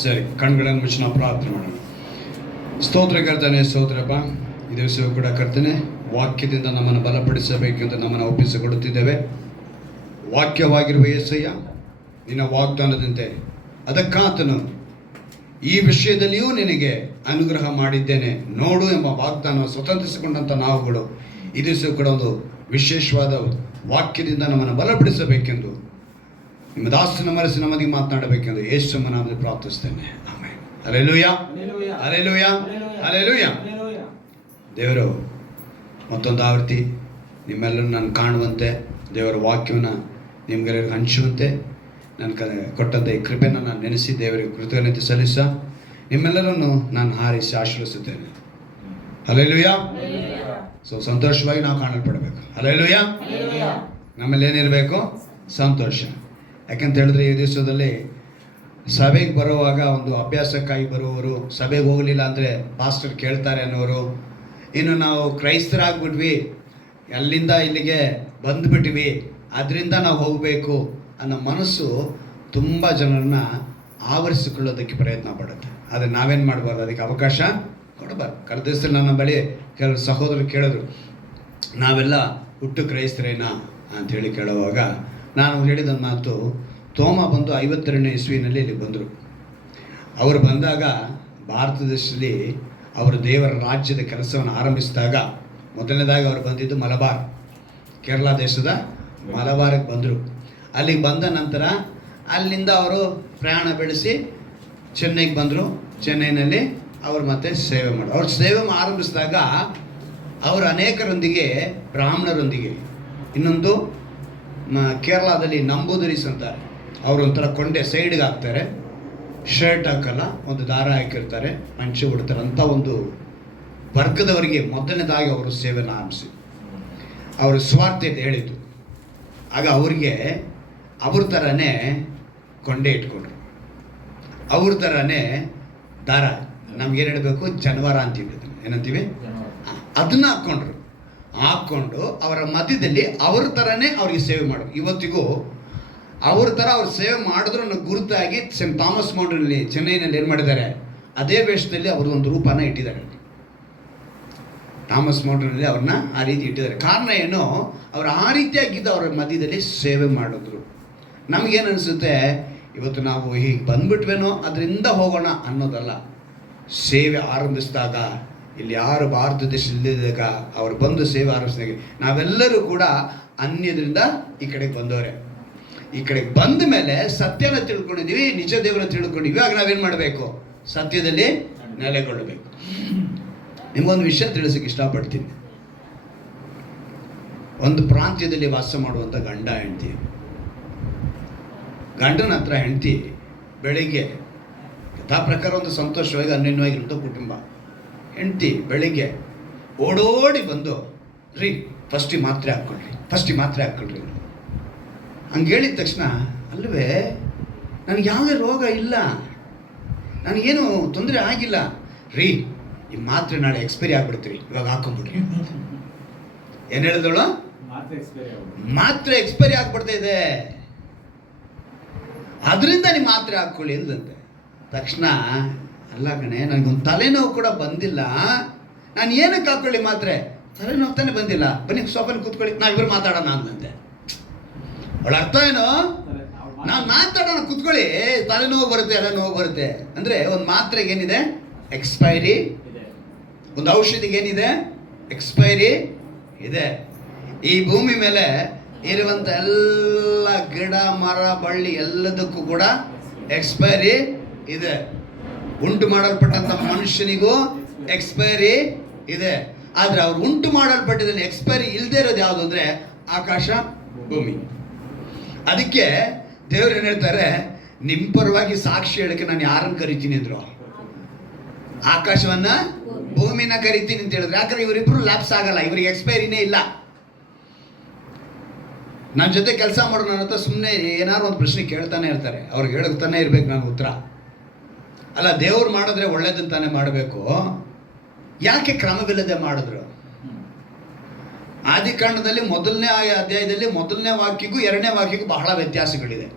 ಸರಿ, ಕಣ್ಗಳನ್ನು ಮುಚ್ಚಿ ನಾವು ಪ್ರಾರ್ಥನೆ ಮಾಡೋಣ. ಸ್ತೋತ್ರ ಕರ್ತನೆ, ಸ್ತೋತ್ರಪ್ಪ. ಈ ದಿವಸವೂ ಕೂಡ ಕರ್ತನೆ, ವಾಕ್ಯದಿಂದ ನಮ್ಮನ್ನು ಬಲಪಡಿಸಬೇಕು ಅಂತ ನಮ್ಮನ್ನು ಒಪ್ಪಿಸಿಕೊಡುತ್ತಿದ್ದೇವೆ. ವಾಕ್ಯವಾಗಿರುವ ಯೇಸಯ್ಯ, ನಿನ್ನ ವಾಗ್ದಾನದಂತೆ ಅದಕ್ಕಾತನು ಈ ವಿಷಯದಲ್ಲಿಯೂ ನಿನಗೆ ಅನುಗ್ರಹ ಮಾಡಿದ್ದೇನೆ ನೋಡು ಎಂಬ ವಾಗ್ದಾನವನ್ನು ಸ್ವತಂತ್ರಿಸಿಕೊಂಡಂಥ ನಾವುಗಳು ಈ ದಿವಸ ಕೂಡ ಒಂದು ವಿಶೇಷವಾದ ವಾಕ್ಯದಿಂದ ನಮ್ಮನ್ನು ಬಲಪಡಿಸಬೇಕೆಂದು ನಿಮ್ಮ ದಾಸನ ಮನಸ್ಸಿನ ನಮ್ಮದಿಗೆ ಮಾತನಾಡಬೇಕೆಂದು ಯೇಸು ನಾಮದಲ್ಲಿ ಪ್ರಾರ್ಥಿಸ್ತೇನೆ. ಆಮೆನ್. Hallelujah, hallelujah, hallelujah. ದೇವರು ಮತ್ತೊಂದು ಆವೃತ್ತಿ ನಿಮ್ಮೆಲ್ಲರೂ ನಾನು ಕಾಣುವಂತೆ, ದೇವರ ವಾಕ್ಯವನ್ನು ನಿಮ್ಗೆಲ್ಲರಿಗೂ ಹಂಚುವಂತೆ ನನ್ನ ಕೊಟ್ಟಂಥ ಈ ಕೃಪೆಯನ್ನು ನಾನು ನೆನೆಸಿ ದೇವರಿಗೆ ಕೃತಜ್ಞತೆ ಸಲ್ಲಿಸ ನಿಮ್ಮೆಲ್ಲರನ್ನು ನಾನು ಹಾರೈಸಿ ಆಶೀರ್ವದಿಸುತ್ತೇನೆ. ಹಲ್ಲೆಲೂಯಾ. ಸೊ ಸಂತೋಷವಾಗಿ ನಾವು ಕಾಣಲ್ಪಡಬೇಕು. ಹಲ್ಲೆಲೂಯಾ. ನಮ್ಮಲ್ಲಿ ಏನಿರಬೇಕು? ಸಂತೋಷ. ಯಾಕಂತ ಹೇಳಿದ್ರೆ ಈ ದಿವಸದಲ್ಲಿ ಸಭೆಗೆ ಬರುವಾಗ ಒಂದು ಅಭ್ಯಾಸಕ್ಕಾಗಿ ಬರುವವರು, ಸಭೆಗೆ ಹೋಗಲಿಲ್ಲ ಅಂದರೆ ಪಾಸ್ಟರ್ ಕೇಳ್ತಾರೆ ಅನ್ನೋರು, ಇನ್ನು ನಾವು ಕ್ರೈಸ್ತರಾಗ್ಬಿಟ್ವಿ, ಅಲ್ಲಿಂದ ಇಲ್ಲಿಗೆ ಬಂದುಬಿಟ್ವಿ, ಅದರಿಂದ ನಾವು ಹೋಗಬೇಕು ಅನ್ನೋ ಮನಸ್ಸು ತುಂಬ ಜನರನ್ನ ಆವರಿಸಿಕೊಳ್ಳೋದಕ್ಕೆ ಪ್ರಯತ್ನ ಪಡುತ್ತೆ. ಆದರೆ ನಾವೇನು ಮಾಡಬಾರ್ದು, ಅದಕ್ಕೆ ಅವಕಾಶ ಕೊಡಬಾರ್ದು. ಕಳೆದ ದಿವಸದಲ್ಲಿ ನನ್ನ ಬಳಿ ಕೆಲವರು ಸಹೋದರರು ಕೇಳಿದ್ರು, ನಾವೆಲ್ಲ ಹುಟ್ಟು ಕ್ರೈಸ್ತರೇನಾ ಅಂಥೇಳಿ ಕೇಳುವಾಗ ನಾನು ಹೇಳಿದ ಮಾತು, ತೋಮ ಬಂದು 52ನೇ ಇಸ್ವಿನಲ್ಲಿ ಇಲ್ಲಿ ಬಂದರು. ಅವರು ಬಂದಾಗ ಭಾರತ ದೇಶದಲ್ಲಿ ಅವರು ದೇವರ ರಾಜ್ಯದ ಕೆಲಸವನ್ನು ಆರಂಭಿಸಿದಾಗ ಮೊದಲನೇದಾಗಿ ಅವರು ಬಂದಿದ್ದು ಮಲಬಾರ್, ಕೇರಳ ದೇಶದ ಮಲಬಾರಿಗೆ ಬಂದರು. ಅಲ್ಲಿಗೆ ಬಂದ ನಂತರ ಅಲ್ಲಿಂದ ಅವರು ಪ್ರಯಾಣ ಬೆಳೆಸಿ ಚೆನ್ನೈಗೆ ಬಂದರು. ಚೆನ್ನೈನಲ್ಲಿ ಅವರು ಮತ್ತೆ ಸೇವೆ ಮಾಡಿ, ಅವ್ರು ಸೇವೆ ಆರಂಭಿಸಿದಾಗ ಅವರು ಅನೇಕರೊಂದಿಗೆ, ಬ್ರಾಹ್ಮಣರೊಂದಿಗೆ, ಇನ್ನೊಂದು ಕೇರಳದಲ್ಲಿ ನಂಬೂದರೀಸ್ ಅಂತಾರೆ, ಅವರೊಂಥರ ಕೊಂಡೆ ಸೈಡ್ಗೆ ಹಾಕ್ತಾರೆ, ಶರ್ಟ್ ಹಾಕಲ್ಲ, ಒಂದು ದಾರ ಹಾಕಿರ್ತಾರೆ, ಮಂಚೆ ಉಡ್ತಾರೆ ಅಂತ ಒಂದು ವರ್ಗದವರಿಗೆ ಮೊದಲನೇದಾಗಿ ಅವರು ಸೇವೆಯನ್ನು ಆರಂಭಿಸಿ ಅವರು ಸ್ವಾರ್ಥತೆ ಹೇಳಿದ್ದು. ಆಗ ಅವ್ರಿಗೆ ಅವ್ರ ಥರನೇ ಕೊಂಡೆ ಇಟ್ಕೊಂಡ್ರು, ಅವ್ರ ಥರನೇ ದಾರ, ನಮ್ಗೇನು ಹೇಳಬೇಕು, ಜನವಾರ ಅಂತೀವಿ, ಏನಂತೀವಿ, ಅದನ್ನ ಹಾಕ್ಕೊಂಡು ಅವರ ಮಧ್ಯದಲ್ಲಿ ಅವ್ರ ಥರನೇ ಅವ್ರಿಗೆ ಸೇವೆ ಮಾಡೋದು. ಇವತ್ತಿಗೂ ಅವ್ರ ಥರ ಅವ್ರು ಸೇವೆ ಮಾಡಿದ್ರು ಅನ್ನೋ ಗುರುತಾಗಿ ಸೆಂಟ್ ಥಾಮಸ್ ಮೌಂಟ್ನಲ್ಲಿ ಚೆನ್ನೈನಲ್ಲಿ ಏನು ಮಾಡಿದ್ದಾರೆ, ಅದೇ ವೇಷದಲ್ಲಿ ಅವರು ಒಂದು ರೂಪನ ಇಟ್ಟಿದ್ದಾರೆ. ಥಾಮಸ್ ಮೌಂಟ್ನಲ್ಲಿ ಅವ್ರನ್ನ ಆ ರೀತಿ ಇಟ್ಟಿದ್ದಾರೆ. ಕಾರಣ ಏನು, ಅವರು ಆ ರೀತಿಯಾಗಿದ್ದು ಅವರ ಮಧ್ಯದಲ್ಲಿ ಸೇವೆ ಮಾಡಿದ್ರು. ನಮಗೇನು ಅನಿಸುತ್ತೆ, ಇವತ್ತು ನಾವು ಹೀಗೆ ಬಂದ್ಬಿಟ್ವೇನೋ ಅದರಿಂದ ಹೋಗೋಣ ಅನ್ನೋದಲ್ಲ. ಸೇವೆ ಆರಂಭಿಸಿದಾಗ, ಇಲ್ಲಿ ಯಾರು ಭಾರತ ದೇಶದಲ್ಲಿದ್ದಾಗ ಅವರು ಬಂದು ಸೇವೆ ಆರಂಭಿಸಿದಾಗ ನಾವೆಲ್ಲರೂ ಕೂಡ ಅನ್ಯದಿಂದ ಈ ಕಡೆಗೆ ಬಂದವರೇ. ಈ ಕಡೆಗೆ ಬಂದ ಮೇಲೆ ಸತ್ಯನ ತಿಳ್ಕೊಂಡಿದ್ದೀವಿ, ನಿಜ ದೇವರನ್ನ ತಿಳ್ಕೊಂಡಿದ್ದೀವಿ. ಇವಾಗ ನಾವೇನು ಮಾಡಬೇಕು, ಸತ್ಯದಲ್ಲಿ ನೆಲೆಗೊಳ್ಳಬೇಕು. ನಿಮಗೊಂದು ವಿಷಯ ತಿಳಿಸೋಕೆ ಇಷ್ಟಪಡ್ತೀನಿ. ಒಂದು ಪ್ರಾಂತ್ಯದಲ್ಲಿ ವಾಸ ಮಾಡುವಂಥ ಗಂಡ ಹೆಂಡತಿ, ಗಂಡನ ಹತ್ರ ಹೆಂಡತಿ ಬೆಳಿಗ್ಗೆ ಯಥಾ ಪ್ರಕಾರ ಒಂದು ಸಂತೋಷವಾಗಿ ಅನ್ಯೋನ್ಯವಾಗಿರುವಂಥ ಕುಟುಂಬ. ಹೆಂಡತಿ ಬೆಳಿಗ್ಗೆ ಓಡೋಡಿ ಬಂದು, ರೀ ಫಸ್ಟಿಗೆ ಮಾತ್ರೆ ಹಾಕ್ಕೊಳ್ರಿ ಹಂಗೆ ಹೇಳಿದ ತಕ್ಷಣ, ಅಲ್ವೇ ನನಗೆ ಯಾವುದೇ ರೋಗ ಇಲ್ಲ, ನನಗೇನು ತೊಂದರೆ ಆಗಿಲ್ಲ, ರೀ ಈ ಮಾತ್ರೆ ನಾಳೆ ಎಕ್ಸ್ಪೈರಿ ಆಗ್ಬಿಡ್ತೀರಿ, ಇವಾಗ ಹಾಕೊಂಡ್ಬಿಡ್ರಿ. ಏನು ಹೇಳಿದವಳು, ಮಾತ್ರೆ ಎಕ್ಸ್ಪೈರಿ ಆಗ್ಬಿಡ್ತಾ ಇದೆ, ಅದರಿಂದ ನೀವು ಮಾತ್ರೆ ಹಾಕ್ಕೊಳ್ಳಿ ಎಂದಂತೆ. ತಕ್ಷಣ, ಅಲ್ಲ ಕಣೆ, ನನಗೊಂದು ತಲೆನೋವು ಕೂಡ ಬಂದಿಲ್ಲ, ನಾನು ಏನಕ್ಕೆ ಹಾಕ್ಕೊಳ್ಳಿ ಮಾತ್ರೆ, ತಲೆನೋವು ತಾನೇ ಬಂದಿಲ್ಲ, ಬನ್ನಿ ಸೋಫಲ್ಲಿ ಕೂತ್ಕೊಳ್ಳಿ, ನಾವಿಬ್ಬರು ಮಾತಾಡೋಣ ಅಂದಂತೆ. ಅವಳ ಅರ್ಥ ಏನು, ನಾವು ಮಾತಾಡೋಣ ಕೂತ್ಕೊಳ್ಳಿ, ತಲೆನೋವು ಬರುತ್ತೆ, ಎಲ್ಲ ನೋವು ಬರುತ್ತೆ ಅಂದರೆ ಒಂದು ಮಾತ್ರೆಗೆ ಏನಿದೆ, ಎಕ್ಸ್ಪೈರಿ. ಒಂದು ಔಷಧಿಗೆ ಏನಿದೆ, ಎಕ್ಸ್ಪೈರಿ ಇದೆ. ಈ ಭೂಮಿ ಮೇಲೆ ಇರುವಂಥ ಎಲ್ಲ ಗಿಡ ಮರ ಬಳ್ಳಿ ಎಲ್ಲದಕ್ಕೂ ಕೂಡ ಎಕ್ಸ್ಪೈರಿ ಇದೆ. ಉಂಟು ಮಾಡಲ್ಪಟ್ಟಂಥ ಮನುಷ್ಯನಿಗೂ ಎಕ್ಸ್ಪೈರಿ ಇದೆ. ಆದರೆ ಅವ್ರು ಉಂಟು ಮಾಡಲ್ಪಟ್ಟಿದ್ದಲ್ಲಿ ಎಕ್ಸ್ಪೈರಿ ಇಲ್ಲದೆ ಇರೋದು ಯಾವುದು ಅಂದರೆ ಆಕಾಶ, ಭೂಮಿ. ಅದಕ್ಕೆ ದೇವ್ರು ಏನು ಹೇಳ್ತಾರೆ, ನಿಮ್ಮ ಪರವಾಗಿ ಸಾಕ್ಷಿ ಹೇಳಕ್ಕೆ ನಾನು ಯಾರನ್ನು ಕರಿತೀನಿ ಅಂದರು, ಆಕಾಶವನ್ನ ಭೂಮಿನ ಕರಿತೀನಿ ಅಂತ ಹೇಳಿದ್ರೆ. ಯಾಕಂದ್ರೆ ಇವರಿಬ್ರು ಲ್ಯಾಪ್ಸ್ ಆಗಲ್ಲ, ಇವರಿಗೆ ಎಕ್ಸ್ಪೈರಿನೇ ಇಲ್ಲ. ನನ್ನ ಜೊತೆ ಕೆಲಸ ಮಾಡೋಣ ಅಂತ ಸುಮ್ಮನೆ ಏನಾದ್ರು ಒಂದು ಪ್ರಶ್ನೆ ಕೇಳ್ತಾನೆ ಇರ್ತಾರೆ, ಅವ್ರಿಗೆ ಹೇಳ್ತಾನೆ ಇರ್ಬೇಕು ನಾನು ಉತ್ತರ. ಅಲ್ಲ, ದೇವ್ರು ಮಾಡಿದ್ರೆ ಒಳ್ಳೇದಂತಾನೆ ಮಾಡಬೇಕು, ಯಾಕೆ ಕ್ರಮವಿಲ್ಲದೆ ಮಾಡಿದ್ರು? ಆದಿಕಾಂಡದಲ್ಲಿ ಮೊದಲನೇ ಅಧ್ಯಾಯದಲ್ಲಿ ಮೊದಲನೇ ವಾಕ್ಯಕ್ಕೂ ಎರಡನೇ ವಾಕ್ಯಕ್ಕೂ ಬಹಳ ವ್ಯತ್ಯಾಸಗಳಿದೆ.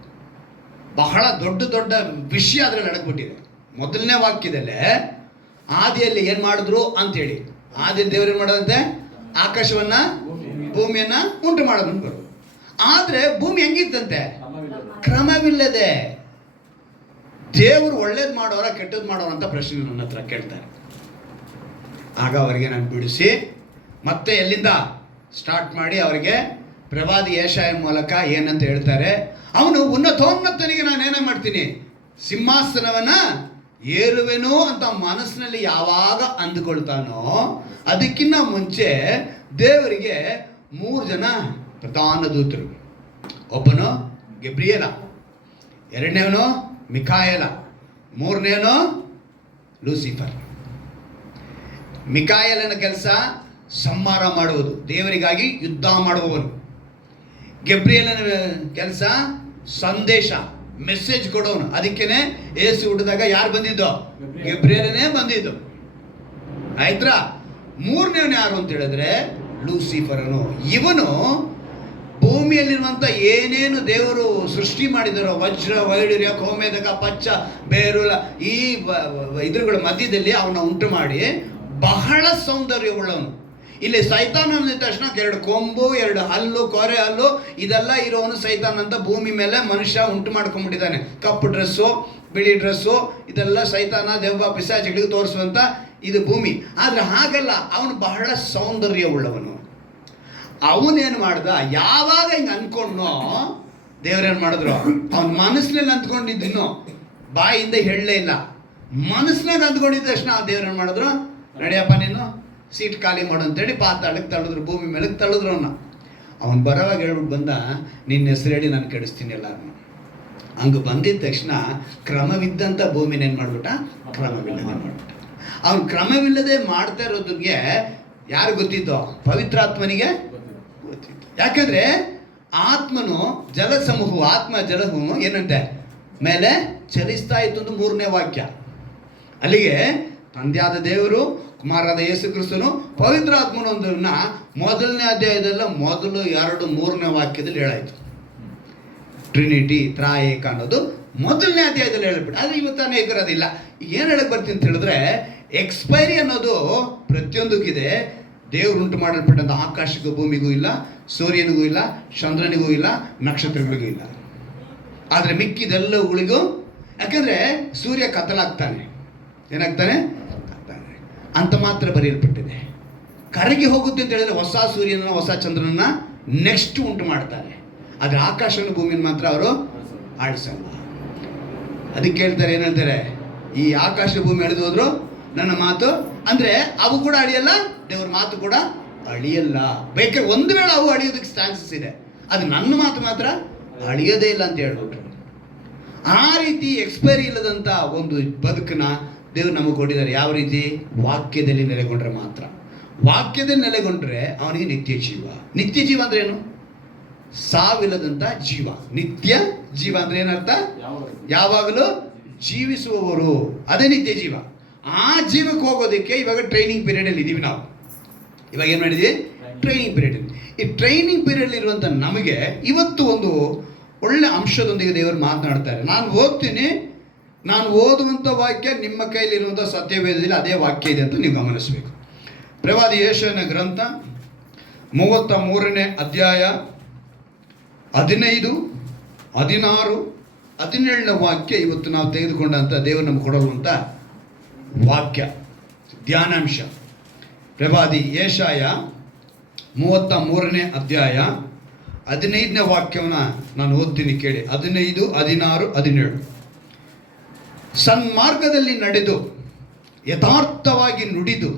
ಬಹಳ ದೊಡ್ಡ ದೊಡ್ಡ ವಿಷಯ ಅದರಲ್ಲಿ ಅಡಗ್ಬಿಟ್ಟಿದೆ. ಮೊದಲನೇ ವಾಕ್ಯದಲ್ಲೇ ಆದಿಯಲ್ಲಿ ಏನು ಮಾಡಿದ್ರು ಅಂತೇಳಿ, ಆದಿಯಲ್ಲಿ ದೇವರು ಏನು ಮಾಡೋದಂತೆ, ಆಕಾಶವನ್ನ ಭೂಮಿಯನ್ನ ಉಂಟು ಮಾಡೋದನ್ನು ಬರೋದು. ಆದರೆ ಭೂಮಿ ಹೆಂಗಿತ್ತಂತೆ, ಕ್ರಮವಿಲ್ಲದೆ. ದೇವರು ಒಳ್ಳೇದು ಮಾಡೋರ ಕೆಟ್ಟದ್ದು ಮಾಡೋರ ಅಂತ ಪ್ರಶ್ನೆ ನನ್ನ ಹತ್ರ ಕೇಳ್ತಾರೆ. ಆಗ ಅವರಿಗೆ ನಾನು ಬಿಡಿಸಿ ಮತ್ತೆ ಎಲ್ಲಿಂದ ಸ್ಟಾರ್ಟ್ ಮಾಡಿ ಅವರಿಗೆ ಪ್ರವಾದಿ ಯೆಶಾಯ ಮೂಲಕ ಏನಂತ ಹೇಳ್ತಾರೆ, ಅವನು ಉನ್ನತೋನ್ನತನಿಗೆ ನಾನೇನೇ ಮಾಡ್ತೀನಿ, ಸಿಂಹಾಸನವನ್ನ ಏರುವೆನೋ ಅಂತ ಮನಸ್ಸಿನಲ್ಲಿ ಯಾವಾಗ ಅಂದುಕೊಳ್ತಾನೋ ಅದಕ್ಕಿಂತ ಮುಂಚೆ ದೇವರಿಗೆ 3 ಜನ ಪ್ರಧಾನ ದೂತರು. ಒಬ್ಬನು ಗೆಬ್ರಿಯೇಲ, ಎರಡನೇವನು ಮಿಕಾಯೇಲ, ಮೂರನೇವನು ಲೂಸಿಫರ್. ಮಿಕಾಯೇಲನ ಕೆಲಸ ಸಂಹಾರ ಮಾಡುವುದು, ದೇವರಿಗಾಗಿ ಯುದ್ಧ ಮಾಡುವವನು. ಗೆಬ್ರಿಯೇಲನ ಕೆಲಸ ಸಂದೇಶ, ಮೆಸೇಜ್ ಕೊಡೋನು. ಅದಕ್ಕೇನೆ ಏಸು ಹುಟ್ಟಿದಾಗ ಯಾರು ಬಂದಿದ್ದು, ಗೆಬ್ರಿಯೇಲನೇ ಬಂದಿದ್ದು. ಆಯ್ತಾ? ಮೂರನೇವನು ಯಾರು ಅಂತ ಹೇಳಿದ್ರೆ ಲೂಸಿಫರನು. ಇವನು ಭೂಮಿಯಲ್ಲಿರುವಂಥ ಏನೇನು ದೇವರು ಸೃಷ್ಟಿ ಮಾಡಿದಾರೋ, ವಜ್ರ, ವೈಡೂರ್ಯ, ಕೋಮೇದಕ, ಪಚ್ಚ, ಬೇರುಲ, ಈ ಇದ್ರುಗಳ ಮಧ್ಯದಲ್ಲಿ ಅವನ ಉಂಟು ಮಾಡಿ ಬಹಳ ಸೌಂದರ್ಯವುಳ್ಳವನು. ಇಲ್ಲಿ ಸೈತಾನ ಅಂದ ತಕ್ಷಣ 2 ಕೊಂಬು, 2 ಹಲ್ಲು, ಕೊರೆ ಹಲ್ಲು ಇದೆಲ್ಲ ಇರೋನು ಸೈತಾನ್ ಅಂತ ಭೂಮಿ ಮೇಲೆ ಮನುಷ್ಯ ಉಂಟು ಮಾಡ್ಕೊಂಡ್ಬಿಟ್ಟಿದ್ದಾನೆ. ಕಪ್ಪು ಡ್ರೆಸ್ಸು, ಬಿಳಿ ಡ್ರೆಸ್ಸು, ಇದೆಲ್ಲ ಸೈತಾನ, ದೆವ್ವ, ಪಿಶಾಚಿಗಳಿಗೆ ತೋರಿಸುವಂಥ ಇದು ಭೂಮಿ. ಆದರೆ ಹಾಗಲ್ಲ, ಅವನು ಬಹಳ ಸೌಂದರ್ಯವುಳ್ಳವನು. ಅವನೇನು ಮಾಡ್ದ, ಯಾವಾಗ ಹಿಂಗೆ ಅಂದ್ಕೊಂಡ್ನೋ ದೇವ್ರೇನು ಮಾಡಿದ್ರು, ಅವನ ಮನಸ್ಸಿನಲ್ಲಿ ಅಂದ್ಕೊಂಡಿದ್ದೀನೋ, ಬಾಯಿಂದ ಹೇಳಲೇ ಇಲ್ಲ, ಮನಸ್ಸಿನಾಗ ಅಂದ್ಕೊಂಡಿದ್ದ ತಕ್ಷಣ ದೇವ್ರೇನು ಮಾಡಿದ್ರು, ನಡೆಯಪ್ಪ ನೀನು ಸೀಟ್ ಖಾಲಿ ಮಾಡು ಅಂತೇಳಿ ಪಾತಾಳಕ್ಕೆ ತಳ್ಳಿದ್ರು, ಭೂಮಿ ಮೇಲೆ ತಳ್ಳಿದ್ರು ಅವನ್ನ. ಅವನು ಬರೋವಾಗ ಹೇಳ್ಬಿಟ್ಟು ಬಂದ, ನಿನ್ನ ಹೆಸರು ಹೇಳಿ ನಾನು ಕೆಡಿಸ್ತೀನಿ ಎಲ್ಲರನ್ನು. ಹಂಗೆ ಬಂದಿದ್ದ ತಕ್ಷಣ ಕ್ರಮವಿದ್ದಂಥ ಭೂಮಿನ ಏನು ಮಾಡ್ಬಿಟ್ಟ, ಕ್ರಮವಿಲ್ಲದೆ ಮಾಡ್ಬಿಟ್ಟ. ಅವನು ಕ್ರಮವಿಲ್ಲದೆ ಮಾಡ್ತಾ ಇರೋದಕ್ಕೆ ಯಾರು ಗೊತ್ತಿದ್ದೋ, ಪವಿತ್ರಾತ್ಮನಿಗೆ ಗೊತ್ತಿತ್ತು. ಯಾಕಂದ್ರೆ ಆತ್ಮನು ಜಲಸಮೂಹ, ಆತ್ಮ ಜಲಸಮೂಹ ಏನಂತೆ ಮೇಲೆ ಚಲಿಸ್ತಾ ಇತ್ತು ಅಂತ 3ನೇ ವಾಕ್ಯ. ಅಲ್ಲಿಗೆ ತಂದೆಯಾದ ದೇವರು, ಕುಮಾರರಾದ ಯೇಸು ಕ್ರಿಸ್ತನು, ಪವಿತ್ರಾತ್ಮನು ಒಂದನ್ನ 1ನೇ ಅಧ್ಯಾಯದಲ್ಲ ಮೊದಲು 2, 3ನೇ ವಾಕ್ಯದಲ್ಲಿ ಹೇಳಾಯ್ತು. ಟ್ರಿನಿಟಿ, ತ್ರಾಯೇಕ ಅನ್ನೋದು 1ನೇ ಅಧ್ಯಾಯದಲ್ಲಿ ಹೇಳ್ಬಿಟ್ಟು. ಆದರೆ ಇವತ್ತು ಅನೇಕರದಿಲ್ಲ. ಏನು ಹೇಳಕ್ಕೆ ಬರ್ತೀನಿ ಅಂತ ಹೇಳಿದ್ರೆ, ಎಕ್ಸ್ಪೈರಿ ಅನ್ನೋದು ಪ್ರತಿಯೊಂದಕ್ಕಿದೆ. ದೇವರು ಉಂಟು ಮಾಡಲ್ಪಟ್ಟಂಥ ಆಕಾಶಕ್ಕೂ ಭೂಮಿಗೂ ಇಲ್ಲ, ಸೂರ್ಯನಿಗೂ ಇಲ್ಲ, ಚಂದ್ರನಿಗೂ ಇಲ್ಲ, ನಕ್ಷತ್ರಗಳಿಗೂ ಇಲ್ಲ. ಆದರೆ ಮಿಕ್ಕಿದೆಲ್ಲವುಗಳಿಗೂ, ಯಾಕಂದರೆ ಸೂರ್ಯ ಕತ್ತಲಾಗ್ತಾನೆ, ಏನಾಗ್ತಾನೆ, ಕತ್ತಾನೆ ಅಂತ ಮಾತ್ರ ಬರೆಯಲ್ಪಟ್ಟಿದೆ. ಕರಗಿ ಹೋಗುತ್ತೆ ಅಂತ ಹೇಳಿದ್ರೆ ಹೊಸ ಸೂರ್ಯನ, ಹೊಸ ಚಂದ್ರನನ್ನ ನೆಕ್ಸ್ಟ್ ಉಂಟು ಮಾಡ್ತಾರೆ. ಆದರೆ ಆಕಾಶವನ್ನು ಭೂಮಿಯನ್ನು ಮಾತ್ರ ಅವರು ಆಳಿಸಲ್ಲ. ಅದಕ್ಕೆ ಹೇಳ್ತಾರೆ, ಏನಂತಾರೆ, ಈ ಆಕಾಶ ಭೂಮಿ ಅಳಿದು ಹೋದ್ರು ನನ್ನ ಮಾತು, ಅಂದರೆ ಅವು ಕೂಡ ಅಳಿಯಲ್ಲ, ದೇವ್ರ ಮಾತು ಕೂಡ ಅಳಿಯಲ್ಲ. ಬೇಕಾದ್ರೆ ಒಂದು ವೇಳೆ ಅವು ಅಳಿಯೋದಕ್ಕೆ ಚಾನ್ಸಸ್ ಇದೆ, ಅದು ನನ್ನ ಮಾತು ಮಾತ್ರ ಅಳಿಯೋದೇ ಇಲ್ಲ ಅಂತ ಹೇಳ್ಬಿಟ್ರು. ಆ ರೀತಿ ಎಕ್ಸ್ಪೈರಿ ಇಲ್ಲದಂಥ ಒಂದು ಬದುಕನ್ನ ದೇವ್ರು ನಮಗೆ ಕೊಟ್ಟಿದ್ದಾರೆ. ಯಾವ ರೀತಿ? ವಾಕ್ಯದಲ್ಲಿ ನೆಲೆಗೊಂಡ್ರೆ ಮಾತ್ರ. ವಾಕ್ಯದಲ್ಲಿ ನೆಲೆಗೊಂಡ್ರೆ ಅವನಿಗೆ ನಿತ್ಯ ಜೀವ. ನಿತ್ಯ ಜೀವ ಅಂದ್ರೆ ಏನು? ಸಾವಿಲ್ಲದಂಥ ಜೀವ. ನಿತ್ಯ ಜೀವ ಅಂದ್ರೆ ಏನರ್ಥ? ಯಾವಾಗಲೂ ಜೀವಿಸುವವರು, ಅದೇ ನಿತ್ಯ ಜೀವ. ಆ ಜೀವಕ್ಕೆ ಹೋಗೋದಕ್ಕೆ ಇವಾಗ ಟ್ರೈನಿಂಗ್ ಪೀರಿಯಡಲ್ಲಿ ಇದ್ದೀವಿ ನಾವು. ಇವಾಗ ಏನು ಮಾಡಿದ್ವಿ? Training period. ಈ ಟ್ರೈನಿಂಗ್ ಪೀರಿಯಡ್ ಇರುವಂಥ ನಮಗೆ ಇವತ್ತು ಒಂದು ಒಳ್ಳೆ ಅಂಶದೊಂದಿಗೆ ದೇವರು ಮಾತನಾಡ್ತಾರೆ. ನಾನು ಓದ್ತೀನಿ, ನಾನು ಓದುವಂಥ ವಾಕ್ಯ ನಿಮ್ಮ ಕೈಲಿರುವಂಥ ಸತ್ಯವೇದದಲ್ಲಿ ಅದೇ ವಾಕ್ಯ ಇದೆ ಅಂತ ನೀವು ಗಮನಿಸಬೇಕು. ಪ್ರವಾದಿ ಯೆಶಾಯನ ಗ್ರಂಥ 33ನೇ ಅಧ್ಯಾಯ 15, 16, 17ನೇ ವಾಕ್ಯ ಇವತ್ತು ನಾವು ತೆಗೆದುಕೊಂಡಂಥ ದೇವರು ನಮ್ಗೆ ಕೊಡುವಂಥ ವಾಕ್ಯ ಧ್ಯಾನಾಂಶ. ಪ್ರವಾದಿ ಯೆಶಾಯ 33ನೇ ಅಧ್ಯಾಯ 15ನೇ ವಾಕ್ಯವನ್ನು ನಾನು ಓದ್ತೀನಿ, ಕೇಳಿ. 15, 16, 17. ಸನ್ಮಾರ್ಗದಲ್ಲಿ ನಡೆದು ಯಥಾರ್ಥವಾಗಿ ನುಡಿದು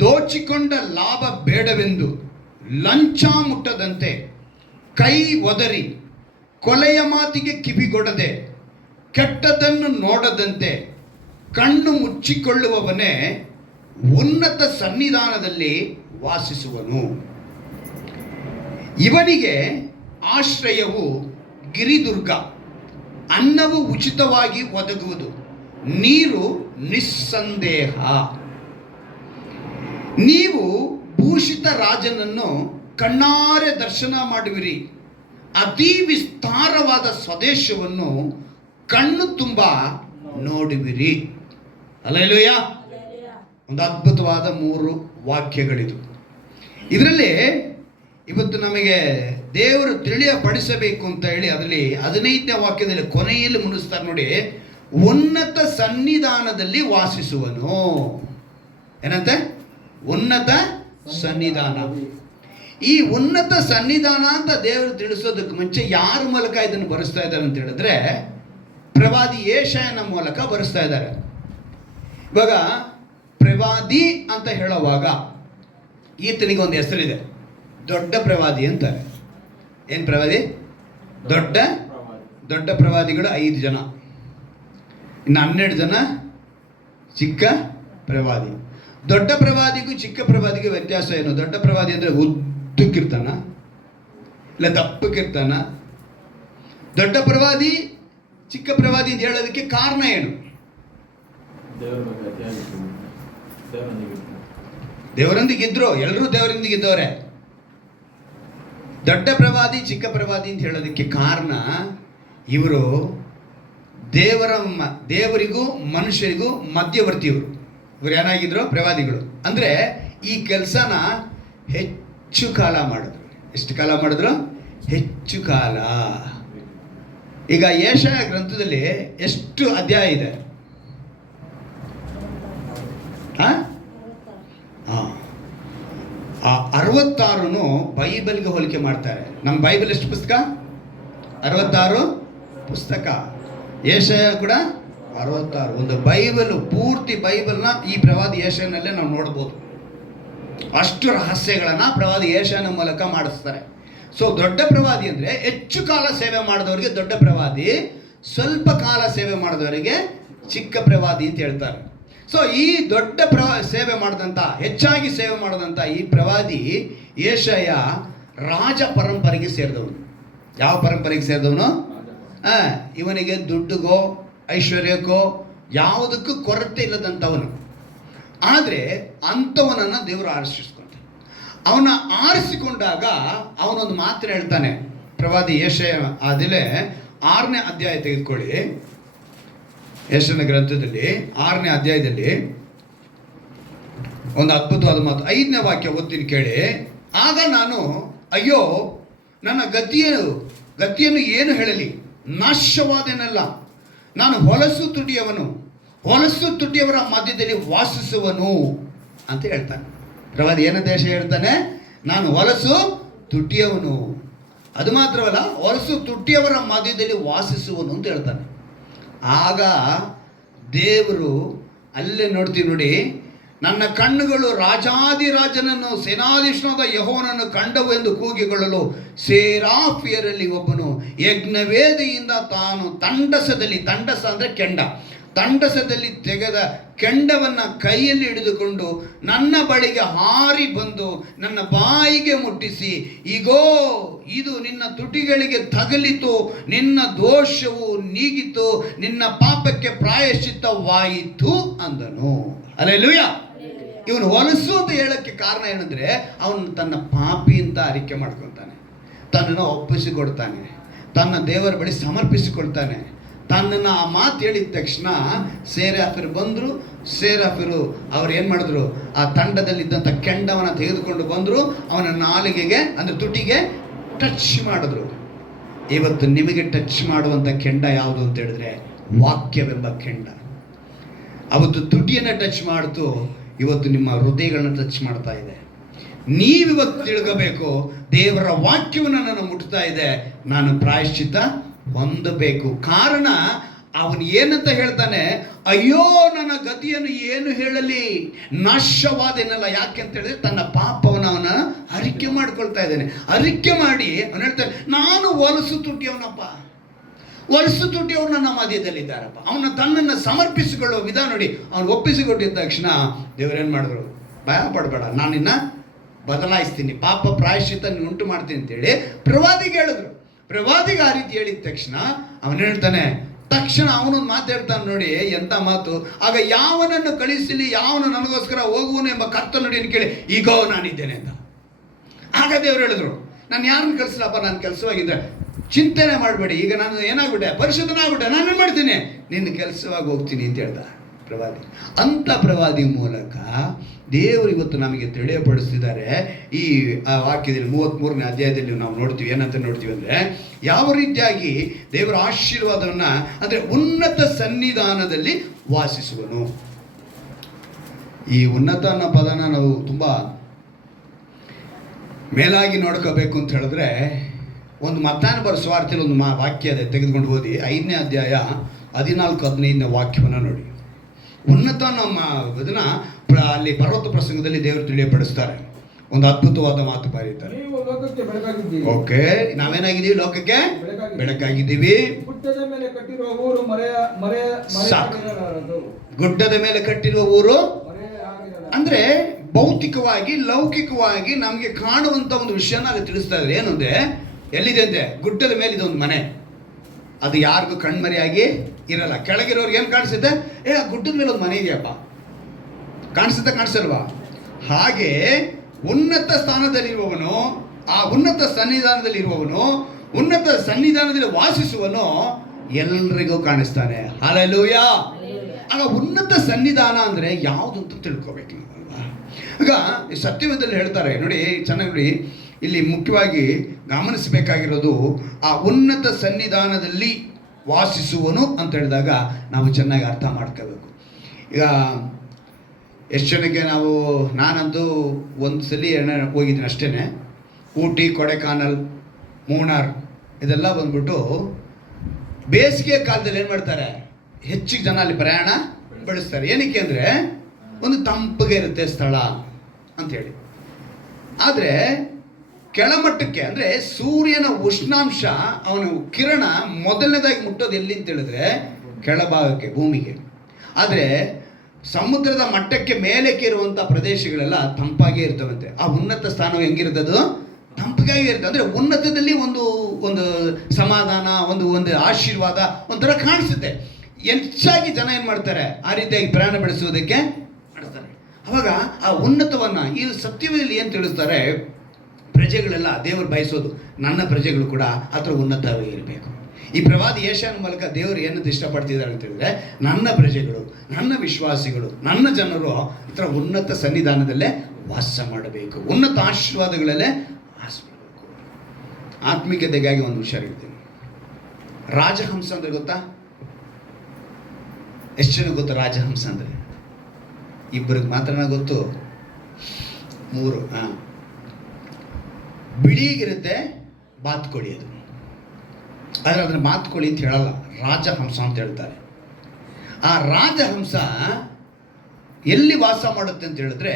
ದೋಚಿಕೊಂಡ ಲಾಭ ಬೇಡವೆಂದು ಲಂಚ ಮುಟ್ಟದಂತೆ ಕೈ ಒದರಿ ಕೊಲೆಯ ಮಾತಿಗೆ ಕಿವಿಗೊಡದೆ ಕೆಟ್ಟದನ್ನು ನೋಡದಂತೆ ಕಣ್ಣು ಮುಚ್ಚಿಕೊಳ್ಳುವವನೇ ಉನ್ನತ ಸನ್ನಿಧಾನದಲ್ಲಿ ವಾಸಿಸುವನು. ಇವನಿಗೆ ಆಶ್ರಯವು ಗಿರಿದುರ್ಗ, ಅನ್ನವು ಉಚಿತವಾಗಿ ಒದಗುವುದು, ನೀರು ನಿಸ್ಸಂದೇಹ. ನೀವು ಭೂಷಿತ ರಾಜನನ್ನು ಕಣ್ಣಾರೆ ದರ್ಶನ ಮಾಡುವಿರಿ, ಅತಿ ವಿಸ್ತಾರವಾದ ಸ್ವದೇಶವನ್ನು ಕಣ್ಣು ತುಂಬ ನೋಡುವಿರಿ. ಹಲ್ಲೆಲೂಯ. ಒಂದು ಅದ್ಭುತವಾದ 3 ವಾಕ್ಯಗಳಿದು. ಇದರಲ್ಲಿ ಇವತ್ತು ನಮಗೆ ದೇವರು ತಿಳಿಯಪಡಿಸಬೇಕು ಅಂತ ಹೇಳಿ ಅದರಲ್ಲಿ 15ನೇ ವಾಕ್ಯದಲ್ಲಿ ಕೊನೆಯಲ್ಲಿ ಮುಗಿಸ್ತಾರೆ ನೋಡಿ, ಉನ್ನತ ಸನ್ನಿಧಾನದಲ್ಲಿ ವಾಸಿಸುವನು. ಏನಂತೆ? ಉನ್ನತ ಸನ್ನಿಧಾನ. ಈ ಉನ್ನತ ಸನ್ನಿಧಾನ ಅಂತ ದೇವರು ತಿಳಿಸೋದಕ್ಕೆ ಮುಂಚೆ ಯಾರ ಮೂಲಕ ಇದನ್ನು ಬರೆಸ್ತಾ ಇದ್ದಾರೆ ಅಂತ ಹೇಳಿದ್ರೆ, ಪ್ರವಾದಿ ಯೆಶಾಯನ ಮೂಲಕ ಬರೆಸ್ತಾ ಇದ್ದಾರೆ. ಇವಾಗ ಪ್ರವಾದಿ ಅಂತ ಹೇಳುವಾಗ ಈತನಿಗೆ ಒಂದು ಹೆಸರಿದೆ, ದೊಡ್ಡ ಪ್ರವಾದಿ ಅಂತಾರೆ. ಏನು ಪ್ರವಾದಿ? ದೊಡ್ಡ ಪ್ರವಾದಿಗಳು 5 ಜನ, ಇನ್ನು 12 ಜನ ಚಿಕ್ಕ ಪ್ರವಾದಿ. ದೊಡ್ಡ ಪ್ರವಾದಿಗೂ ಚಿಕ್ಕ ಪ್ರವಾದಿಗೂ ವ್ಯತ್ಯಾಸ ಏನು? ದೊಡ್ಡ ಪ್ರವಾದಿ ಅಂದರೆ ಉದ್ದಕ್ಕಿರ್ತಾನ, ಇಲ್ಲ ದಪ್ಪಕ್ಕಿರ್ತಾನ? ದೊಡ್ಡ ಪ್ರವಾದಿ ಚಿಕ್ಕ ಪ್ರವಾದಿ ಅಂತ ಹೇಳೋದಕ್ಕೆ ಕಾರಣ ಏನು? ದೇವರೊಂದಿಗಿದ್ರು, ಎಲ್ಲರೂ ದೇವರೊಂದಿಗಿದ್ದವರೇ. ದೊಡ್ಡ ಪ್ರವಾದಿ ಚಿಕ್ಕ ಪ್ರವಾದಿ ಅಂತ ಹೇಳೋದಕ್ಕೆ ಕಾರಣ, ಇವರು ದೇವರಿಗೂ ಮನುಷ್ಯರಿಗೂ ಮಧ್ಯವರ್ತಿಯವರು. ಇವರು ಏನಾಗಿದ್ರು? ಪ್ರವಾದಿಗಳು. ಅಂದರೆ ಈ ಕೆಲಸನ ಹೆಚ್ಚು ಕಾಲ ಮಾಡಿದ್ರು. ಎಷ್ಟು ಕಾಲ ಮಾಡಿದ್ರು? ಹೆಚ್ಚು ಕಾಲ. ಈಗ ಯೆಶಾಯ ಗ್ರಂಥದಲ್ಲಿ ಎಷ್ಟು ಅಧ್ಯಾಯ ಇದೆ? 66 ಬೈಬಲ್ಗೆ ಹೋಲಿಕೆ ಮಾಡ್ತಾರೆ. ನಮ್ಮ ಬೈಬಲ್ ಎಷ್ಟು ಪುಸ್ತಕ? 66 ಪುಸ್ತಕ. ಯೆಶಾಯ ಕೂಡ 66. ಒಂದು ಬೈಬಲ್, ಪೂರ್ತಿ ಬೈಬಲ್ನ ಈ ಪ್ರವಾದಿ ಯೆಶಾಯನಲ್ಲೇ ನಾವು ನೋಡ್ಬೋದು. ಅಷ್ಟು ರಹಸ್ಯಗಳನ್ನು ಪ್ರವಾದಿ ಯೆಶಾಯನ ಮೂಲಕ ಮಾಡಿಸ್ತಾರೆ. ಸೊ ದೊಡ್ಡ ಪ್ರವಾದಿ ಅಂದರೆ ಹೆಚ್ಚು ಕಾಲ ಸೇವೆ ಮಾಡಿದವರಿಗೆ ದೊಡ್ಡ ಪ್ರವಾದಿ, ಸ್ವಲ್ಪ ಕಾಲ ಸೇವೆ ಮಾಡಿದವರಿಗೆ ಚಿಕ್ಕ ಪ್ರವಾದಿ ಅಂತ ಹೇಳ್ತಾರೆ. ಸೊ ಈ ದೊಡ್ಡ ಸೇವೆ ಮಾಡಿದಂಥ, ಹೆಚ್ಚಾಗಿ ಸೇವೆ ಮಾಡಿದಂಥ ಈ ಪ್ರವಾದಿ ಯೆಶಾಯ ರಾಜ ಪರಂಪರೆಗೆ ಸೇರಿದವನು. ಯಾವ ಪರಂಪರೆಗೆ ಸೇರಿದವನು? ಇವನಿಗೆ ದುಡ್ಡಿಗೋ ಐಶ್ವರ್ಯಕ್ಕೋ ಯಾವುದಕ್ಕೂ ಕೊರತೆ ಇಲ್ಲದಂಥವನು. ಆದರೆ ಅಂಥವನನ್ನು ದೇವರು ಆರಿಸಿಕೊಂಡ. ಅವನ ಆರಿಸಿಕೊಂಡಾಗ ಅವನೊಂದು ಮಾತ್ರ ಹೇಳ್ತಾನೆ. ಪ್ರವಾದಿ ಯೆಶಾಯ ಆದಲೇ 6ನೇ ಅಧ್ಯಾಯ ತೆಗೆದುಕೊಳ್ಳಿ. ಯೆಶಾಯನ ಗ್ರಂಥದಲ್ಲಿ 6ನೇ ಅಧ್ಯಾಯದಲ್ಲಿ ಒಂದು ಅದ್ಭುತವಾದ ಮಾತು. 5ನೇ ವಾಕ್ಯ ಓದ್ತೀನಿ ಕೇಳಿ. ಆಗ ನಾನು, ಅಯ್ಯೋ ನನ್ನ ಗತಿಯನ್ನು ಏನು ಹೇಳಲಿ? ನಾಶವಾದೇನಲ್ಲ. ನಾನು ಹೊಲಸು ತುಟಿಯವರ ಮಧ್ಯದಲ್ಲಿ ವಾಸಿಸುವನು ಅಂತ ಹೇಳ್ತಾನೆ. ಪ್ರವಾದಿ ಏನ ದೇಶ ಹೇಳ್ತಾನೆ? ನಾನು ಹೊಲಸು ತುಟಿಯವನು. ಅದು ಮಾತ್ರವಲ್ಲ, ಹೊಲಸು ತುಟಿಯವರ ಮಧ್ಯದಲ್ಲಿ ವಾಸಿಸುವನು ಅಂತ ಹೇಳ್ತಾನೆ. ಆಗ ದೇವರು ಅಲ್ಲೇ ನೋಡ್ತೀವಿ ನೋಡಿ, ನನ್ನ ಕಣ್ಣುಗಳು ರಾಜಾದಿರಾಜನನ್ನು ಸೇನಾಧೀಶನಾದ ಯೆಹೋವನನ್ನು ಕಂಡವು ಎಂದು ಕೂಗಿಕೊಳ್ಳಲು ಸೇರಾಫಿಯರಲ್ಲಿ ಒಬ್ಬನು ಯಜ್ಞವೇದಿಯಿಂದ ತಾನು ತಂಡಸ ಅಂದರೆ ಕೆಂಡ, ತಂಡಸದಲ್ಲಿ ತೆಗೆದ ಕೆಂಡವನ್ನು ಕೈಯಲ್ಲಿ ಹಿಡಿದುಕೊಂಡು ನನ್ನ ಬಳಿಗೆ ಹಾರಿ ಬಂದು ನನ್ನ ಬಾಯಿಗೆ ಮುಟ್ಟಿಸಿ, ಇಗೋ ಇದು ನಿನ್ನ ತುಟಿಗಳಿಗೆ ತಗಲಿತು, ನಿನ್ನ ದೋಷವು ನೀಗಿತು, ನಿನ್ನ ಪಾಪಕ್ಕೆ ಪ್ರಾಯಶ್ಚಿತ್ತವಾಯಿತು ಅಂದನು. ಹಲ್ಲೆಲೂಯಾ. ಇವನು ಹೊಲಸು ಅಂತ ಹೇಳಕ್ಕೆ ಕಾರಣ ಏನಂದ್ರೆ, ಅವನು ತನ್ನ ಪಾಪಿ ಅಂತ ಅರಿಕೆ ಮಾಡ್ಕೊಳ್ತಾನೆ, ತನ್ನನ್ನು ಒಪ್ಪಿಸಿಕೊಡ್ತಾನೆ, ತನ್ನ ದೇವರ ಬಳಿ ಸಮರ್ಪಿಸಿಕೊಳ್ತಾನೆ. ತನ್ನನ್ನು ಆ ಮಾತು ಹೇಳಿದ ತಕ್ಷಣ ಸೇರಾಫಿರು ಬಂದರು. ಸೇರಾಫಿರು ಅವ್ರು ಏನು ಮಾಡಿದ್ರು? ಆ ತಂಡದಲ್ಲಿದ್ದಂಥ ಕೆಂಡವನ್ನು ತೆಗೆದುಕೊಂಡು ಬಂದರು. ಅವನ ನಾಲಿಗೆಗೆ ಅಂದರೆ ತುಟಿಗೆ ಟಚ್ ಮಾಡಿದ್ರು. ಇವತ್ತು ನಿಮಗೆ ಟಚ್ ಮಾಡುವಂಥ ಕೆಂಡ ಯಾವುದು ಅಂತ ಹೇಳಿದ್ರೆ ವಾಕ್ಯವೆಂಬ ಕೆಂಡ. ಅವತ್ತು ತುಟಿಯನ್ನು ಟಚ್ ಮಾಡ್ತು, ಇವತ್ತು ನಿಮ್ಮ ಹೃದಯಗಳನ್ನ ಟಚ್ ಮಾಡ್ತಾ ಇದೆ. ನೀವಿವತ್ತು ತಿಳ್ಕೋಬೇಕು, ದೇವರ ವಾಕ್ಯವನ್ನು ನಾನು ಮುಟ್ತಾ ಇದೆ, ನಾನು ಪ್ರಾಯಶ್ಚಿತ್ತ ಹೊಂದಬೇಕು. ಕಾರಣ ಅವನು ಏನಂತ ಹೇಳ್ತಾನೆ? ಅಯ್ಯೋ ನನ್ನ ಗತಿಯನ್ನು ಏನು ಹೇಳಲಿ, ನಾಶವಾದೇನಲ್ಲ. ಯಾಕೆ ಅಂತ ಹೇಳಿದ್ರೆ ತನ್ನ ಪಾಪವನ್ನು ಅವನ ಅರಿಕೆ ಮಾಡ್ಕೊಳ್ತಾ ಇದ್ದಾನೆ. ಅರಿಕೆ ಮಾಡಿ ಅವನು ಹೇಳ್ತಾನೆ, ನಾನು ಹೊಲಸು ತುಟಿಯವನಪ್ಪ, ಹೊಲಸು ತುಟಿಯವರು ನನ್ನ ಮಧ್ಯದಲ್ಲಿದ್ದಾರಪ್ಪ. ಅವನ ತನ್ನನ್ನು ಸಮರ್ಪಿಸಿಕೊಳ್ಳುವ ವಿಧಾನ ನೋಡಿ. ಅವನು ಒಪ್ಪಿಸಿಕೊಟ್ಟಿದ್ದ ತಕ್ಷಣ ದೇವರೇನು ಮಾಡಿದ್ರು? ಭಯ ಪಡಬೇಡ, ನಾನು ನಿನ್ನ ಬದಲಾಯಿಸ್ತೀನಿ, ಪಾಪ ಪ್ರಾಯಶ್ಚಿತ್ತ ಉಂಟು ಮಾಡ್ತೀನಿ ಅಂತೇಳಿ ಪ್ರವಾದಿಗೆ ಹೇಳಿದ್ರು. ಪ್ರವಾದಿಗೆ ಆ ರೀತಿ ಹೇಳಿದ ತಕ್ಷಣ ಅವನು ಹೇಳ್ತಾನೆ, ತಕ್ಷಣ ಅವನೊಂದು ಮಾತಾಡ್ತಾನೆ ನೋಡಿ, ಎಂಥ ಮಾತು. ಆಗ ಯಾವನನ್ನು ಕಳಿಸಲಿ, ಯಾವನು ನನಗೋಸ್ಕರ ಹೋಗುವನು ಎಂಬ ಕರ್ತನು ನೋಡಿ ಕೇಳಿ, ಈಗೋ ನಾನಿದ್ದೇನೆ ಅಂತ. ಆಗ ದೇವರು ಹೇಳಿದ್ರು, ನಾನು ಯಾರನ್ನು ಕಲಿಸ್ಲಪ್ಪ, ನಾನು ಕೆಲಸವಾಗಿದ್ದೆ, ಚಿಂತನೆ ಮಾಡಬೇಡಿ, ಈಗ ನಾನು ಏನಾಗ್ಬಿಟ್ಟೆ, ಪರಿಶುದ್ಧನಾಗ್ಬಿಟ್ಟೆ, ನಾನೇನು ಮಾಡ್ತೀನಿ, ನಿನ್ನ ಕೆಲಸವಾಗಿ ಹೋಗ್ತೀನಿ ಅಂತ ಹೇಳ್ದ ಪ್ರವಾದಿ. ಅಂಥ ಪ್ರವಾದಿ ಮೂಲಕ ದೇವರು ಇವತ್ತು ನಮಗೆ ತಿಳಿಯಪಡಿಸ್ತಿದ್ದಾರೆ. ಈ ವಾಕ್ಯದಲ್ಲಿ 33ನೇ ಅಧ್ಯಾಯದಲ್ಲಿ ನಾವು ನೋಡ್ತೀವಿ, ಏನಂತ ನೋಡ್ತೀವಿ ಅಂದರೆ, ಯಾವ ರೀತಿಯಾಗಿ ದೇವರ ಆಶೀರ್ವಾದವನ್ನು, ಅಂದರೆ ಉನ್ನತ ಸನ್ನಿಧಾನದಲ್ಲಿ ವಾಸಿಸುವನು. ಈ ಉನ್ನತ ಅನ್ನೋ ಪದನ ನಾವು ತುಂಬ ಮೇಲಾಗಿ ನೋಡ್ಕೋಬೇಕು ಅಂತ ಹೇಳಿದ್ರೆ, ಒಂದು ಮತ್ತಾಯನ ಬರೋ ಸ್ವಾರ್ಥದಲ್ಲಿ ಒಂದು ವಾಕ್ಯ ಇದೆ, ತೆಗೆದುಕೊಂಡು ಓದಿ 5ನೇ ಅಧ್ಯಾಯ 14-15ನೇ ವಾಕ್ಯವನ್ನು ನೋಡಿ. ಉನ್ನತ ನಮ್ಮ ಇದನ್ನ ಅಲ್ಲಿ ಪರ್ವತ ಪ್ರಸಂಗದಲ್ಲಿ ದೇವರು ತಿಳಿಯಪಡಿಸ್ತಾರೆ. ಒಂದು ಅದ್ಭುತವಾದ ಮಾತು ಬರೀತಾರೆ. ಓಕೆ, ನಾವೇನಾಗಿದ್ದೀವಿ? ಲೋಕಕ್ಕೆ ಬೆಳಕಾಗಿದ್ದೀವಿ. ಗುಡ್ಡದ ಮೇಲೆ ಕಟ್ಟಿರುವ ಊರು ಅಂದ್ರೆ ಭೌತಿಕವಾಗಿ, ಲೌಕಿಕವಾಗಿ ನಮಗೆ ಕಾಣುವಂತ ಒಂದು ವಿಷಯನ ಅಲ್ಲಿ ತಿಳಿಸ್ತಾ ಇದ್ದಾರೆ. ಏನು ಅಂದ್ರೆ, ಎಲ್ಲಿದೆ ಅಂತೆ? ಗುಡ್ಡದ ಮೇಲಿದೆ ಒಂದು ಮನೆ. ಅದು ಯಾರಿಗೂ ಕಣ್ಮರೆಯಾಗಿ ಇರಲ್ಲ. ಕೆಳಗಿರೋರ್ಗೆ ಏನು ಕಾಣಿಸುತ್ತೆ? ಆ ಗುಡ್ಡದ ಮೇಲೆ ಒಂದು ಮನೆ ಇದೆಯಪ್ಪ, ಕಾಣಿಸಲ್ವಾ? ಹಾಗೆ ಉನ್ನತ ಸ್ಥಾನದಲ್ಲಿರುವವನು, ಆ ಉನ್ನತ ಸನ್ನಿಧಾನದಲ್ಲಿರುವವನು, ಉನ್ನತ ಸನ್ನಿಧಾನದಲ್ಲಿ ವಾಸಿಸುವನು ಎಲ್ರಿಗೂ ಕಾಣಿಸ್ತಾನೆ. ಹಲ್ಲೆಲೂಯಾ. ಆಗ ಉನ್ನತ ಸನ್ನಿಧಾನ ಅಂದ್ರೆ ಯಾವುದು ಅಂತ ತಿಳ್ಕೊಬೇಕು ಅಲ್ವಾ? ಈಗ ಸತ್ಯವೇದದಲ್ಲಿ ಹೇಳ್ತಾರೆ ನೋಡಿ, ಚೆನ್ನಾಗಿ ನೋಡಿ, ಇಲ್ಲಿ ಮುಖ್ಯವಾಗಿ ಗಮನಿಸಬೇಕಾಗಿರೋದು ಆ ಉನ್ನತ ಸನ್ನಿಧಾನದಲ್ಲಿ ವಾಸಿಸುವನು ಅಂತ ಹೇಳಿದಾಗ ನಾವು ಚೆನ್ನಾಗಿ ಅರ್ಥ ಮಾಡ್ಕೋಬೇಕು. ಈಗ ಎಷ್ಟು ಜನಕ್ಕೆ ನಾನಂತೂ ಒಂದು ಸಲ ಹೋಗಿದ್ದೀನಿ ಅಷ್ಟೇ. ಊಟಿ, ಕೊಡೆಕಾನಲ್, ಮೂನಾರ್ ಇದೆಲ್ಲ ಬಂದ್ಬಿಟ್ಟು ಬೇಸಿಗೆ ಕಾಲದಲ್ಲಿ ಏನು ಮಾಡ್ತಾರೆ, ಹೆಚ್ಚಿಗೆ ಜನ ಅಲ್ಲಿ ಪ್ರಯಾಣ ಬೆಳೆಸ್ತಾರೆ. ಏನಕ್ಕೆ ಅಂದರೆ ಒಂದು ತಂಪಿಗೆ ಇರುತ್ತೆ ಸ್ಥಳ ಅಂಥೇಳಿ. ಆದರೆ ಕೆಳಮಟ್ಟಕ್ಕೆ ಅಂದರೆ ಸೂರ್ಯನ ಉಷ್ಣಾಂಶ, ಅವನ ಕಿರಣ ಮೊದಲನೇದಾಗಿ ಮುಟ್ಟೋದು ಎಲ್ಲಿ ಅಂತ ಹೇಳಿದ್ರೆ ಕೆಳಭಾಗಕ್ಕೆ, ಭೂಮಿಗೆ. ಆದರೆ ಸಮುದ್ರದ ಮಟ್ಟಕ್ಕೆ ಮೇಲಕ್ಕೆ ಇರುವಂಥ ಪ್ರದೇಶಗಳೆಲ್ಲ ತಂಪಾಗೇ ಇರ್ತವಂತೆ. ಆ ಉನ್ನತ ಸ್ಥಾನವು ಹೆಂಗಿರ್ತದೋ ತಂಪಾಗೇ ಇರ್ತದೆ. ಅಂದರೆ ಉನ್ನತದಲ್ಲಿ ಒಂದು ಸಮಾಧಾನ, ಒಂದು ಆಶೀರ್ವಾದ ಒಂಥರ ಕಾಣಿಸುತ್ತೆ. ಹೆಚ್ಚಾಗಿ ಜನ ಏನು ಮಾಡ್ತಾರೆ, ಆ ರೀತಿಯಾಗಿ ಪ್ರಯಾಣ ಬೆಳೆಸುವುದಕ್ಕೆ ಮಾಡ್ತಾರೆ. ಅವಾಗ ಆ ಉನ್ನತವನ್ನು ಈ ಸತ್ಯದಲ್ಲಿ ಏನು ತಿಳಿಸ್ತಾರೆ, ಪ್ರಜೆಗಳೆಲ್ಲ ದೇವರು ಬಯಸೋದು, ನನ್ನ ಪ್ರಜೆಗಳು ಕೂಡ ಆ ಥರ ಉನ್ನತವಾಗಿ ಇರಬೇಕು. ಈ ಪ್ರವಾದಿ ಯೆಶಾಯನ ಮೂಲಕ ದೇವರು ಏನಂತ ಇಷ್ಟಪಡ್ತಿದ್ದಾರೆ ಅಂತ ಹೇಳಿದ್ರೆ, ನನ್ನ ಪ್ರಜೆಗಳು, ನನ್ನ ವಿಶ್ವಾಸಿಗಳು, ನನ್ನ ಜನರು ಆ ಥರ ಉನ್ನತ ಸನ್ನಿಧಾನದಲ್ಲೇ ವಾಸ ಮಾಡಬೇಕು, ಉನ್ನತ ಆಶೀರ್ವಾದಗಳಲ್ಲೇ ವಾಸ ಮಾಡಬೇಕು. ಆತ್ಮಿಕತೆಗಾಗಿ ಒಂದು ವಿಷಯ ಹೇಳ್ತೀನಿ. ರಾಜಹಂಸ ಅಂದರೆ ಗೊತ್ತಾ? ಎಷ್ಟು ಜನ ಗೊತ್ತು ರಾಜಹಂಸ ಅಂದರೆ? ಇಬ್ಬರಿಗೆ ಮಾತ್ರ ಗೊತ್ತು, 3. ಬಿಳಿಗಿರುತ್ತೆ ಬಾತುಕೋಳಿ, ಅದು ಆದರೆ ಅದನ್ನು ಬಾತುಕೋಳಿ ಅಂತ ಹೇಳಲ್ಲ, ರಾಜಹಂಸ ಅಂತ ಹೇಳ್ತಾರೆ. ಆ ರಾಜಹಂಸ ಎಲ್ಲಿ ವಾಸ ಮಾಡುತ್ತೆ ಅಂತ ಹೇಳಿದ್ರೆ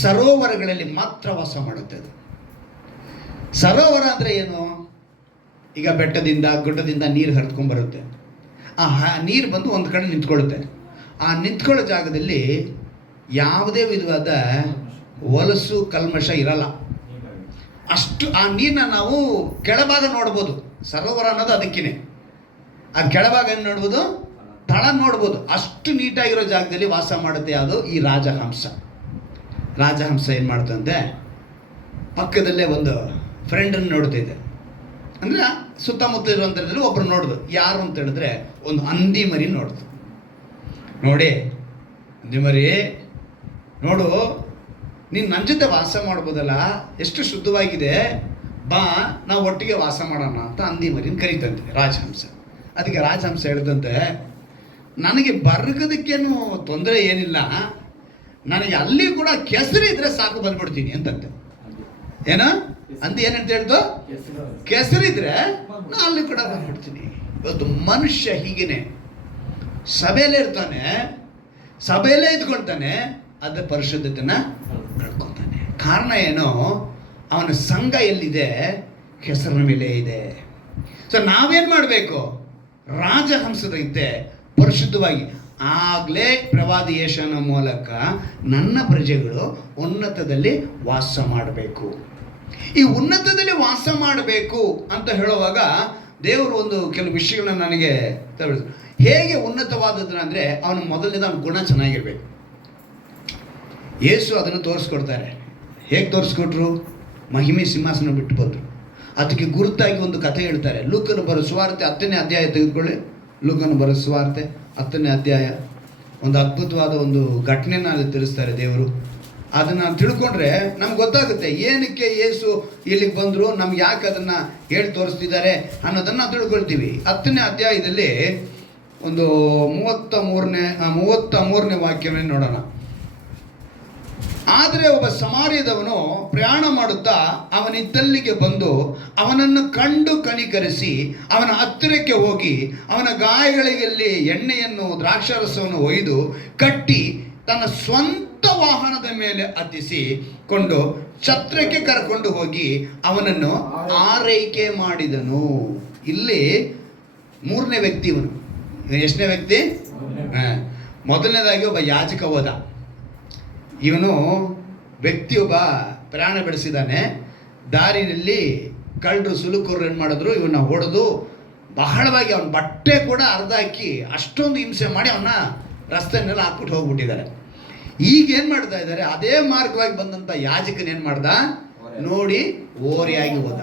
ಸರೋವರಗಳಲ್ಲಿ ಮಾತ್ರ ವಾಸ ಮಾಡುತ್ತೆ. ಅದು ಸರೋವರ ಅಂದರೆ ಏನು? ಈಗ ಬೆಟ್ಟದಿಂದ ಗುಡ್ಡದಿಂದ ನೀರು ಹರಿದ್ಕೊಂಡ್ಬರುತ್ತೆ. ಆ ನೀರು ಬಂದು ಒಂದು ಕಡೆ ನಿಂತ್ಕೊಳ್ಳುತ್ತೆ. ಆ ನಿಂತ್ಕೊಳ್ಳೋ ಜಾಗದಲ್ಲಿ ಯಾವುದೇ ವಿಧವಾದ ಹೊಲಸು ಕಲ್ಮಶ ಇರಲ್ಲ. ಅಷ್ಟು ಆ ನೀರನ್ನ ನಾವು ಕೆಳಭಾಗ ನೋಡ್ಬೋದು. ಸರೋವರ ಅನ್ನೋದು ಅದಕ್ಕೇನೆ, ಅದು ಕೆಳಭಾಗ ಏನು ನೋಡ್ಬೋದು, ತಳ ನೋಡ್ಬೋದು. ಅಷ್ಟು ನೀಟಾಗಿರೋ ಜಾಗದಲ್ಲಿ ವಾಸ ಮಾಡುತ್ತೆ ಅದು ಈ ರಾಜಹಂಸ. ರಾಜಹಂಸ ಏನು ಮಾಡ್ತಂತೆ, ಪಕ್ಕದಲ್ಲೇ ಒಂದು ಫ್ರೆಂಡನ್ನು ನೋಡ್ತಿದ್ದೆ. ಅಂದರೆ ಸುತ್ತಮುತ್ತ ಇರುವಂಥದ್ರಲ್ಲಿ ಒಬ್ಬರು ನೋಡ್ದು. ಯಾರು ಅಂತ ಹೇಳಿದ್ರೆ ಒಂದು ಹಂದಿ ಮರಿ ನೋಡ್ದು. ನೋಡಿ ಹಂದಿ ಮರಿ, ನೋಡು, ನೀನು ನನ್ನ ಜೊತೆ ವಾಸ ಮಾಡ್ಬೋದಲ್ಲ, ಎಷ್ಟು ಶುದ್ಧವಾಗಿದೆ, ಬಾ ನಾವು ಒಟ್ಟಿಗೆ ವಾಸ ಮಾಡೋಣ ಅಂತ ಹಂದಿ ಮರಿನ ಕರೀತಂತೆ ರಾಜಹಂಸ. ಅದಕ್ಕೆ ರಾಜಹಂಸ ಹೇಳ್ದಂತೆ, ನನಗೆ ಬರ್ಗದಕ್ಕೇನು ತೊಂದರೆ ಏನಿಲ್ಲ, ನನಗೆ ಅಲ್ಲಿ ಕೂಡ ಕೆಸರಿದ್ರೆ ಸಾಕು ಬಂದ್ಬಿಡ್ತೀನಿ ಅಂತಂತೆ. ಏನ ಹಂದಿ ಏನಂತ ಹೇಳ್ದು? ಕೆಸರಿದ್ರೆ ನಾನು ಅಲ್ಲಿ ಕೂಡ ಬಂದ್ಬಿಡ್ತೀನಿ. ಇವತ್ತು ಮನುಷ್ಯ ಹೀಗೇನೆ, ಸಭೆಯಲ್ಲೇ ಇರ್ತಾನೆ, ಸಭೆಯಲ್ಲೇ ಇದ್ಕೊಳ್ತಾನೆ, ಅದರ ಪರಿಶುದ್ಧತೆನ ಕಳ್ಕೊತಾನೆ. ಕಾರಣ ಏನು? ಅವನ ಸಂಘ ಎಲ್ಲಿದೆ? ಹೆಸರಿನ ಮೇಲೆ ಇದೆ. ಸೊ ನಾವೇನು ಮಾಡಬೇಕು? ರಾಜಹಂಸದಂತೆ ಪರಿಶುದ್ಧವಾಗಿ, ಆಗಲೇ ಪ್ರವಾದಿ ಯೆಶಾಯನ ಮೂಲಕ ನನ್ನ ಪ್ರಜೆಗಳು ಉನ್ನತದಲ್ಲಿ ವಾಸ ಮಾಡಬೇಕು. ಈ ಉನ್ನತದಲ್ಲಿ ವಾಸ ಮಾಡಬೇಕು ಅಂತ ಹೇಳುವಾಗ ದೇವರು ಕೆಲವು ವಿಷಯಗಳನ್ನ ನನಗೆ ತಿಳಿಸಿದ್ರು. ಹೇಗೆ ಉನ್ನತವಾದದ್ದನ್ನ ಅಂದರೆ ಅವನ ಮೊದಲನೇದು ಅವನ ಗುಣ ಚೆನ್ನಾಗಿರ್ಬೇಕು. ಯೇಸು ಅದನ್ನು ತೋರಿಸ್ಕೊಡ್ತಾರೆ. ಹೇಗೆ ತೋರಿಸ್ಕೊಟ್ರು? ಮಹಿಮೆ ಸಿಂಹಾಸನ ಬಿಟ್ಟು ಬಂದರು. ಅದಕ್ಕೆ ಗುರುತಾಗಿ ಒಂದು ಕಥೆ ಹೇಳ್ತಾರೆ. ಲೂಕನು ಬರೋ ಸುವಾರ್ತೆ 10ನೇ ಅಧ್ಯಾಯ ತೆಗೆದುಕೊಳ್ಳಿ. ಲೂಕನು ಬರೋ ಸುವಾರ್ತೆ 10ನೇ ಅಧ್ಯಾಯ. ಒಂದು ಅದ್ಭುತವಾದ ಒಂದು ಘಟನೆನ ಅಲ್ಲಿ ತಿಳಿಸ್ತಾರೆ ದೇವರು. ಅದನ್ನು ತಿಳ್ಕೊಂಡ್ರೆ ನಮ್ಗೆ ಗೊತ್ತಾಗುತ್ತೆ ಏನಕ್ಕೆ ಯೇಸು ಇಲ್ಲಿಗೆ ಬಂದರು, ನಮ್ಗೆ ಯಾಕೆ ಅದನ್ನು ಹೇಳಿ ತೋರಿಸ್ತಿದ್ದಾರೆ ಅನ್ನೋದನ್ನು ತಿಳ್ಕೊಳ್ತೀವಿ. 10ನೇ ಅಧ್ಯಾಯದಲ್ಲಿ ಒಂದು 33ನೇ ವಾಕ್ಯವನ್ನೇ ನೋಡೋಣ. ಆದರೆ ಒಬ್ಬ ಸಮಾರ್ಯದವನು ಪ್ರಯಾಣ ಮಾಡುತ್ತಾ ಅವನಿದ್ದಲ್ಲಿಗೆ ಬಂದು ಅವನನ್ನು ಕಂಡು ಕನಿಕರಿಸಿ ಅವನ ಹತ್ತಿರಕ್ಕೆ ಹೋಗಿ ಅವನ ಗಾಯಗಳಿಗೆ ಎಣ್ಣೆಯನ್ನು ದ್ರಾಕ್ಷಾರಸವನ್ನು ಒಯ್ದು ಕಟ್ಟಿ ತನ್ನ ಸ್ವಂತ ವಾಹನದ ಮೇಲೆ ಹತ್ತಿಸಿಕೊಂಡು ಛತ್ರಕ್ಕೆ ಕರ್ಕೊಂಡು ಹೋಗಿ ಅವನನ್ನು ಆರೈಕೆ ಮಾಡಿದನು. ಇಲ್ಲಿ 3ನೇ ವ್ಯಕ್ತಿ ಇವನು. ಎಷ್ಟನೇ ವ್ಯಕ್ತಿ? ಮೊದಲನೇದಾಗಿ ಒಬ್ಬ ಯಾಜಕ ಹೋದ. ಇವನು ವ್ಯಕ್ತಿ ಒಬ್ಬ ಪ್ರಯಾಣ ಬೆಳೆಸಿದ್ದಾನೆ. ದಾರಿನಲ್ಲಿ ಕಳ್ಳರು ಸುಲುಕೋರು ಏನು ಮಾಡಿದ್ರು, ಇವನ್ನ ಹೊಡೆದು ಬಹಳವಾಗಿ ಅವನ ಬಟ್ಟೆ ಕೂಡ ಅರ್ಧ ಹಾಕಿ ಅಷ್ಟೊಂದು ಹಿಂಸೆ ಮಾಡಿ ಅವನ್ನ ರಸ್ತೆನೆಲ್ಲ ಹಾಕ್ಬಿಟ್ಟು ಹೋಗ್ಬಿಟ್ಟಿದ್ದಾರೆ. ಈಗ ಏನು ಮಾಡ್ತಾ ಇದ್ದಾರೆ, ಅದೇ ಮಾರ್ಗವಾಗಿ ಬಂದಂಥ ಯಾಜಕನ ಏನು ಮಾಡ್ದ ನೋಡಿ ಓರೆಯಾಗಿ ಹೋದ.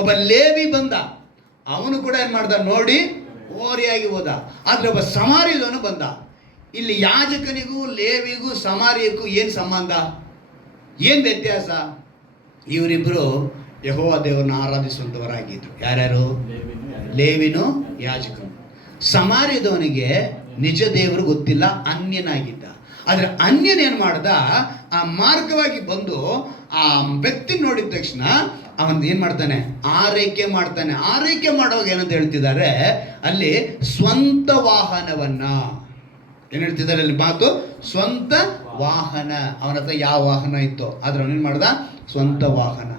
ಒಬ್ಬ ಲೇವಿ ಬಂದ, ಅವನು ಕೂಡ ಏನು ಮಾಡ್ದ ನೋಡಿ ಓರೆಯಾಗಿ ಹೋದ. ಆದರೆ ಒಬ್ಬ ಸಮಾರ್ಯದವನು ಬಂದ. ಇಲ್ಲಿ ಯಾಜಕನಿಗೂ ಲೇವಿಗೂ ಸಮಾರ್ಯಕ್ಕೂ ಏನು ಸಂಬಂಧ, ಏನು ವ್ಯತ್ಯಾಸ? ಇವರಿಬ್ಬರು ಯೆಹೋವ ದೇವರನ್ನು ಆರಾಧಿಸುವಂಥವರಾಗಿದ್ದರು. ಯಾರ್ಯಾರು? ಲೇವಿನು ಯಾಜಕನು. ಸಮಾರ್ಯದವನಿಗೆ ನಿಜ ದೇವರು ಗೊತ್ತಿಲ್ಲ, ಅನ್ಯನಾಗಿದ್ದ. ಆದರೆ ಅನ್ಯನೇನು ಮಾಡ್ದ, ಆ ಮಾರ್ಗವಾಗಿ ಬಂದು ಆ ವ್ಯಕ್ತಿ ನೋಡಿದ ತಕ್ಷಣ ಅವನ್ ಏನು ಮಾಡ್ತಾನೆ, ಆರೈಕೆ ಮಾಡ್ತಾನೆ. ಆರೈಕೆ ಮಾಡುವಾಗ ಏನಂತ ಹೇಳ್ತಿದ್ದಾರೆ ಅಲ್ಲಿ, ಸ್ವಂತ ವಾಹನವನ್ನ ಏನು ಹೇಳ್ತಿದ್ದಾರೆ ಅಲ್ಲಿ ಮಾತು, ಸ್ವಂತ ವಾಹನ. ಅವನ ಹತ್ರ ಯಾವ ವಾಹನ ಇತ್ತೋ ಆದ್ರೆ ಅವನೇನು ಮಾಡ್ದ, ಸ್ವಂತ ವಾಹನ.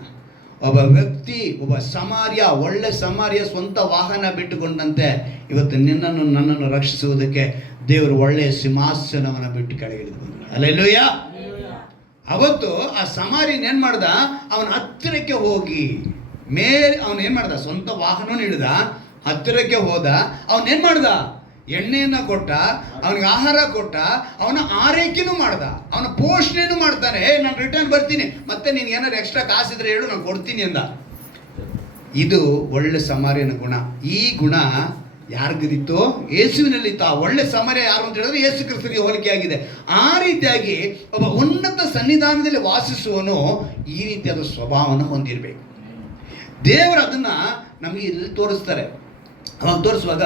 ಒಬ್ಬ ವ್ಯಕ್ತಿ, ಒಬ್ಬ ಸಮಾರ್ಯ, ಒಳ್ಳೆ ಸಮಾರ್ಯ ಸ್ವಂತ ವಾಹನ ಬಿಟ್ಟುಕೊಂಡಂತೆ ಇವತ್ತು ನಿನ್ನನ್ನು ನನ್ನನ್ನು ರಕ್ಷಿಸುವುದಕ್ಕೆ ದೇವರು ಒಳ್ಳೆಯ ಸಿಂಹಾಸನವನ್ನು ಬಿಟ್ಟು ಕೆಳಗಿಳಿದು ಬಂದರು. ಹಲ್ಲೆಲೂಯಾ. ಅವತ್ತು ಆ ಸಮಾರ್ಯನ ಏನು ಮಾಡ್ದ, ಅವನ ಹತ್ತಿರಕ್ಕೆ ಹೋಗಿ ಅವನೇನು ಮಾಡ್ದ, ಸ್ವಂತ ವಾಹನವನ್ನು ಹಿಡಿದ, ಹತ್ತಿರಕ್ಕೆ ಹೋದ. ಅವನೇನು ಮಾಡ್ದ, ಎಣ್ಣೆಯನ್ನು ಕೊಟ್ಟ, ಅವನಿಗೆ ಆಹಾರ ಕೊಟ್ಟ, ಅವನ ಆರೈಕೆನೂ ಮಾಡ್ದ, ಅವನ ಪೋಷಣೆನೂ ಮಾಡ್ತಾನೆ. ನಾನು ರಿಟರ್ನ್ ಬರ್ತೀನಿ, ಮತ್ತೆ ನೀನು ಏನಾದ್ರು ಎಕ್ಸ್ಟ್ರಾ ಕಾಸಿದ್ರೆ ಹೇಳು, ನಾನು ಕೊಡ್ತೀನಿ ಅಂದ. ಇದು ಒಳ್ಳೆ ಸಮಾರ್ಯನ ಗುಣ. ಈ ಗುಣ ಯಾರಿಗಿತ್ತು? ಯೇಸುವಿನಲ್ಲಿತ್ತು. ಆ ಒಳ್ಳೆ ಸಮಾರ್ಯ ಯಾರು ಅಂತ ಹೇಳಿದ್ರೆ ಯೇಸು ಕ್ರಿಸ್ತನಿಗೆ ಹೋಲಿಕೆ ಆಗಿದೆ. ಆ ರೀತಿಯಾಗಿ ಒಬ್ಬ ಉನ್ನತ ಸನ್ನಿಧಾನದಲ್ಲಿ ವಾಸಿಸುವನು ಈ ರೀತಿಯಾದ ಸ್ವಭಾವವನ್ನು ಹೊಂದಿರಬೇಕು. ದೇವರು ಅದನ್ನ ನಮಗೆ ಇಲ್ಲಿ ತೋರಿಸ್ತಾರೆ. ಅವಾಗ ತೋರಿಸುವಾಗ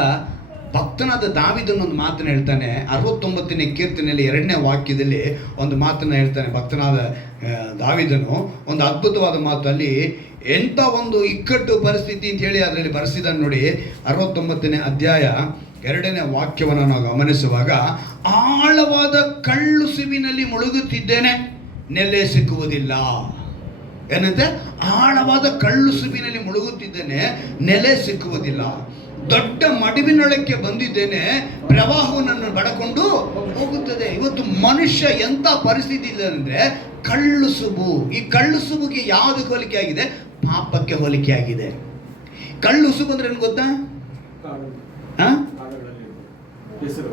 ಭಕ್ತನಾದ ದಾವೀದನೊಂದು ಮಾತನ್ನು ಹೇಳ್ತಾನೆ. 69ನೇ ಕೀರ್ತನೆಯಲ್ಲಿ 2ನೇ ವಾಕ್ಯದಲ್ಲಿ ಒಂದು ಮಾತನ್ನು ಹೇಳ್ತಾನೆ. ಭಕ್ತನಾದ ದಾವೀದನು ಒಂದು ಅದ್ಭುತವಾದ ಮಾತು. ಅಲ್ಲಿ ಎಂಥ ಒಂದು ಇಕ್ಕಟ್ಟು ಪರಿಸ್ಥಿತಿ ಅಂತ ಹೇಳಿ ಅದರಲ್ಲಿ ಬರೆಸಿದ್ದಾನೆ ನೋಡಿ. 69ನೇ ಅಧ್ಯಾಯ 2ನೇ ವಾಕ್ಯವನ್ನು ನಾವು ಗಮನಿಸುವಾಗ, ಆಳವಾದ ಕಳ್ಳು ಸಿಬಿನಲ್ಲಿ ಮುಳುಗುತ್ತಿದ್ದೇನೆ, ನೆಲೆ ಸಿಕ್ಕುವುದಿಲ್ಲ. ಏನಂತೆ? ಆಳವಾದ ಕಳ್ಳು ಸಿಬಿನಲ್ಲಿ ಮುಳುಗುತ್ತಿದ್ದೇನೆ, ನೆಲೆ ಸಿಕ್ಕುವುದಿಲ್ಲ. ದೊಡ್ಡ ಮಡುವಿನೊಳಕ್ಕೆ ಬಂದಿದ್ದೇನೆ, ಪ್ರವಾಹವು ನನ್ನನ್ನು ಬಡಕೊಂಡು ಹೋಗುತ್ತದೆ. ಇವತ್ತು ಮನುಷ್ಯ ಎಂಥ ಪರಿಸ್ಥಿತಿ ಇದೆ ಅಂದರೆ ಕಳ್ಳು ಸುಬು. ಈ ಕಳ್ಳು ಸುಬುಗೆ ಯಾವುದು ಹೋಲಿಕೆ ಆಗಿದೆ? ಪಾಪಕ್ಕೆ ಹೋಲಿಕೆ ಆಗಿದೆ. ಕಳ್ಳು ಸುಬು ಅಂದ್ರೆ ಏನು ಗೊತ್ತಾ?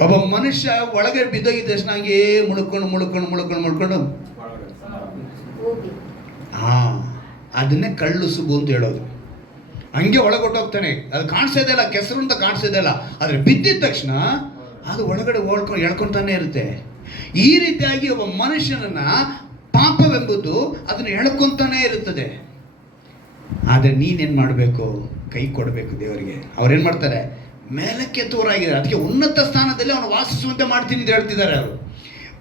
ಒಬ್ಬ ಮನುಷ್ಯ ಒಳಗೆ ಬಿದ್ದೋಗಿದ್ದ ತಕ್ಷಣ ಹಂಗೆ ಮುಳ್ಕೊಂಡು ಅದನ್ನೇ ಕಳ್ಳು ಸುಬು ಅಂತ ಹೇಳೋದು. ಹಂಗೆ ಒಳಗೊಟ್ಟೋಗ್ತಾನೆ, ಅದು ಕಾಣಿಸೋದೇ ಇಲ್ಲ, ಕೆಸರು ಅಂತ ಕಾಣಿಸೋದೇ ಇಲ್ಲ. ಆದರೆ ಬಿದ್ದಿದ ತಕ್ಷಣ ಅದು ಒಳಗಡೆ ಎಳ್ಕೊಳ್ತಾನೆ ಇರುತ್ತೆ. ಈ ರೀತಿಯಾಗಿ ಒಬ್ಬ ಮನುಷ್ಯನನ್ನ ಪಾಪವೆಂಬುದು ಅದನ್ನು ಎಳ್ಕೊಂತಾನೆ ಇರುತ್ತದೆ. ಆದರೆ ನೀನೇನು ಮಾಡಬೇಕು? ಕೈ ಕೊಡಬೇಕು ದೇವರಿಗೆ. ಅವ್ರೇನು ಮಾಡ್ತಾರೆ? ಮೇಲಕ್ಕೆ ತೋರಾಗಿದ್ದಾರೆ. ಅದಕ್ಕೆ ಉನ್ನತ ಸ್ಥಾನದಲ್ಲಿ ಅವನು ವಾಸಿಸುವಂತೆ ಮಾಡ್ತೀನಿ ಅಂತ ಹೇಳ್ತಿದ್ದಾರೆ. ಅವರು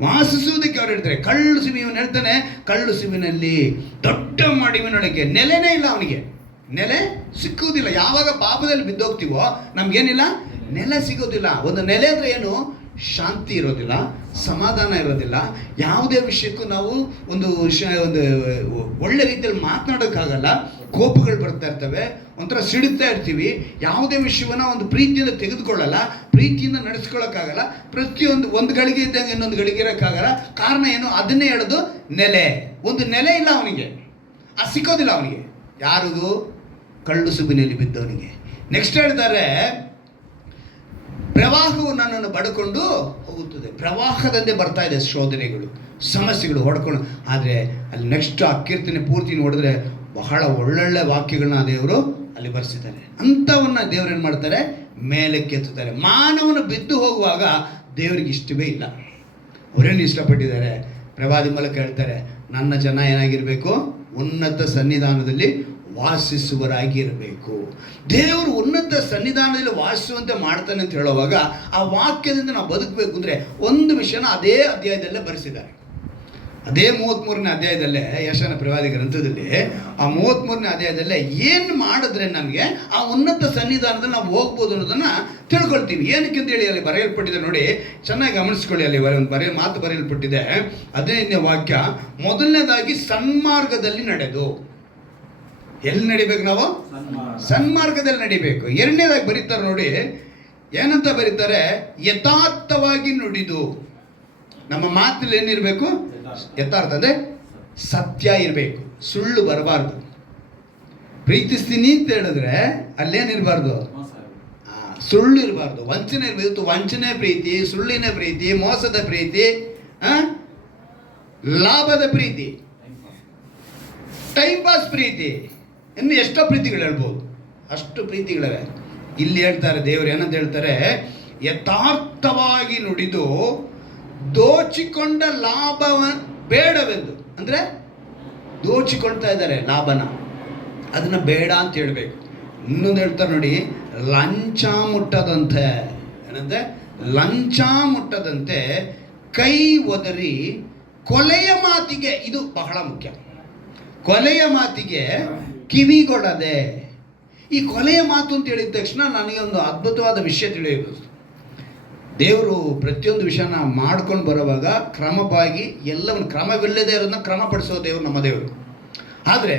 ವಾಸಿಸುವುದಕ್ಕೆ ಅವ್ರು ಹೇಳ್ತಾರೆ. ಕಳ್ಳು ಸಿಬಿ, ಇವನು ಹೇಳ್ತಾನೆ ಕಳ್ಳು ಸಿಬಿನಲ್ಲಿ ದೊಡ್ಡ ಮಡುವಿನೊಳಗೆ ನೆಲೆನೇ ಇಲ್ಲ. ಅವನಿಗೆ ನೆಲೆ ಸಿಕ್ಕುವುದಿಲ್ಲ. ಯಾವಾಗ ಪಾಪದಲ್ಲಿ ಬಿದ್ದೋಗ್ತೀವೋ ನಮ್ಗೇನಿಲ್ಲ, ನೆಲೆ ಸಿಗೋದಿಲ್ಲ. ಒಂದು ನೆಲೆ ಅಂದರೆ ಏನು? ಶಾಂತಿ ಇರೋದಿಲ್ಲ, ಸಮಾಧಾನ ಇರೋದಿಲ್ಲ. ಯಾವುದೇ ವಿಷಯಕ್ಕೂ ನಾವು ಒಂದು ಒಳ್ಳೆ ರೀತಿಯಲ್ಲಿ ಮಾತನಾಡೋಕ್ಕಾಗಲ್ಲ. ಕೋಪಗಳು ಬರ್ತಾ ಇರ್ತವೆ, ಒಂಥರ ಸಿಡುತ್ತಾ ಇರ್ತೀವಿ. ಯಾವುದೇ ವಿಷಯವನ್ನು ಒಂದು ಪ್ರೀತಿಯಿಂದ ತೆಗೆದುಕೊಳ್ಳಲ್ಲ, ಪ್ರೀತಿಯಿಂದ ನಡೆಸ್ಕೊಳ್ಳೋಕ್ಕಾಗಲ್ಲ. ಪ್ರತಿಯೊಂದು ಒಂದು ಗಳಿಗೆ ಇದ್ದಂಗೆ ಇನ್ನೊಂದು ಗಳಿಗೆ ಇರೋಕ್ಕಾಗಲ್ಲ. ಕಾರಣ ಏನು? ಅದನ್ನೇ ಹೇಳೋದು ನೆಲೆ. ಒಂದು ನೆಲೆ ಇಲ್ಲ ಅವನಿಗೆ, ಅದು ಸಿಕ್ಕೋದಿಲ್ಲ ಅವನಿಗೆ. ಯಾರಿಗೂ? ಕಳ್ಳು ಸುಬಿನಲ್ಲಿ ಬಿದ್ದವನಿಗೆ. ನೆಕ್ಸ್ಟ್ ಹೇಳ್ತಾರೆ, ಪ್ರವಾಹವು ನನ್ನನ್ನು ಬಡ್ಕೊಂಡು ಹೋಗುತ್ತದೆ. ಪ್ರವಾಹದಂತೆ ಬರ್ತಾ ಇದೆ ಶೋಧನೆಗಳು, ಸಮಸ್ಯೆಗಳು ಹೊಡ್ಕೊಂಡು. ಆದರೆ ಅಲ್ಲಿ ನೆಕ್ಸ್ಟ್ ಆ ಕೀರ್ತನೆ ಪೂರ್ತಿ ನೋಡಿದ್ರೆ ಬಹಳ ಒಳ್ಳೊಳ್ಳೆ ವಾಕ್ಯಗಳನ್ನ ದೇವರು ಅಲ್ಲಿ ಬರೆಸಿದ್ದಾರೆ. ಅಂಥವನ್ನ ದೇವರು ಏನು ಮಾಡ್ತಾರೆ, ಮೇಲಕ್ಕೆ ಎತ್ತುತ್ತಾರೆ. ಮಾನವನು ಬಿದ್ದು ಹೋಗುವಾಗ ದೇವರಿಗೆ ಇಷ್ಟವೇ ಇಲ್ಲ. ಅವರೇನು ಇಷ್ಟಪಟ್ಟಿದ್ದಾರೆ, ಪ್ರವಾದಿ ಮೂಲಕ ಹೇಳ್ತಾರೆ, ನನ್ನ ಜನ ಏನಾಗಿರಬೇಕು, ಉನ್ನತ ಸನ್ನಿಧಾನದಲ್ಲಿ ವಾಸಿಸುವರಾಗಿರಬೇಕು. ದೇವರು ಉನ್ನತ ಸನ್ನಿಧಾನದಲ್ಲಿ ವಾಸಿಸುವಂತೆ ಮಾಡ್ತಾನೆ ಅಂತ ಹೇಳುವಾಗ ಆ ವಾಕ್ಯದಿಂದ ನಾವು ಬದುಕಬೇಕು ಅಂದರೆ ಒಂದು ವಿಷಯನ ಅದೇ ಅಧ್ಯಾಯದಲ್ಲೇ ಬರೆಸಿದ್ದಾರೆ. ಅದೇ 33ನೇ ಅಧ್ಯಾಯದಲ್ಲೇ, ಯಶನ ಪ್ರವಾದಿ ಗ್ರಂಥದಲ್ಲಿ ಆ 33ನೇ ಅಧ್ಯಾಯದಲ್ಲೇ ಏನು ಮಾಡಿದ್ರೆ ನಮಗೆ ಆ ಉನ್ನತ ಸನ್ನಿಧಾನದಲ್ಲಿ ನಾವು ಹೋಗ್ಬೋದು ಅನ್ನೋದನ್ನು ತಿಳ್ಕೊಳ್ತೀವಿ. ಏನಕ್ಕೆ ಅಂತೇಳಿ ಅಲ್ಲಿ ಬರೆಯಲ್ಪಟ್ಟಿದೆ ನೋಡಿ, ಚೆನ್ನಾಗಿ ಗಮನಿಸ್ಕೊಳ್ಳಿ. ಅಲ್ಲಿ ಒಂದು ಮಾತು ಬರೆಯಲ್ಪಟ್ಟಿದೆ, 15ನೇ ವಾಕ್ಯ. ಮೊದಲನೇದಾಗಿ ಸನ್ಮಾರ್ಗದಲ್ಲಿ ನಡೆದು. ಎಲ್ಲಿ ನಡಿಬೇಕು ನಾವು? ಸನ್ಮಾರ್ಗದಲ್ಲಿ ನಡಿಬೇಕು. ಎರಡನೇದಾಗಿ ಬರೀತಾರೆ ನೋಡಿ, ಏನಂತ ಬರೀತಾರೆ, ಯಥಾರ್ಥವಾಗಿ ನುಡಿದು. ನಮ್ಮ ಮಾತಲ್ಲಿ ಏನಿರಬೇಕು? ಯಥಾರ್ಥ ಅಂದರೆ ಸತ್ಯ ಇರಬೇಕು, ಸುಳ್ಳು ಬರಬಾರ್ದು. ಪ್ರೀತಿಸ್ತೀನಿ ಅಂತ ಹೇಳಿದ್ರೆ ಅಲ್ಲೇನಿರಬಾರ್ದು, ಸುಳ್ಳು ಇರಬಾರ್ದು, ವಂಚನೆ ಇರಬೇಕು. ವಂಚನೆ ಪ್ರೀತಿ, ಸುಳ್ಳಿನ ಪ್ರೀತಿ, ಮೋಸದ ಪ್ರೀತಿ, ಲಾಭದ ಪ್ರೀತಿ, ಟೈಮ್ ಪಾಸ್ ಪ್ರೀತಿ, ಇನ್ನು ಎಷ್ಟೋ ಪ್ರೀತಿಗಳು ಹೇಳ್ಬೋದು, ಅಷ್ಟು ಪ್ರೀತಿಗಳಿವೆ. ಇಲ್ಲಿ ಹೇಳ್ತಾರೆ ದೇವರು ಏನಂತ ಹೇಳ್ತಾರೆ, ಯಥಾರ್ಥವಾಗಿ ನುಡಿದು ದೋಚಿಕೊಂಡ ಲಾಭ ಬೇಡವೆಂದು. ಅಂದರೆ ದೋಚಿಕೊಳ್ತಾ ಇದ್ದಾರೆ ಲಾಭನ, ಅದನ್ನು ಬೇಡ ಅಂತ ಹೇಳ್ಬೇಕು. ಇನ್ನೊಂದು ಹೇಳ್ತಾರೆ ನೋಡಿ, ಲಂಚ ಮುಟ್ಟದಂತೆ. ಏನಂತೆ? ಲಂಚ ಮುಟ್ಟದಂತೆ ಕೈ ಒದರಿ ಕೊಲೆಯ ಮಾತಿಗೆ, ಇದು ಬಹಳ ಮುಖ್ಯ, ಕೊಲೆಯ ಮಾತಿಗೆ ಕಿವಿಗೊಡದೆ. ಈ ಕೊಲೆಯ ಮಾತು ಅಂತ ಹೇಳಿದ ತಕ್ಷಣ ನನಗೆ ಒಂದು ಅದ್ಭುತವಾದ ವಿಷಯ ತಿಳಿಯಬೇಕು. ದೇವರು ಪ್ರತಿಯೊಂದು ವಿಷಯನ ಮಾಡ್ಕೊಂಡು ಬರುವಾಗ ಕ್ರಮವಾಗಿ ಎಲ್ಲವನ್ನು, ಕ್ರಮವಿಲ್ಲದೆ ಇರೋದನ್ನ ಕ್ರಮಪಡಿಸೋ ದೇವರು ನಮ್ಮ ದೇವರು. ಆದರೆ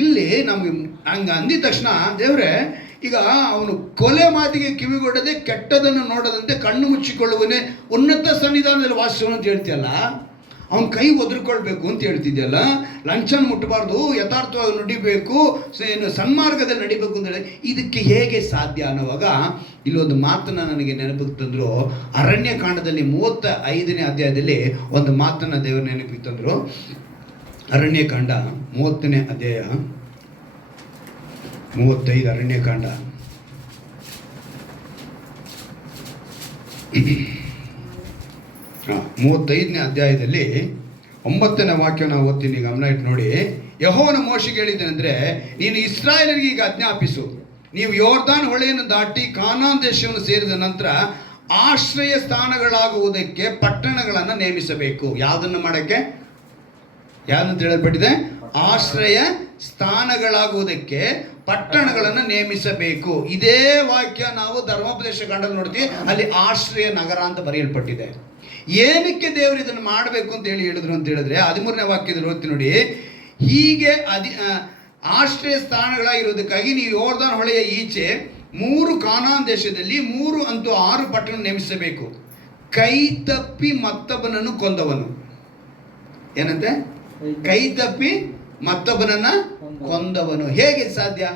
ಇಲ್ಲಿ ನಮಗೆ ಹಂಗೆ ಅಂದಿದ ತಕ್ಷಣ ದೇವರೇ, ಈಗ ಅವನು ಕೊಲೆ ಮಾತಿಗೆ ಕಿವಿಗೊಡದೆ ಕೆಟ್ಟದನ್ನು ನೋಡದಂತೆ ಕಣ್ಣು ಮುಚ್ಚಿಕೊಳ್ಳುವನೇ ಉನ್ನತ ಸನ್ನಿಧಾನದಲ್ಲಿ ವಾಸಿಸುವನು ಅಂತ ಹೇಳ್ತೀಯಲ್ಲ, ಅವನ ಕೈ ಒದರ್ಕೊಳ್ಬೇಕು ಅಂತ ಹೇಳ್ತಿದ್ಯಲ್ಲ. ಲಂಚನ ಮುಟ್ಟಬಾರ್ದು, ಯಥಾರ್ಥವಾಗಿ ನುಡಿಬೇಕು, ಸನ್ಮಾರ್ಗದಲ್ಲಿ ನಡಿಬೇಕು ಅಂತ ಹೇಳಿ ಇದಕ್ಕೆ ಹೇಗೆ ಸಾಧ್ಯ ಅನ್ನೋವಾಗ ಇಲ್ಲೊಂದು ಮಾತನ್ನು ನನಗೆ ನೆನಪಿಗೆ ತಂದರು. ಅರಣ್ಯಕಾಂಡದಲ್ಲಿ 35ನೇ ಅಧ್ಯಾಯದಲ್ಲಿ ಒಂದು ಮಾತನ್ನು ದೇವರು ನೆನಪಿಗೆ ತಂದರು. ಅರಣ್ಯಕಾಂಡ 30ನೇ ಅಧ್ಯಾಯ 35, ಅರಣ್ಯಕಾಂಡ 35ನೇ ಅಧ್ಯಾಯದಲ್ಲಿ 9ನೇ ವಾಕ್ಯ ನಾವು ಓದ್ತೀನಿ, ಗಮನ ಇಟ್ಟು ನೋಡಿ. ಯೆಹೋವನ ಮೋಶೆಗೆ ಹೇಳಿದ್ದೇನೆಂದರೆ, ನೀನು ಇಸ್ರಾಯೇಲರಿಗೆ ಈಗ ಆಜ್ಞಾಪಿಸು, ನೀವು ಯೋರ್ದಾನ್ ಹೊಳೆಯನ್ನು ದಾಟಿ ಕಾನಾನ್ ದೇಶವನ್ನು ಸೇರಿದ ನಂತರ ಆಶ್ರಯ ಸ್ಥಾನಗಳಾಗುವುದಕ್ಕೆ ಪಟ್ಟಣಗಳನ್ನು ನೇಮಿಸಬೇಕು. ಯಾವುದನ್ನು ಮಾಡೋಕ್ಕೆ? ಯಾವುದಂತ ಹೇಳಲ್ಪಟ್ಟಿದೆ? ಆಶ್ರಯ ಸ್ಥಾನಗಳಾಗುವುದಕ್ಕೆ ಪಟ್ಟಣಗಳನ್ನು ನೇಮಿಸಬೇಕು. ಇದೇ ವಾಕ್ಯ ನಾವು ಧರ್ಮೋಪದೇಶ ಕಾಂಡದಲ್ಲಿ ನೋಡ್ತೀವಿ, ಅಲ್ಲಿ ಆಶ್ರಯ ನಗರ ಅಂತ ಬರೆಯಲ್ಪಟ್ಟಿದೆ. ಏನಕ್ಕೆ ದೇವರು ಇದನ್ನು ಮಾಡಬೇಕು ಅಂತ ಹೇಳಿದ್ರು ಅಂತ ಹೇಳಿದ್ರೆ 13ನೇ ವಾಕ್ಯದಲ್ಲಿ ಓದ್ತೀನಿ ನೋಡಿ, ಹೀಗೆ ಆಶ್ರಯ ಸ್ಥಾನಗಳಾಗಿರೋದಕ್ಕಾಗಿ ನೀವು ಯೋರ್ದಾನ್ ಹೊಳೆಯ ಈಚೆ 3 ಕಾನಾನ್ ದೇಶದಲ್ಲಿ 3 ಅಂತೂ 6 ಪಟ್ಟಣ ನೇಮಿಸಬೇಕು. ಕೈ ತಪ್ಪಿ ಮತ್ತೊಬ್ಬನನ್ನು ಕೊಂದವನು. ಏನಂತೆ? ಕೈ ತಪ್ಪಿ ಮತ್ತೊಬ್ಬನನ್ನ ಕೊಂದವನು. ಹೇಗೆ ಸಾಧ್ಯ?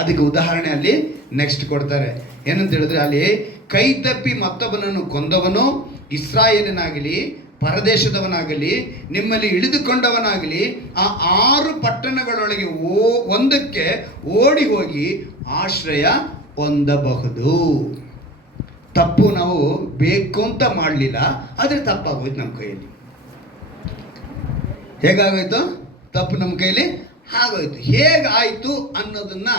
ಅದಕ್ಕೆ ಉದಾಹರಣೆ ಅಲ್ಲಿ ನೆಕ್ಸ್ಟ್ ಕೊಡ್ತಾರೆ. ಏನಂತ ಹೇಳಿದ್ರೆ, ಅಲ್ಲಿ ಕೈ ತಪ್ಪಿ ಮತ್ತೊಬ್ಬನನ್ನು ಕೊಂದವನು ಇಸ್ರಾಯೇಲನಾಗಲಿ ಪರದೇಶದವನಾಗಲಿ ನಿಮ್ಮಲ್ಲಿ ಇಳಿದುಕೊಂಡವನಾಗಲಿ ಆ 6 ಪಟ್ಟಣಗಳೊಳಗೆ ಒಂದಕ್ಕೆ ಓಡಿ ಹೋಗಿ ಆಶ್ರಯ ಹೊಂದಬಹುದು. ತಪ್ಪು ನಾವು ಬೇಕು ಅಂತ ಮಾಡಲಿಲ್ಲ, ಆದರೆ ತಪ್ಪಾಗೋಯ್ತು ನಮ್ಮ ಕೈಯಲ್ಲಿ. ಹೇಗಾಗೋಯ್ತು? ತಪ್ಪು ನಮ್ಮ ಕೈಯಲ್ಲಿ ಆಗೋಯ್ತು. ಹೇಗಾಯಿತು ಅನ್ನೋದನ್ನ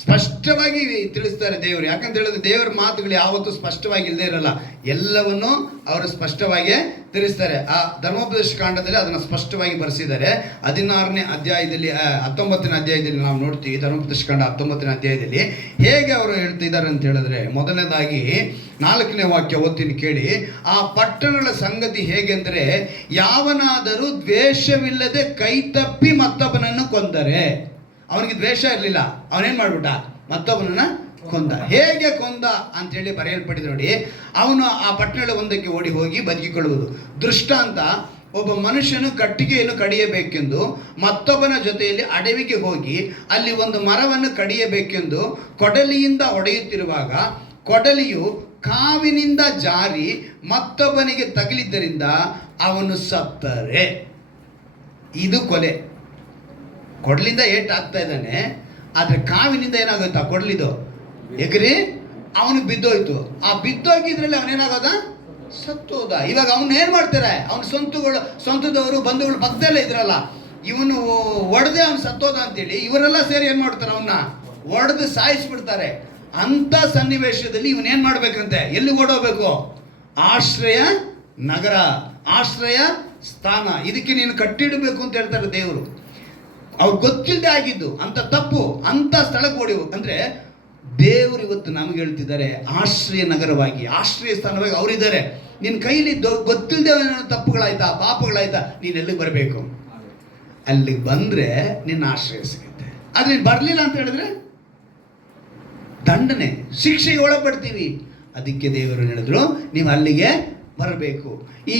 ಸ್ಪಷ್ಟವಾಗಿ ತಿಳಿಸ್ತಾರೆ ದೇವರು. ಯಾಕಂತ ಹೇಳಿದ್ರೆ ದೇವರ ಮಾತುಗಳು ಯಾವತ್ತೂ ಸ್ಪಷ್ಟವಾಗಿ ಇಲ್ಲದೆ ಇರಲ್ಲ, ಎಲ್ಲವನ್ನು ಅವರು ಸ್ಪಷ್ಟವಾಗಿ ತಿಳಿಸ್ತಾರೆ. ಆ ಧರ್ಮೋಪದೇಶ ಕಾಂಡದಲ್ಲಿ ಅದನ್ನು ಸ್ಪಷ್ಟವಾಗಿ ಬರೆಸಿದ್ದಾರೆ. 16ನೇ ಅಧ್ಯಾಯದಲ್ಲಿ 19ನೇ ಅಧ್ಯಾಯದಲ್ಲಿ ನಾವು ನೋಡ್ತೀವಿ. ಧರ್ಮೋಪದೇಶ ಕಾಂಡ 19ನೇ ಅಧ್ಯಾಯದಲ್ಲಿ ಹೇಗೆ ಅವರು ಹೇಳ್ತಿದ್ದಾರೆ ಅಂತ ಹೇಳಿದ್ರೆ, ಮೊದಲನೇದಾಗಿ 4ನೇ ವಾಕ್ಯ ಓದ್ತೀನಿ ಕೇಳಿ. ಆ ಪಟ್ಟಣಗಳ ಸಂಗತಿ ಹೇಗೆ ಅಂದರೆ, ಯಾವನಾದರೂ ದ್ವೇಷವಿಲ್ಲದೆ ಕೈ ತಪ್ಪಿ ಮತ್ತೊಬ್ಬನನ್ನು ಕೊಂದರೆ. ಅವನಿಗೆ ದ್ವೇಷ ಇರಲಿಲ್ಲ, ಅವನೇನು ಮಾಡ್ಬಿಟ್ಟ? ಮತ್ತೊಬ್ಬನನ್ನ ಕೊಂದ. ಹೇಗೆ ಕೊಂದ ಅಂತೇಳಿ ಬರೆಯಲ್ಪಟ್ಟಿದೆ ನೋಡಿ. ಅವನು ಆ ಪಟ್ಟಣಗಳ ಒಂದಕ್ಕೆ ಓಡಿ ಹೋಗಿ ಬದುಕಿಕೊಳ್ಳುವುದು. ದೃಷ್ಟಾಂತ, ಒಬ್ಬ ಮನುಷ್ಯನು ಕಟ್ಟಿಗೆಯನ್ನು ಕಡಿಯಬೇಕೆಂದು ಮತ್ತೊಬ್ಬನ ಜೊತೆಯಲ್ಲಿ ಅಡವಿಗೆ ಹೋಗಿ ಅಲ್ಲಿ ಒಂದು ಮರವನ್ನು ಕಡಿಯಬೇಕೆಂದು ಕೊಡಲಿಯಿಂದ ಹೊಡೆಯುತ್ತಿರುವಾಗ ಕೊಡಲಿಯು ಕಾವಿನಿಂದ ಜಾರಿ ಮತ್ತೊಬ್ಬನಿಗೆ ತಗಲಿದ್ದರಿಂದ ಅವನು ಸತ್ತರೆ. ಇದು ಕೊಲೆ. ಕೊಡ್ಲಿಂದ ಏಟ್ ಆಗ್ತಾ ಇದ್ದಾನೆ, ಆದರೆ ಕಾವಿನಿಂದ ಏನಾಗೋಯ್ತು, ಆ ಕೊಡ್ಲಿದು ಎಗರಿ ಅವನಿಗೆ ಬಿದ್ದೋಯ್ತು. ಆ ಬಿದ್ದೋಗಿದ್ರಲ್ಲಿ ಅವನೇನಾಗೋದ, ಸತ್ತೋದ. ಇವಾಗ ಅವನು ಏನು ಮಾಡ್ತಾರೆ, ಅವನ ಸ್ವಂತದವರು ಬಂಧುಗಳು ಪಕ್ಕದಲ್ಲೇ ಇದ್ರಲ್ಲ, ಇವನು ಒಡೆದೇ ಅವನು ಸತ್ತೋದ ಅಂತೇಳಿ ಇವರೆಲ್ಲ ಸೇರಿ ಏನು ಮಾಡ್ತಾರೆ, ಅವನ್ನ ಒಡೆದು ಸಾಯಿಸ್ಬಿಡ್ತಾರೆ. ಅಂಥ ಸನ್ನಿವೇಶದಲ್ಲಿ ಇವನೇನು ಮಾಡ್ಬೇಕಂತೆ, ಎಲ್ಲಿ ಓಡೋಗ್ಬೇಕು, ಆಶ್ರಯ ನಗರ, ಆಶ್ರಯ ಸ್ಥಾನ, ಇದಕ್ಕೆ ನೀನು ಕಟ್ಟಿಡಬೇಕು ಅಂತ ಹೇಳ್ತಾರೆ ದೇವರು. ಅವ್ರು ಗೊತ್ತಿಲ್ಲದೆ ಆಗಿದ್ದು ಅಂತ ತಪ್ಪು, ಅಂತ ಸ್ಥಳಕ್ಕೆ ಓಡಿವು. ಅಂದರೆ ದೇವರು ಇವತ್ತು ನಮಗೆ ಹೇಳ್ತಿದ್ದಾರೆ, ಆಶ್ರಯ ನಗರವಾಗಿ, ಆಶ್ರಯ ಸ್ಥಾನವಾಗಿ ಅವರಿದ್ದಾರೆ. ನಿನ್ನ ಕೈಲಿ ಗೊತ್ತಿಲ್ಲದೆ ತಪ್ಪುಗಳಾಯ್ತಾ, ಪಾಪಗಳಾಯ್ತಾ, ನೀನು ಎಲ್ಲಿಗೆ ಬರಬೇಕು, ಅಲ್ಲಿಗೆ ಬಂದರೆ ನಿನ್ನ ಆಶ್ರಯ ಸಿಗುತ್ತೆ. ಆದರೆ ನೀನು ಬರಲಿಲ್ಲ ಅಂತ ಹೇಳಿದ್ರೆ ದಂಡನೆ, ಶಿಕ್ಷೆಗೆ ಒಳಪಡ್ತೀವಿ. ಅದಕ್ಕೆ ದೇವರು ಹೇಳಿದ್ರು, ನೀವು ಅಲ್ಲಿಗೆ ಬರಬೇಕು. ಈ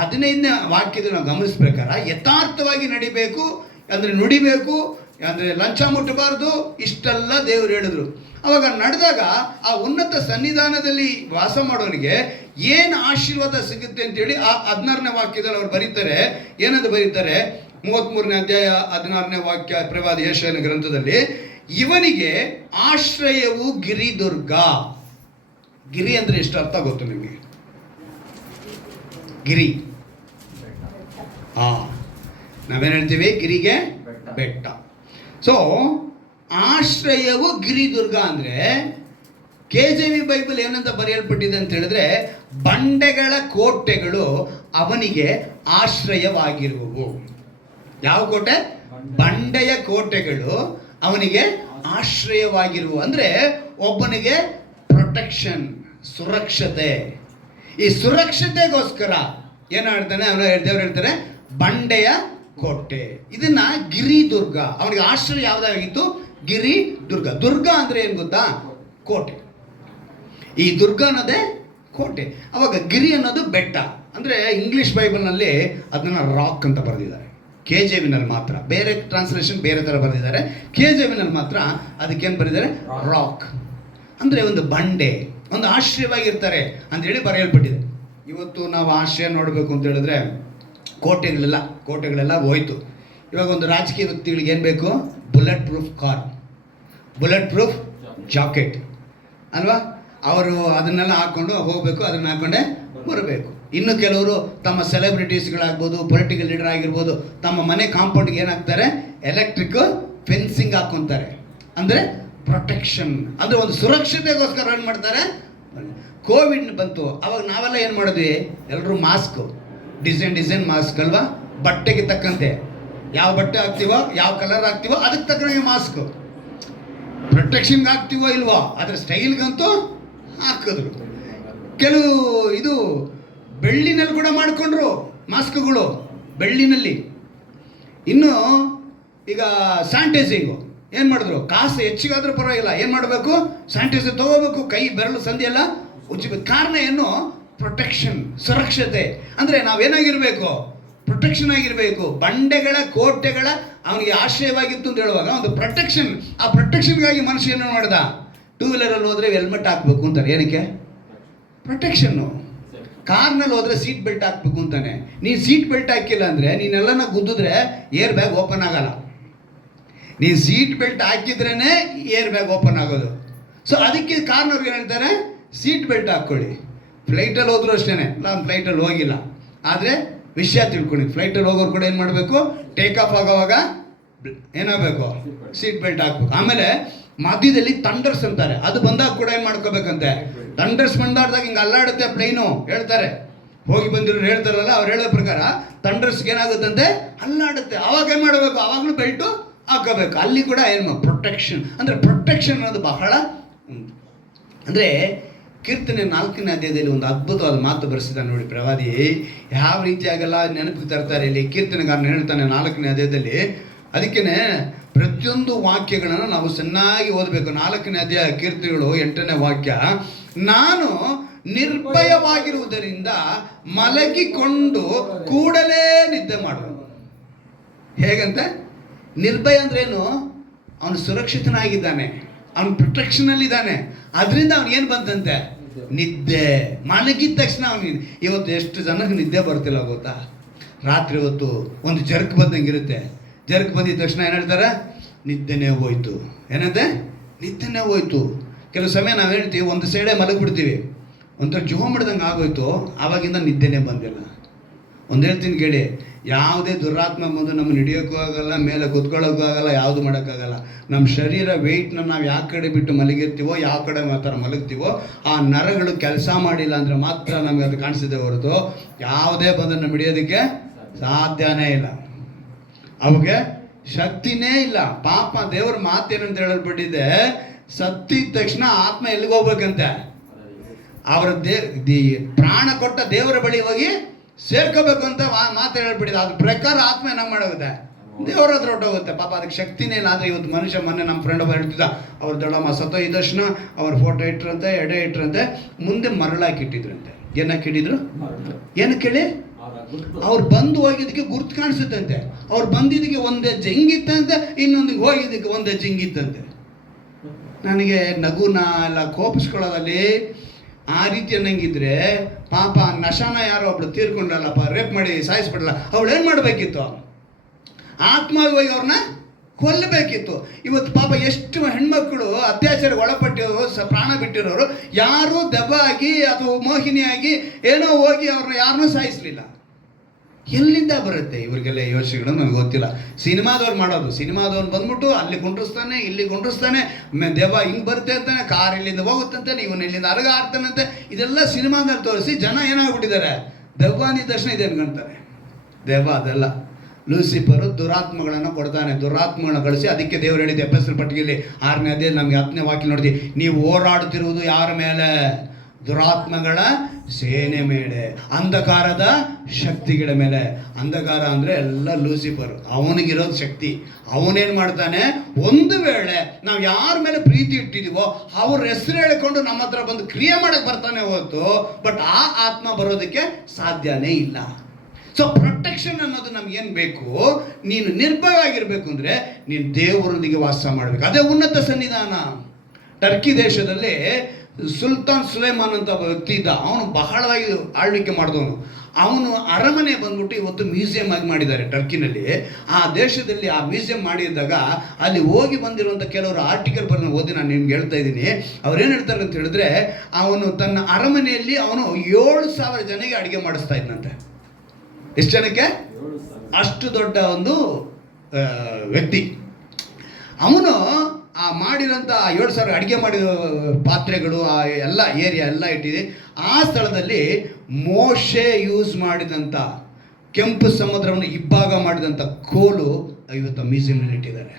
15ನೇ ವಾಕ್ಯದ ನಾವು ಗಮನಿಸ್ಬೇಕಾದ್ರೆ ಯಥಾರ್ಥವಾಗಿ ನಡಿಬೇಕು, ಅಂದರೆ ನುಡಿಬೇಕು, ಅಂದರೆ ಲಂಚ ಮುಟ್ಟಬಾರ್ದು, ಇಷ್ಟೆಲ್ಲ ದೇವರು ಹೇಳಿದ್ರು. ಅವಾಗ ನಡೆದಾಗ ಆ ಉನ್ನತ ಸನ್ನಿಧಾನದಲ್ಲಿ ವಾಸ ಮಾಡೋನಿಗೆ ಏನು ಆಶೀರ್ವಾದ ಸಿಗುತ್ತೆ ಅಂತೇಳಿ ಆ 16ನೇ ವಾಕ್ಯದಲ್ಲಿ ಅವ್ರು ಬರೀತಾರೆ. ಏನದು ಬರೀತಾರೆ, 33ನೇ ಅಧ್ಯಾಯ 16ನೇ ವಾಕ್ಯ ಪ್ರವಾದಿ ಯೆಶಾಯನ ಗ್ರಂಥದಲ್ಲಿ, ಇವನಿಗೆ ಆಶ್ರಯವು ಗಿರಿದುರ್ಗ. ಗಿರಿ ಅಂದರೆ ಎಷ್ಟು ಅರ್ಥ ಗೊತ್ತು ನಿಮಗೆ? ಗಿರಿ, ನಾವೇನು ಹೇಳ್ತೀವಿ, ಗಿರಿಗೆ ಬೆಟ್ಟ. ಸೊ ಆಶ್ರಯವು ಗಿರಿದುರ್ಗ ಅಂದರೆ KJV ಬೈಬಲ್ ಏನಂತ ಬರೆಯಲ್ಪಟ್ಟಿದೆ ಅಂತ ಹೇಳಿದ್ರೆ, ಬಂಡೆಗಳ ಕೋಟೆಗಳು ಅವನಿಗೆ ಆಶ್ರಯವಾಗಿರುವವು. ಯಾವ ಕೋಟೆ? ಬಂಡೆಯ ಕೋಟೆಗಳು ಅವನಿಗೆ ಆಶ್ರಯವಾಗಿರುವು. ಅಂದರೆ ಒಬ್ಬನಿಗೆ ಪ್ರೊಟೆಕ್ಷನ್, ಸುರಕ್ಷತೆ. ಈ ಸುರಕ್ಷತೆಗೋಸ್ಕರ ಏನು ಹೇಳ್ತಾನೆ, ದೇವರು ಹೇಳ್ತಾರೆ ಬಂಡೆಯ ಕೋಟೆ. ಇದನ್ನ ಗಿರಿದುರ್ಗ, ಅವನಿಗೆ ಆಶ್ರಯ ಯಾವುದಾಗಿತ್ತು, ಗಿರಿದುರ್ಗ. ದುರ್ಗ ಅಂದರೆ ಏನು ಗೊತ್ತಾ, ಕೋಟೆ. ಈ ದುರ್ಗ ಅನ್ನೋದೇ ಕೋಟೆ. ಅವಾಗ ಗಿರಿ ಅನ್ನೋದು ಬೆಟ್ಟ. ಅಂದರೆ ಇಂಗ್ಲಿಷ್ ಬೈಬಲ್ನಲ್ಲಿ ಅದನ್ನು ರಾಕ್ ಅಂತ ಬರೆದಿದ್ದಾರೆ, KJVನಲ್ಲಿ ಮಾತ್ರ. ಬೇರೆ ಟ್ರಾನ್ಸ್ಲೇಷನ್ ಬೇರೆ ಥರ ಬರೆದಿದ್ದಾರೆ, KJVನಲ್ಲಿ ಮಾತ್ರ ಅದಕ್ಕೇನು ಬರೆದಿದ್ದಾರೆ, ರಾಕ್. ಅಂದರೆ ಒಂದು ಬಂಡೆ, ಒಂದು ಆಶ್ರಯವಾಗಿರ್ತಾರೆ ಅಂತೇಳಿ ಬರೆಯಲ್ಪಟ್ಟಿದೆ. ಇವತ್ತು ನಾವು ಆಶ್ರಯ ನೋಡಬೇಕು ಅಂತ ಹೇಳಿದ್ರೆ ಕೋಟೆಗಳೆಲ್ಲ ಹೋಯ್ತು. ಇವಾಗ ಒಂದು ರಾಜಕೀಯ ವ್ಯಕ್ತಿಗಳಿಗೆ ಏನು ಬೇಕು, bullet proof car, bullet proof jacket ಅಲ್ವಾ, ಅವರು ಅದನ್ನೆಲ್ಲ ಹಾಕ್ಕೊಂಡು ಹೋಗಬೇಕು, ಅದನ್ನು ಹಾಕ್ಕೊಂಡೇ ಬರಬೇಕು. ಇನ್ನು ಕೆಲವರು ತಮ್ಮ ಸೆಲೆಬ್ರಿಟೀಸ್ಗಳಾಗ್ಬೋದು, ಪೊಲಿಟಿಕಲ್ ಲೀಡರ್ ಆಗಿರ್ಬೋದು, ತಮ್ಮ ಮನೆ ಕಾಂಪೌಂಡ್ಗೆ ಏನಾಗ್ತಾರೆ, ಎಲೆಕ್ಟ್ರಿಕ್ ಫೆನ್ಸಿಂಗ್ ಹಾಕ್ಕೊತಾರೆ. ಅಂದರೆ ಪ್ರೊಟೆಕ್ಷನ್, ಅಂದರೆ ಒಂದು ಸುರಕ್ಷತೆಗೋಸ್ಕರ ಏನು ಮಾಡ್ತಾರೆ. ಕೋವಿಡ್ ಬಂತು, ಅವಾಗ ನಾವೆಲ್ಲ ಏನು ಮಾಡಿದ್ವಿ, ಎಲ್ಲರೂ ಮಾಸ್ಕ್, ಡಿಸೈನ್ ಮಾಸ್ಕ್ ಅಲ್ವಾ, ಬಟ್ಟೆಗೆ ತಕ್ಕಂತೆ ಯಾವ ಬಟ್ಟೆ ಹಾಕ್ತೀವೋ, ಯಾವ ಕಲರ್ ಹಾಕ್ತೀವೋ ಅದಕ್ಕೆ ತಕ್ಕಂಗೆ ಮಾಸ್ಕ್. ಪ್ರೊಟೆಕ್ಷನ್ಗೆ ಹಾಕ್ತೀವೋ ಇಲ್ವೋ, ಅದರ ಸ್ಟೈಲ್ಗಂತೂ ಹಾಕಿದ್ರು. ಕೆಲವು ಇದು ಬೆಳ್ಳಿನಲ್ಲಿ ಕೂಡ ಮಾಡಿಕೊಂಡ್ರು ಮಾಸ್ಕ್ಗಳು, ಬೆಳ್ಳಿನಲ್ಲಿ. ಇನ್ನು ಈಗ ಸ್ಯಾನಿಟೈಸಿಂಗು ಏನು ಮಾಡಿದ್ರು, ಕಾಸು ಹೆಚ್ಚಿಗಾದ್ರೂ ಪರವಾಗಿಲ್ಲ, ಏನು ಮಾಡಬೇಕು, ಸ್ಯಾನಿಟೈಸರ್ ತೊಗೋಬೇಕು, ಕೈ ಬೆರಳು ಸಂಧಿ ಎಲ್ಲ ಉಜ್ಜಬೇಕು. ಕಾರಣ ಏನು, ಪ್ರೊಟೆಕ್ಷನ್, ಸುರಕ್ಷತೆ. ಅಂದರೆ ನಾವೇನಾಗಿರಬೇಕು, ಪ್ರೊಟೆಕ್ಷನ್ ಆಗಿರಬೇಕು. ಬಂಡೆಗಳ ಕೋಟೆಗಳ ಅವನಿಗೆ ಆಶ್ರಯವಾಗಿತ್ತು ಅಂತ ಹೇಳುವಾಗ ಒಂದು ಪ್ರೊಟೆಕ್ಷನ್. ಆ ಪ್ರೊಟೆಕ್ಷನ್ಗಾಗಿ ಮನುಷ್ಯ ಏನು ಮಾಡ್ದ, 2 ವೀಲರಲ್ಲಿ ಹೋದರೆ ಹೆಲ್ಮೆಟ್ ಹಾಕಬೇಕು ಅಂತಾರೆ, ಏನಕ್ಕೆ, ಪ್ರೊಟೆಕ್ಷನ್ನು. ಕಾರ್ನಲ್ಲಿ ಹೋದರೆ ಸೀಟ್ ಬೆಲ್ಟ್ ಹಾಕ್ಬೇಕು ಅಂತಾನೆ. ನೀನು ಸೀಟ್ ಬೆಲ್ಟ್ ಹಾಕಿಲ್ಲ ಅಂದರೆ ನೀನೆಲ್ಲನ ಗುದ್ದಿದ್ರೆ ಏರ್ ಬ್ಯಾಗ್ ಓಪನ್ ಆಗಲ್ಲ. ನೀನು ಸೀಟ್ ಬೆಲ್ಟ್ ಹಾಕಿದ್ರೇ ಏರ್ ಬ್ಯಾಗ್ ಓಪನ್ ಆಗೋದು. ಸೊ ಅದಕ್ಕೆ ಕಾರ್ನವ್ರಿಗೆ ಏನು ಹೇಳ್ತಾರೆ, ಸೀಟ್ ಬೆಲ್ಟ್ ಹಾಕ್ಕೊಳ್ಳಿ. ಫ್ಲೈಟಲ್ಲಿ ಹೋದರೂ ಅಷ್ಟೇ, ನಾನು ಫ್ಲೈಟಲ್ಲಿ ಹೋಗಿಲ್ಲ, ಆದರೆ ವಿಷಯ ತಿಳ್ಕೊಂಡು ಫ್ಲೈಟಲ್ಲಿ ಹೋಗೋರು ಕೂಡ ಏನು ಮಾಡಬೇಕು, ಟೇಕ್ ಆಫ್ ಆಗೋವಾಗ ಏನಾಗಬೇಕು, ಸೀಟ್ ಬೆಲ್ಟ್ ಹಾಕ್ಬೇಕು. ಆಮೇಲೆ ಮಧ್ಯದಲ್ಲಿ ಥಂಡರ್ಸ್ ಅಂತಾರೆ, ಅದು ಬಂದಾಗ ಕೂಡ ಏನು ಮಾಡ್ಕೋಬೇಕಂತೆ, ಥಂಡರ್ಸ್ ಬಂದಾಡ್ದಾಗ ಹಿಂಗೆ ಅಲ್ಲಾಡುತ್ತೆ ಪ್ಲೈನು, ಹೇಳ್ತಾರೆ, ಹೋಗಿ ಬಂದಿರೋರು ಹೇಳ್ತಾರಲ್ಲ, ಅವ್ರು ಹೇಳೋ ಪ್ರಕಾರ ಥಂಡರ್ಸ್ಗೆ ಏನಾಗುತ್ತಂತೆ, ಅಲ್ಲಾಡುತ್ತೆ. ಆವಾಗ ಏನು ಮಾಡಬೇಕು, ಆವಾಗಲೂ ಬೆಲ್ಟು ಹಾಕೋಬೇಕು. ಅಲ್ಲಿ ಕೂಡ ಏನು ಪ್ರೊಟೆಕ್ಷನ್. ಅಂದರೆ ಪ್ರೊಟೆಕ್ಷನ್ ಅನ್ನೋದು ಬಹಳ. ಅಂದರೆ ಕೀರ್ತನೆ 4ನೇ ಅಧ್ಯಾಯದಲ್ಲಿ ಒಂದು ಅದ್ಭುತವಾದ ಮಾತು ಬರೆಸಿದ್ದಾನೆ ನೋಡಿ ಪ್ರವಾದಿ. ಯಾವ ರೀತಿಯಾಗೆಲ್ಲ ನೆನಪಿಗೆ ತರ್ತಾರೆ ಇಲ್ಲಿ. ಕೀರ್ತನೆಗಾರನ ಹೇಳ್ತಾನೆ 4ನೇ ಅಧ್ಯಾಯದಲ್ಲಿ, ಅದಕ್ಕೇ ಪ್ರತಿಯೊಂದು ವಾಕ್ಯಗಳನ್ನು ನಾವು ಚೆನ್ನಾಗಿ ಓದಬೇಕು. 4ನೇ ಅಧ್ಯಾಯ ಕೀರ್ತನೆಗಳು 8ನೇ ವಾಕ್ಯ, ನಾನು ನಿರ್ಭಯವಾಗಿರುವುದರಿಂದ ಮಲಗಿಕೊಂಡು ಕೂಡಲೇ ನಿದ್ದೆ ಮಾಡುವ. ಹೇಗಂತೆ, ನಿರ್ಭಯ ಅಂದ್ರೇನು, ಅವನು ಸುರಕ್ಷಿತನಾಗಿದ್ದಾನೆ, ಅವನು ಪ್ರೊಟೆಕ್ಷನಲ್ಲಿದ್ದಾನೆ. ಅದರಿಂದ ಅವನಿಗೇನು ಬಂತಂತೆ, ನಿದ್ದೆ. ಮಲಗಿದ ತಕ್ಷಣ ಅವನಿಗೆ. ಇವತ್ತು ಎಷ್ಟು ಜನಕ್ಕೆ ನಿದ್ದೆ ಬರ್ತಿಲ್ಲ ಗೊತ್ತಾ, ರಾತ್ರಿ ಹೊತ್ತು ಒಂದು ಜರ್ಕ್ ಬಂದಂಗೆ ಇರುತ್ತೆ. ಜರ್ಕ್ ಬಂದಿದ ತಕ್ಷಣ ಏನು ಹೇಳ್ತಾರೆ? ನಿದ್ದೆನೇ ಹೋಯ್ತು. ಏನಂತೆ? ನಿದ್ದೆನೇ ಹೋಯ್ತು. ಕೆಲವು ಸಮಯ ನಾವು ಹೇಳ್ತೀವಿ, ಒಂದು ಸೈಡೇ ಮಲಗಿಬಿಡ್ತೀವಿ, ಒಂಥರ ಜೋಮಡ್ದಂಗೆ ಆಗೋಯ್ತು, ಆವಾಗಿಂದ ನಿದ್ದೆನೇ ಬಂದಿಲ್ಲ. ಒಂದು ಹೇಳ್ತೀನಿ ಕೇಳಿ, ಯಾವುದೇ ದುರಾತ್ಮ ಬಂದು ನಮ್ಮನ್ನು ಹಿಡಿಯೋಕ್ಕೂ ಆಗಲ್ಲ, ಮೇಲೆ ಕುತ್ಕೊಳ್ಳೋಕ್ಕೂ ಆಗಲ್ಲ, ಯಾವುದು ಮಾಡೋಕ್ಕಾಗಲ್ಲ. ನಮ್ಮ ಶರೀರ ವೆಯ್ಟ್ನ ನಾವು ಯಾವ ಕಡೆ ಬಿಟ್ಟು ಮಲಗಿರ್ತೀವೋ, ಯಾವ ಕಡೆ ಮಾತ್ರ ಮಲಗ್ತೀವೋ, ಆ ನರಗಳು ಕೆಲಸ ಮಾಡಿಲ್ಲ ಅಂದರೆ ಮಾತ್ರ ನಮಗೆ ಅದು ಕಾಣಿಸಿದೆ ಹೊರತು ಯಾವುದೇ ಬಂದು ನಮ್ಮ ಹಿಡಿಯೋದಕ್ಕೆ ಸಾಧ್ಯನೇ ಇಲ್ಲ. ಅವಾಗೆ ಶಕ್ತಿನೇ ಇಲ್ಲ. ಪಾಪ ದೇವ್ರ ಮಾತೇನಂತ ಹೇಳಲ್ಪಟ್ಟಿದೆ, ಸತ್ತಿದ ತಕ್ಷಣ ಆತ್ಮ ಎಲ್ಲಿಗೆ ಹೋಗ್ಬೇಕಂತೆ? ಅವರ ಪ್ರಾಣ ಕೊಟ್ಟ ದೇವರ ಬಳಿ ಹೋಗಿ ಸೇರ್ಕೋಬೇಕು ಅಂತ ಮಾತು ಹೇಳ್ಬಿಟ್ಟಿದೆ. ಅದ್ರ ಪ್ರಕಾರ ಆತ್ಮ ಏನಾಗ ಮಾಡೋಗುತ್ತೆ? ದೇವರ ಹತ್ರ ಹೊಟ್ಟೋಗುತ್ತೆ. ಪಾಪ ಅದಕ್ಕೆ ಶಕ್ತಿನೇ ಇಲ್ಲ. ಆದರೆ ಇವತ್ತು ಮನುಷ್ಯ, ಮೊನ್ನೆ ನಮ್ಮ ಫ್ರೆಂಡ್ ಒಬ್ಬ ಹೇಳ್ತಿದ್ದ, ಅವ್ರ ದೊಡ್ಡಮ್ಮ ಸತ್ತೋ ಈ ತಕ್ಷಣ ಅವ್ರ ಫೋಟೋ ಇಟ್ರಂತೆ, ಎಡೆ ಇಟ್ರಂತೆ, ಮುಂದೆ ಮರಳಾಕಿ ಇಟ್ಟಿದ್ರಂತೆ. ಏನಕ್ಕೆ ಇಟ್ಟಿದ್ರು? ಏನಕ್ಕೆ ಹೇಳಿ? ಅವ್ರು ಬಂದು ಹೋಗಿದ್ದಕ್ಕೆ ಗುರ್ತು ಕಾಣಿಸುತ್ತಂತೆ. ಅವ್ರು ಬಂದಿದ್ದಕ್ಕೆ ಒಂದೇ ಜಂಗಿತ್ತಂತೆ, ಇನ್ನೊಂದಿಗೆ ಹೋಗಿದ್ದಕ್ಕೆ ಒಂದೇ ಜಿಂಗಿತ್ತಂತೆ. ನನಗೆ ನಗುನ ಎಲ್ಲ ಕೋಪಿಸ್ಕೊಳ್ಳೋದಲ್ಲಿ ಆ ರೀತಿ ಅನ್ನಂಗಿದ್ರೆ, ಪಾಪ ನಶಾನ ಯಾರೋ ಒಬ್ಳು ತೀರ್ಕೊಂಡಲ್ಲಪ್ಪ, ರೇಪ್ ಮಾಡಿ ಸಾಯಿಸ್ಬಿಡಲ್ಲ, ಅವಳು ಏನು ಮಾಡಬೇಕಿತ್ತು? ಆತ್ಮವಾಗಿ ಅವ್ರನ್ನ ಕೊಲ್ಲಬೇಕಿತ್ತು. ಇವತ್ತು ಪಾಪ ಎಷ್ಟು ಹೆಣ್ಮಕ್ಳು ಅತ್ಯಾಚಾರಕ್ಕೆ ಒಳಪಟ್ಟಿರೋರು, ಪ್ರಾಣ ಬಿಟ್ಟಿರೋರು, ಯಾರೂ ದೆವ್ವ ಆಗಿ ಅಥವಾ ಮೋಹಿನಿಯಾಗಿ ಏನೋ ಹೋಗಿ ಅವ್ರನ್ನ ಯಾರನ್ನೂ ಸಾಯಿಸಲಿಲ್ಲ. ಎಲ್ಲಿಂದ ಬರುತ್ತೆ ಇವರಿಗೆಲ್ಲ ಯೋಚನೆಗಳು? ನನಗೆ ಗೊತ್ತಿಲ್ಲ. ಸಿನಿಮಾದವ್ರು ಮಾಡೋದು, ಸಿನಿಮಾದವ್ನು ಬಂದ್ಬಿಟ್ಟು ಅಲ್ಲಿ ಕುಂಡ್ರಿಸ್ತಾನೆ, ಇಲ್ಲಿ ಕುಂಡ್ರಿಸ್ತಾನೆ, ದೆವ್ವ ಹಿಂಗೆ ಬರುತ್ತೆ ಅಂತಾನೆ, ಕಾರ್ ಇಲ್ಲಿಂದ ಹೋಗುತ್ತಂತೆ, ಇವನು ಇಲ್ಲಿಂದ ಅರಗ ಆಡ್ತಾನಂತೆ. ಇದೆಲ್ಲ ಸಿನಿಮಾದಲ್ಲಿ ತೋರಿಸಿ ಜನ ಏನಾಗ್ಬಿಟ್ಟಿದ್ದಾರೆ? ದೆವ್ವ ಅಂದಿದ ತಕ್ಷಣ ಇದೆ ಅನ್ಕೊಂತಾರೆ. ದೆವ್ವ ಅದೆಲ್ಲ ಲೂಸಿಫರು ದುರಾತ್ಮಗಳನ್ನು ಕೊಡ್ತಾನೆ. ದುರಾತ್ಮಗಳನ್ನ ಕಳಿಸಿ, ಅದಕ್ಕೆ ದೇವರು ಹೇಳಿದೆ ಎಫೆಸರ ಪಟ್ಟಿಗೆಯಲ್ಲಿ 6ನೇ ಅಧ್ಯಾಯ ನಮಗೆ 10ನೇ ವಾಕ್ಯ ನೋಡಿದ್ವಿ, ನೀವು ಹೋರಾಡುತ್ತಿರುವುದು ಯಾರ ಮೇಲೆ? ದುರಾತ್ಮಗಳ ಸೇನೆ ಮೇಲೆ, ಅಂಧಕಾರದ ಶಕ್ತಿಗಳ ಮೇಲೆ. ಅಂಧಕಾರ ಅಂದರೆ ಎಲ್ಲ ಲೂಸಿಫರ್, ಅವನಿಗಿರೋದು ಶಕ್ತಿ. ಅವನೇನು ಮಾಡ್ತಾನೆ? ಒಂದು ವೇಳೆ ನಾವು ಯಾರ ಮೇಲೆ ಪ್ರೀತಿ ಇಟ್ಟಿದ್ದೀವೋ ಅವ್ರ ಹೆಸರು ಹೇಳಿಕೊಂಡು ನಮ್ಮ ಹತ್ರ ಬಂದು ಕ್ರಿಯೆ ಮಾಡಕ್ಕೆ ಬರ್ತಾನೆ ಹೊತ್ತು, ಬಟ್ ಆ ಆತ್ಮ ಬರೋದಕ್ಕೆ ಸಾಧ್ಯನೇ ಇಲ್ಲ. ಸೊ ಪ್ರೊಟೆಕ್ಷನ್ ಅನ್ನೋದು ನಮ್ಗೇನು ಬೇಕು? ನೀನು ನಿರ್ಭಯವಾಗಿರ್ಬೇಕು ಅಂದರೆ ನೀನು ದೇವರೊಂದಿಗೆ ವಾಸ ಮಾಡಬೇಕು. ಅದೇ ಉನ್ನತ ಸನ್ನಿಧಾನ. ಟರ್ಕಿ ದೇಶದಲ್ಲಿ ಸುಲ್ತಾನ್ ಸುಲೇಮಾನ್ ಅಂತ ಒಬ್ಬ ವ್ಯಕ್ತಿ ಇದ್ದ. ಅವನು ಬಹಳವಾಗಿ ಆಳ್ವಿಕೆ ಮಾಡಿದವನು. ಅವನು ಅರಮನೆ ಬಂದ್ಬಿಟ್ಟು ಇವತ್ತು ಮ್ಯೂಸಿಯಂ ಆಗಿ ಮಾಡಿದ್ದಾರೆ ಟರ್ಕಿನಲ್ಲಿ. ಆ ದೇಶದಲ್ಲಿ ಆ ಮ್ಯೂಸಿಯಂ ಮಾಡಿದಾಗ ಅಲ್ಲಿ ಹೋಗಿ ಬಂದಿರುವಂಥ ಕೆಲವರು ಆರ್ಟಿಕಲ್ ಬರೆದು ಓದಿ ನಾನು ನಿಮ್ಗೆ ಹೇಳ್ತಾ ಇದ್ದೀನಿ. ಅವ್ರೇನು ಹೇಳ್ತಾರೆ ಅಂತ ಹೇಳಿದ್ರೆ, ಅವನು ತನ್ನ ಅರಮನೆಯಲ್ಲಿ ಅವನು 7,000 ಜನಕ್ಕೆ ಅಡುಗೆ ಮಾಡಿಸ್ತಾ ಇದ್ದಂತೆ. ಎಷ್ಟು ಜನಕ್ಕೆ? ಅಷ್ಟು ದೊಡ್ಡ ಒಂದು ವ್ಯಕ್ತಿ. ಅವನು ಆ ಮಾಡಿರೋಂಥ 7,000 ಅಡುಗೆ ಮಾಡಿದ ಪಾತ್ರೆಗಳು, ಆ ಎಲ್ಲ ಏರಿಯಾ ಎಲ್ಲ ಇಟ್ಟಿದೆ. ಆ ಸ್ಥಳದಲ್ಲಿ ಮೋಶೆ ಯೂಸ್ ಮಾಡಿದಂಥ ಕೆಂಪು ಸಮುದ್ರವನ್ನು ಇಬ್ಬಾಗ ಮಾಡಿದಂಥ ಕೋಲು ಇವತ್ತು ಮ್ಯೂಸಿಯಂನಲ್ಲಿ ಇಟ್ಟಿದ್ದಾರೆ.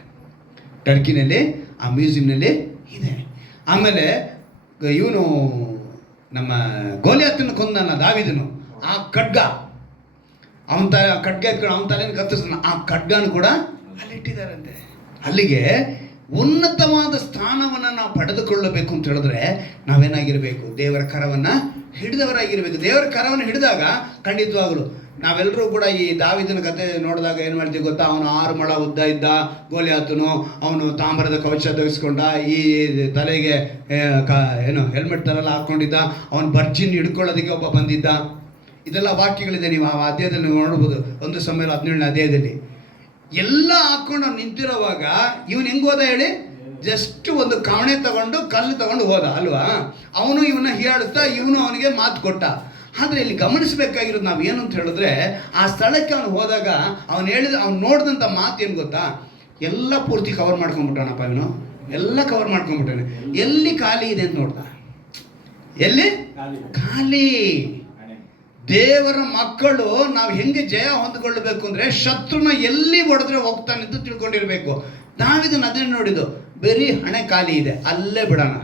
ಟರ್ಕಿನಲ್ಲಿ ಆ ಮ್ಯೂಸಿಯಂನಲ್ಲಿ ಇದೆ. ಆಮೇಲೆ ಇವನು ನಮ್ಮ ಗೋಲಿಯಾತನ ಕೊಂದನ ದಾವಿದನು, ಆ ಖಡ್ಗ ಅವನ ಖಡ್ಗ ಎತ್ಕೊಂಡು ಅವನ ತಲೆಯನ್ನು ಕತ್ತರಿಸ್ತಾನೆ, ಆ ಖಡ್ಗನು ಕೂಡ ಅಲ್ಲಿ ಇಟ್ಟಿದ್ದಾರಂತೆ. ಅಲ್ಲಿಗೆ ಉನ್ನತವಾದ ಸ್ಥಾನವನ್ನು ನಾವು ಪಡೆದುಕೊಳ್ಳಬೇಕು ಅಂತ ಹೇಳಿದ್ರೆ ನಾವೇನಾಗಿರಬೇಕು? ದೇವರ ಕರವನ್ನು ಹಿಡಿದವರಾಗಿರಬೇಕು. ದೇವರ ಕರವನ್ನು ಹಿಡಿದಾಗ ಖಂಡಿತವಾಗಲು ನಾವೆಲ್ಲರೂ ಕೂಡ ಈ ದಾವಿದನ ಕತೆ ನೋಡಿದಾಗ ಏನು ಮಾಡ್ತೀವಿ ಗೊತ್ತಾ? ಅವನು 6 ಮೊಳ ಉದ್ದ ಇದ್ದ ಗೋಲಿಯಾತನು. ಅವನು ತಾಮ್ರದ ಕವಚ ಧರಿಸ್ಕೊಂಡ, ಈ ತಲೆಗೆ ಏನು ಹೆಲ್ಮೆಟ್ ಥರ ಹಾಕ್ಕೊಂಡಿದ್ದ. ಅವನು ಬರ್ಜಿನ್ ಹಿಡ್ಕೊಳ್ಳೋದಕ್ಕೆ ಒಬ್ಬ ಬಂದಿದ್ದ. ಇದೆಲ್ಲ ವಾಕ್ಯಗಳಿದೆ, ನೀವು ಆ ಅಧ್ಯಾಯದಲ್ಲಿ ನೋಡ್ಬೋದು. 1 ಸಮಯ 17ನೇ ಅಧ್ಯಾಯದಲ್ಲಿ ಎಲ್ಲ ಹಾಕ್ಕೊಂಡು ಅವ್ನು ನಿಂತಿರೋವಾಗ ಇವನು ಹೆಂಗೆ ಹೋದ ಹೇಳಿ? ಜಸ್ಟ್ ಒಂದು ಕವಣೆ ತಗೊಂಡು ಕಲ್ಲು ತಗೊಂಡು ಹೋದ ಅಲ್ವಾ? ಅವನು ಇವನ್ನ ಹೀಯಾಡಿಸ್ತಾ, ಇವನು ಅವನಿಗೆ ಮಾತು ಕೊಟ್ಟ. ಆದರೆ ಇಲ್ಲಿ ಗಮನಿಸಬೇಕಾಗಿರೋದು ನಾವು ಏನು ಅಂತ ಹೇಳಿದ್ರೆ, ಆ ಸ್ಥಳಕ್ಕೆ ಅವನು ಹೋದಾಗ ಅವ್ನು ನೋಡಿದಂಥ ಮಾತು ಏನು ಗೊತ್ತಾ? ಎಲ್ಲ ಪೂರ್ತಿ ಕವರ್ ಮಾಡ್ಕೊಂಡ್ಬಿಟ್ಟಾನಪ್ಪ ಇವನು. ಎಲ್ಲ ಕವರ್ ಮಾಡ್ಕೊಂಡ್ಬಿಟ್ಟಾನೆ. ಎಲ್ಲಿ ಖಾಲಿ ಇದೆ ಅಂತ ನೋಡ್ದ. ಎಲ್ಲಿ ಖಾಲಿ? ದೇವರ ಮಕ್ಕಳು ನಾವು ಹೆಂಗೆ ಜಯ ಹೊಂದಿಕೊಳ್ಳಬೇಕು ಅಂದರೆ ಶತ್ರುನ ಎಲ್ಲಿ ಹೊಡೆದ್ರೆ ಹೋಗ್ತಾನೆ ಅಂತ ತಿಳ್ಕೊಂಡಿರ್ಬೇಕು. ನಾವಿದನ್ನು ಅದನ್ನೇ ನೋಡಿದ್ದು. ಬರೀ ಹಣೆ ಖಾಲಿ ಇದೆ, ಅಲ್ಲೇ ಬಿಡೋಣ.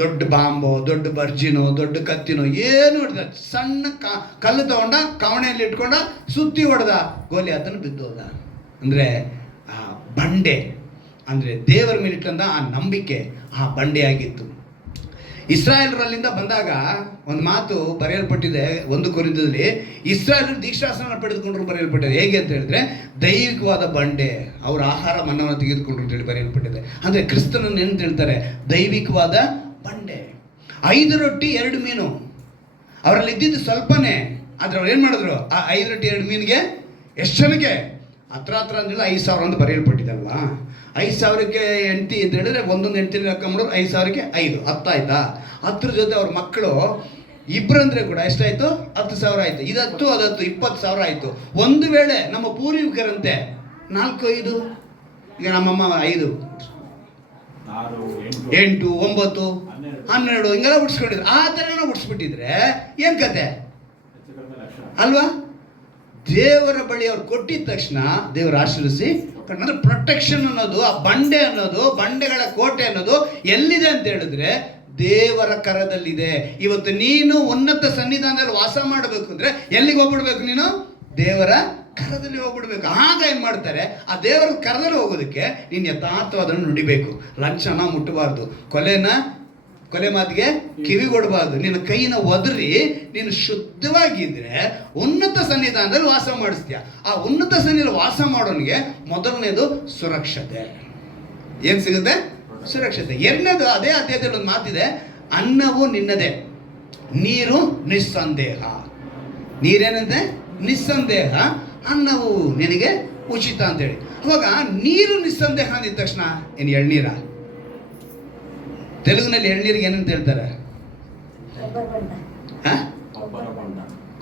ದೊಡ್ಡ ಬಾಂಬೋ, ದೊಡ್ಡ ಬರ್ಜಿನೋ, ದೊಡ್ಡ ಕತ್ತಿನೋ ಏನು ಹೊಡೆದ, ಸಣ್ಣ ಕಲ್ಲು ತಗೊಂಡ, ಕವಣೆಯಲ್ಲಿ ಇಟ್ಕೊಂಡ, ಸುತ್ತಿ ಹೊಡೆದ, ಗೋಲಿಯಾತನು ಬಿದ್ದೋದ. ಅಂದರೆ ಆ ಬಂಡೆ, ಅಂದರೆ ದೇವರ ಮೇಲಿಟ್ಟಂದ ಆ ನಂಬಿಕೆ ಆ ಬಂಡೆಯಾಗಿತ್ತು. ಇಸ್ರಾಯೇಲರಲ್ಲಿಂದ ಬಂದಾಗ ಒಂದು ಮಾತು ಬರೆಯಲ್ಪಟ್ಟಿದೆ 1 ಕೊರಿಂಥದಲ್ಲಿ, ಇಸ್ರಾಯೇಲರು ದೀಕ್ಷಾಸ್ನಾನ ಪಡೆದುಕೊಂಡ್ರು ಬರೆಯಲ್ಪಟ್ಟಿದೆ. ಹೇಗೆ ಅಂತ ಹೇಳಿದ್ರೆ, ದೈವಿಕವಾದ ಬಂಡೆ, ಅವರ ಆಹಾರ ಮನ್ನವನ್ನು ತೆಗೆದುಕೊಂಡ್ರು ಅಂತೇಳಿ ಬರೆಯಲ್ಪಟ್ಟಿದೆ. ಅಂದರೆ ಕ್ರಿಸ್ತನನ್ನು ಏನು ಹೇಳ್ತಾರೆ? ದೈವಿಕವಾದ ಬಂಡೆ. 5 ರೊಟ್ಟಿ 2 ಮೀನು, ಅವರಲ್ಲಿ ಇದ್ದಿದ್ದು ಸ್ವಲ್ಪನೇ. ಆದರೆ ಅವ್ರು ಏನು ಮಾಡಿದ್ರು? ಆ 5 ರೊಟ್ಟಿ 2 ಮೀನಿಗೆ ಎಷ್ಟು ಜನಕ್ಕೆ? ಹತ್ರ ಅಂದಿಲ್ಲ 5,000 ಅಂತ ಬರೆಯಲ್ಪಟ್ಟಿದಲ್ವಾ. 5,000ಕ್ಕೆ ಹೆಂಡತಿ ಅಂತ ಹೇಳಿದ್ರೆ ಒಂದೊಂದು ಹೆಂಡತಿ ಲೆಕ್ಕ ಮಾಡೋರು 5,000ಕ್ಕೆ 5 10 ಆಯ್ತಾ. 10 ಜೊತೆ ಅವ್ರ ಮಕ್ಕಳು ಇಬ್ಬರು ಅಂದರೆ ಕೂಡ ಎಷ್ಟಾಯ್ತು? 10,000 ಆಯ್ತು. ಇದು 10 ಅದು 10 20,000 ಆಯ್ತು. ಒಂದು ವೇಳೆ ನಮ್ಮ ಪೂರ್ವಿಕರಂತೆ 4 5 ಈಗ ನಮ್ಮಮ್ಮ 5 8 9 12 ಹಿಂಗೆಲ್ಲ ಬಿಡಿಸ್ಕೊಂಡಿದ್ರು. ಆ ಥರನ ಬಿಡಿಸ್ಬಿಟ್ಟಿದ್ರೆ ಏನು ಕತೆ ಅಲ್ವಾ? ದೇವರ ಬಳಿ ಅವ್ರು ಕೊಟ್ಟಿದ ತಕ್ಷಣ ದೇವರು ಆಶೀರ್ವಿಸಿ. ಅಂದ್ರೆ ಪ್ರೊಟೆಕ್ಷನ್ ಅನ್ನೋದು, ಆ ಬಂಡೆ ಅನ್ನೋದು, ಬಂಡೆಗಳ ಕೋಟೆ ಅನ್ನೋದು ಎಲ್ಲಿದೆ ಅಂತ ಹೇಳಿದ್ರೆ ದೇವರ ಕರದಲ್ಲಿದೆ. ಇವತ್ತು ನೀನು ಉನ್ನತ ಸನ್ನಿಧಾನದಲ್ಲಿ ವಾಸ ಮಾಡಬೇಕು ಅಂದ್ರೆ ಎಲ್ಲಿಗೆ ಹೋಗ್ಬಿಡ್ಬೇಕು? ನೀನು ದೇವರ ಕರದಲ್ಲಿ ಹೋಗ್ಬಿಡ್ಬೇಕು. ಆಗ ಏನ್ ಮಾಡ್ತಾರೆ? ಆ ದೇವರ ಕರದಲ್ಲಿ ಹೋಗೋದಕ್ಕೆ ನೀನು ಯಥಾರ್ಥವಾದನ್ನು ನುಡಿಬೇಕು. ಲಂಚನ ಮುಟ್ಟಬಾರ್ದು, ಕೊಲೆ ಮಾತಿಗೆ ಕಿವಿಗೊಡಬಾರ್ದು, ನಿನ್ನ ಕೈನ ಒದರಿ ನೀನು ಶುದ್ಧವಾಗಿದ್ರೆ ಉನ್ನತ ಸನ್ನಿಧಾನದಲ್ಲಿ ವಾಸ ಮಾಡಿಸ್ತೀಯ. ಆ ಉನ್ನತ ಸನ್ನಿಧಾನದಲ್ಲಿ ವಾಸ ಮಾಡೋನಿಗೆ ಮೊದಲನೇದು ಸುರಕ್ಷತೆ. ಏನ್ ಸಿಗುತ್ತೆ? ಸುರಕ್ಷತೆ. ಎರಡನೇದು ಅದೇ ಅಧ್ಯಾಯದಲ್ಲಿ ಒಂದು ಮಾತಿದೆ, ಅನ್ನವು ನಿನ್ನದೇ, ನೀರು ನಿಸ್ಸಂದೇಹ. ನೀರೇನಂತೆ? ನಿಸ್ಸಂದೇಹ. ಅನ್ನವು ನಿನಗೆ ಉಚಿತ ಅಂತೇಳಿ. ಅವಾಗ ನೀರು ನಿಸ್ಸಂದೇಹ ಅಂದಿದ ತಕ್ಷಣ ಏನು ಎಳ್ನೀರ? ತೆಲುಗಿನಲ್ಲಿ ಎಳ್ನೀರಿಗೆ ಏನಂತ ಹೇಳ್ತಾರೆ?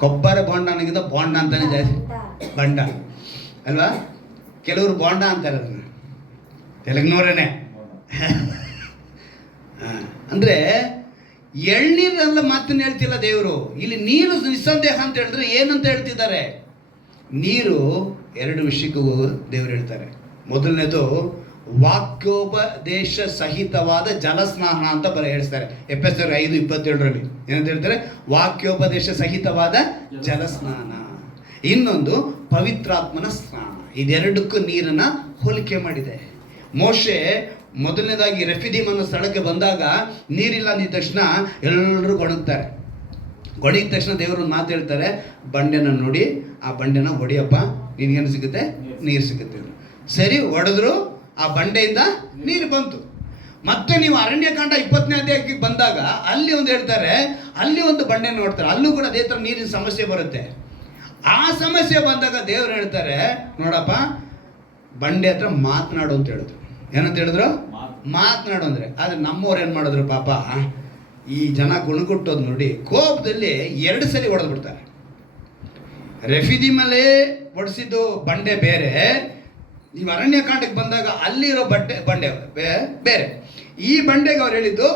ಕೊಬ್ಬರ ಬೋಂಡ ಅನ್ನೋಕ್ಕಿಂತ ಬೋಂಡ ಅಂತಾನೆ ಜಾಸ್ತಿ, ಬಂಡ ಅಲ್ವಾ? ಕೆಲವರು ಬೋಂಡ ಅಂತಾರೆ ಅದನ್ನ, ತೆಲುಗಿನವರೇನೆ. ಅಂದ್ರೆ ಎಳ್ನೀರಲ್ಲ ಮಾತನ್ನ ಹೇಳ್ತಿಲ್ಲ ದೇವರು ಇಲ್ಲಿ. ನೀರು ನಿಸ್ಸಂದೇಹ ಅಂತ ಹೇಳಿದ್ರೆ ಏನಂತ ಹೇಳ್ತಿದ್ದಾರೆ? ನೀರು 2 ವಿಷಯಕ್ಕೂ ದೇವರು ಹೇಳ್ತಾರೆ. ಮೊದಲನೇದು ವಾಕ್ಯೋಪದೇಶ ಸಹಿತವಾದ ಜಲಸ್ನಾನ ಅಂತ ಹೇಳ್ತಾರೆ. ಎಫೆಸರ್ 5:27 ಏನಂತ ಹೇಳ್ತಾರೆ? ವಾಕ್ಯೋಪದೇಶ ಸಹಿತವಾದ ಜಲಸ್ನಾನ. ಇನ್ನೊಂದು ಪವಿತ್ರಾತ್ಮನ ಸ್ನಾನ. ಇದೆರಡಕ್ಕೂ ನೀರನ್ನ ಹೋಲಿಕೆ ಮಾಡಿದೆ. ಮೋಶೆ ಮೊದಲನೇದಾಗಿ ರೆಫಿದೀಮ್ ಅನ್ನೋ ಸ್ಥಳಕ್ಕೆ ಬಂದಾಗ ನೀರಿಲ್ಲ ಅಂದಿದ ತಕ್ಷಣ ಎಲ್ಲರೂ ಗೊಣಗ್ತಾರೆ. ಗೊಣಗಿದ ತಕ್ಷಣ ದೇವರು ಒಂದು ಮಾತು ಹೇಳ್ತಾರೆ, ಬಂಡೆನ ನೋಡಿ ಆ ಬಂಡೆನ ಹೊಡಿಯಪ್ಪ, ನಿನ್ಗೇನು ಸಿಗುತ್ತೆ? ನೀರು ಸಿಗುತ್ತೆ. ಸರಿ, ಹೊಡೆದ್ರು, ಆ ಬಂಡೆಯಿಂದ ನೀರು ಬಂತು. ಮತ್ತೆ ನೀವು ಅರಣ್ಯಕಾಂಡ 20ನೇ ಅಧ್ಯಾಯಕ್ಕೆ ಬಂದಾಗ ಅಲ್ಲಿ ಒಂದು ಹೇಳ್ತಾರೆ, ಅಲ್ಲಿ ಒಂದು ಬಂಡೆ ನೋಡ್ತಾರೆ, ಅಲ್ಲೂ ಕೂಡ ಅದೇ ಥರ ನೀರಿನ ಸಮಸ್ಯೆ ಬರುತ್ತೆ. ಆ ಸಮಸ್ಯೆ ಬಂದಾಗ ದೇವರು ಹೇಳ್ತಾರೆ, ನೋಡಪ್ಪ ಬಂಡೆ ಹತ್ರ ಮಾತನಾಡು ಅಂತ ಹೇಳಿದ್ರು. ಏನಂತ ಹೇಳಿದ್ರು? ಮಾತನಾಡು ಅಂದ್ರೆ. ಆದ್ರೆ ನಮ್ಮವ್ರು ಏನು ಮಾಡಿದ್ರು ಪಾಪ, ಈ ಜನ ಗುಣಗುಟ್ಟೋದು ನೋಡಿ ಕೋಪದಲ್ಲಿ 2 ಸಲ ಹೊಡೆದು ಬಿಡ್ತಾರೆ. ರೆಫಿದಿ ಮೇಲೆ ಹೊಡೆಸಿದ್ದು ಬಂಡೆ ಬೇರೆ, ನೀವು ಅರಣ್ಯಕಾಂಡಕ್ಕೆ ಬಂದಾಗ ಅಲ್ಲಿರೋ ಬಂಡೆ ಬೇರೆ. ಈ ಬಂಡೆಗೆ ಅವ್ರು ಹೇಳಿದ್ದು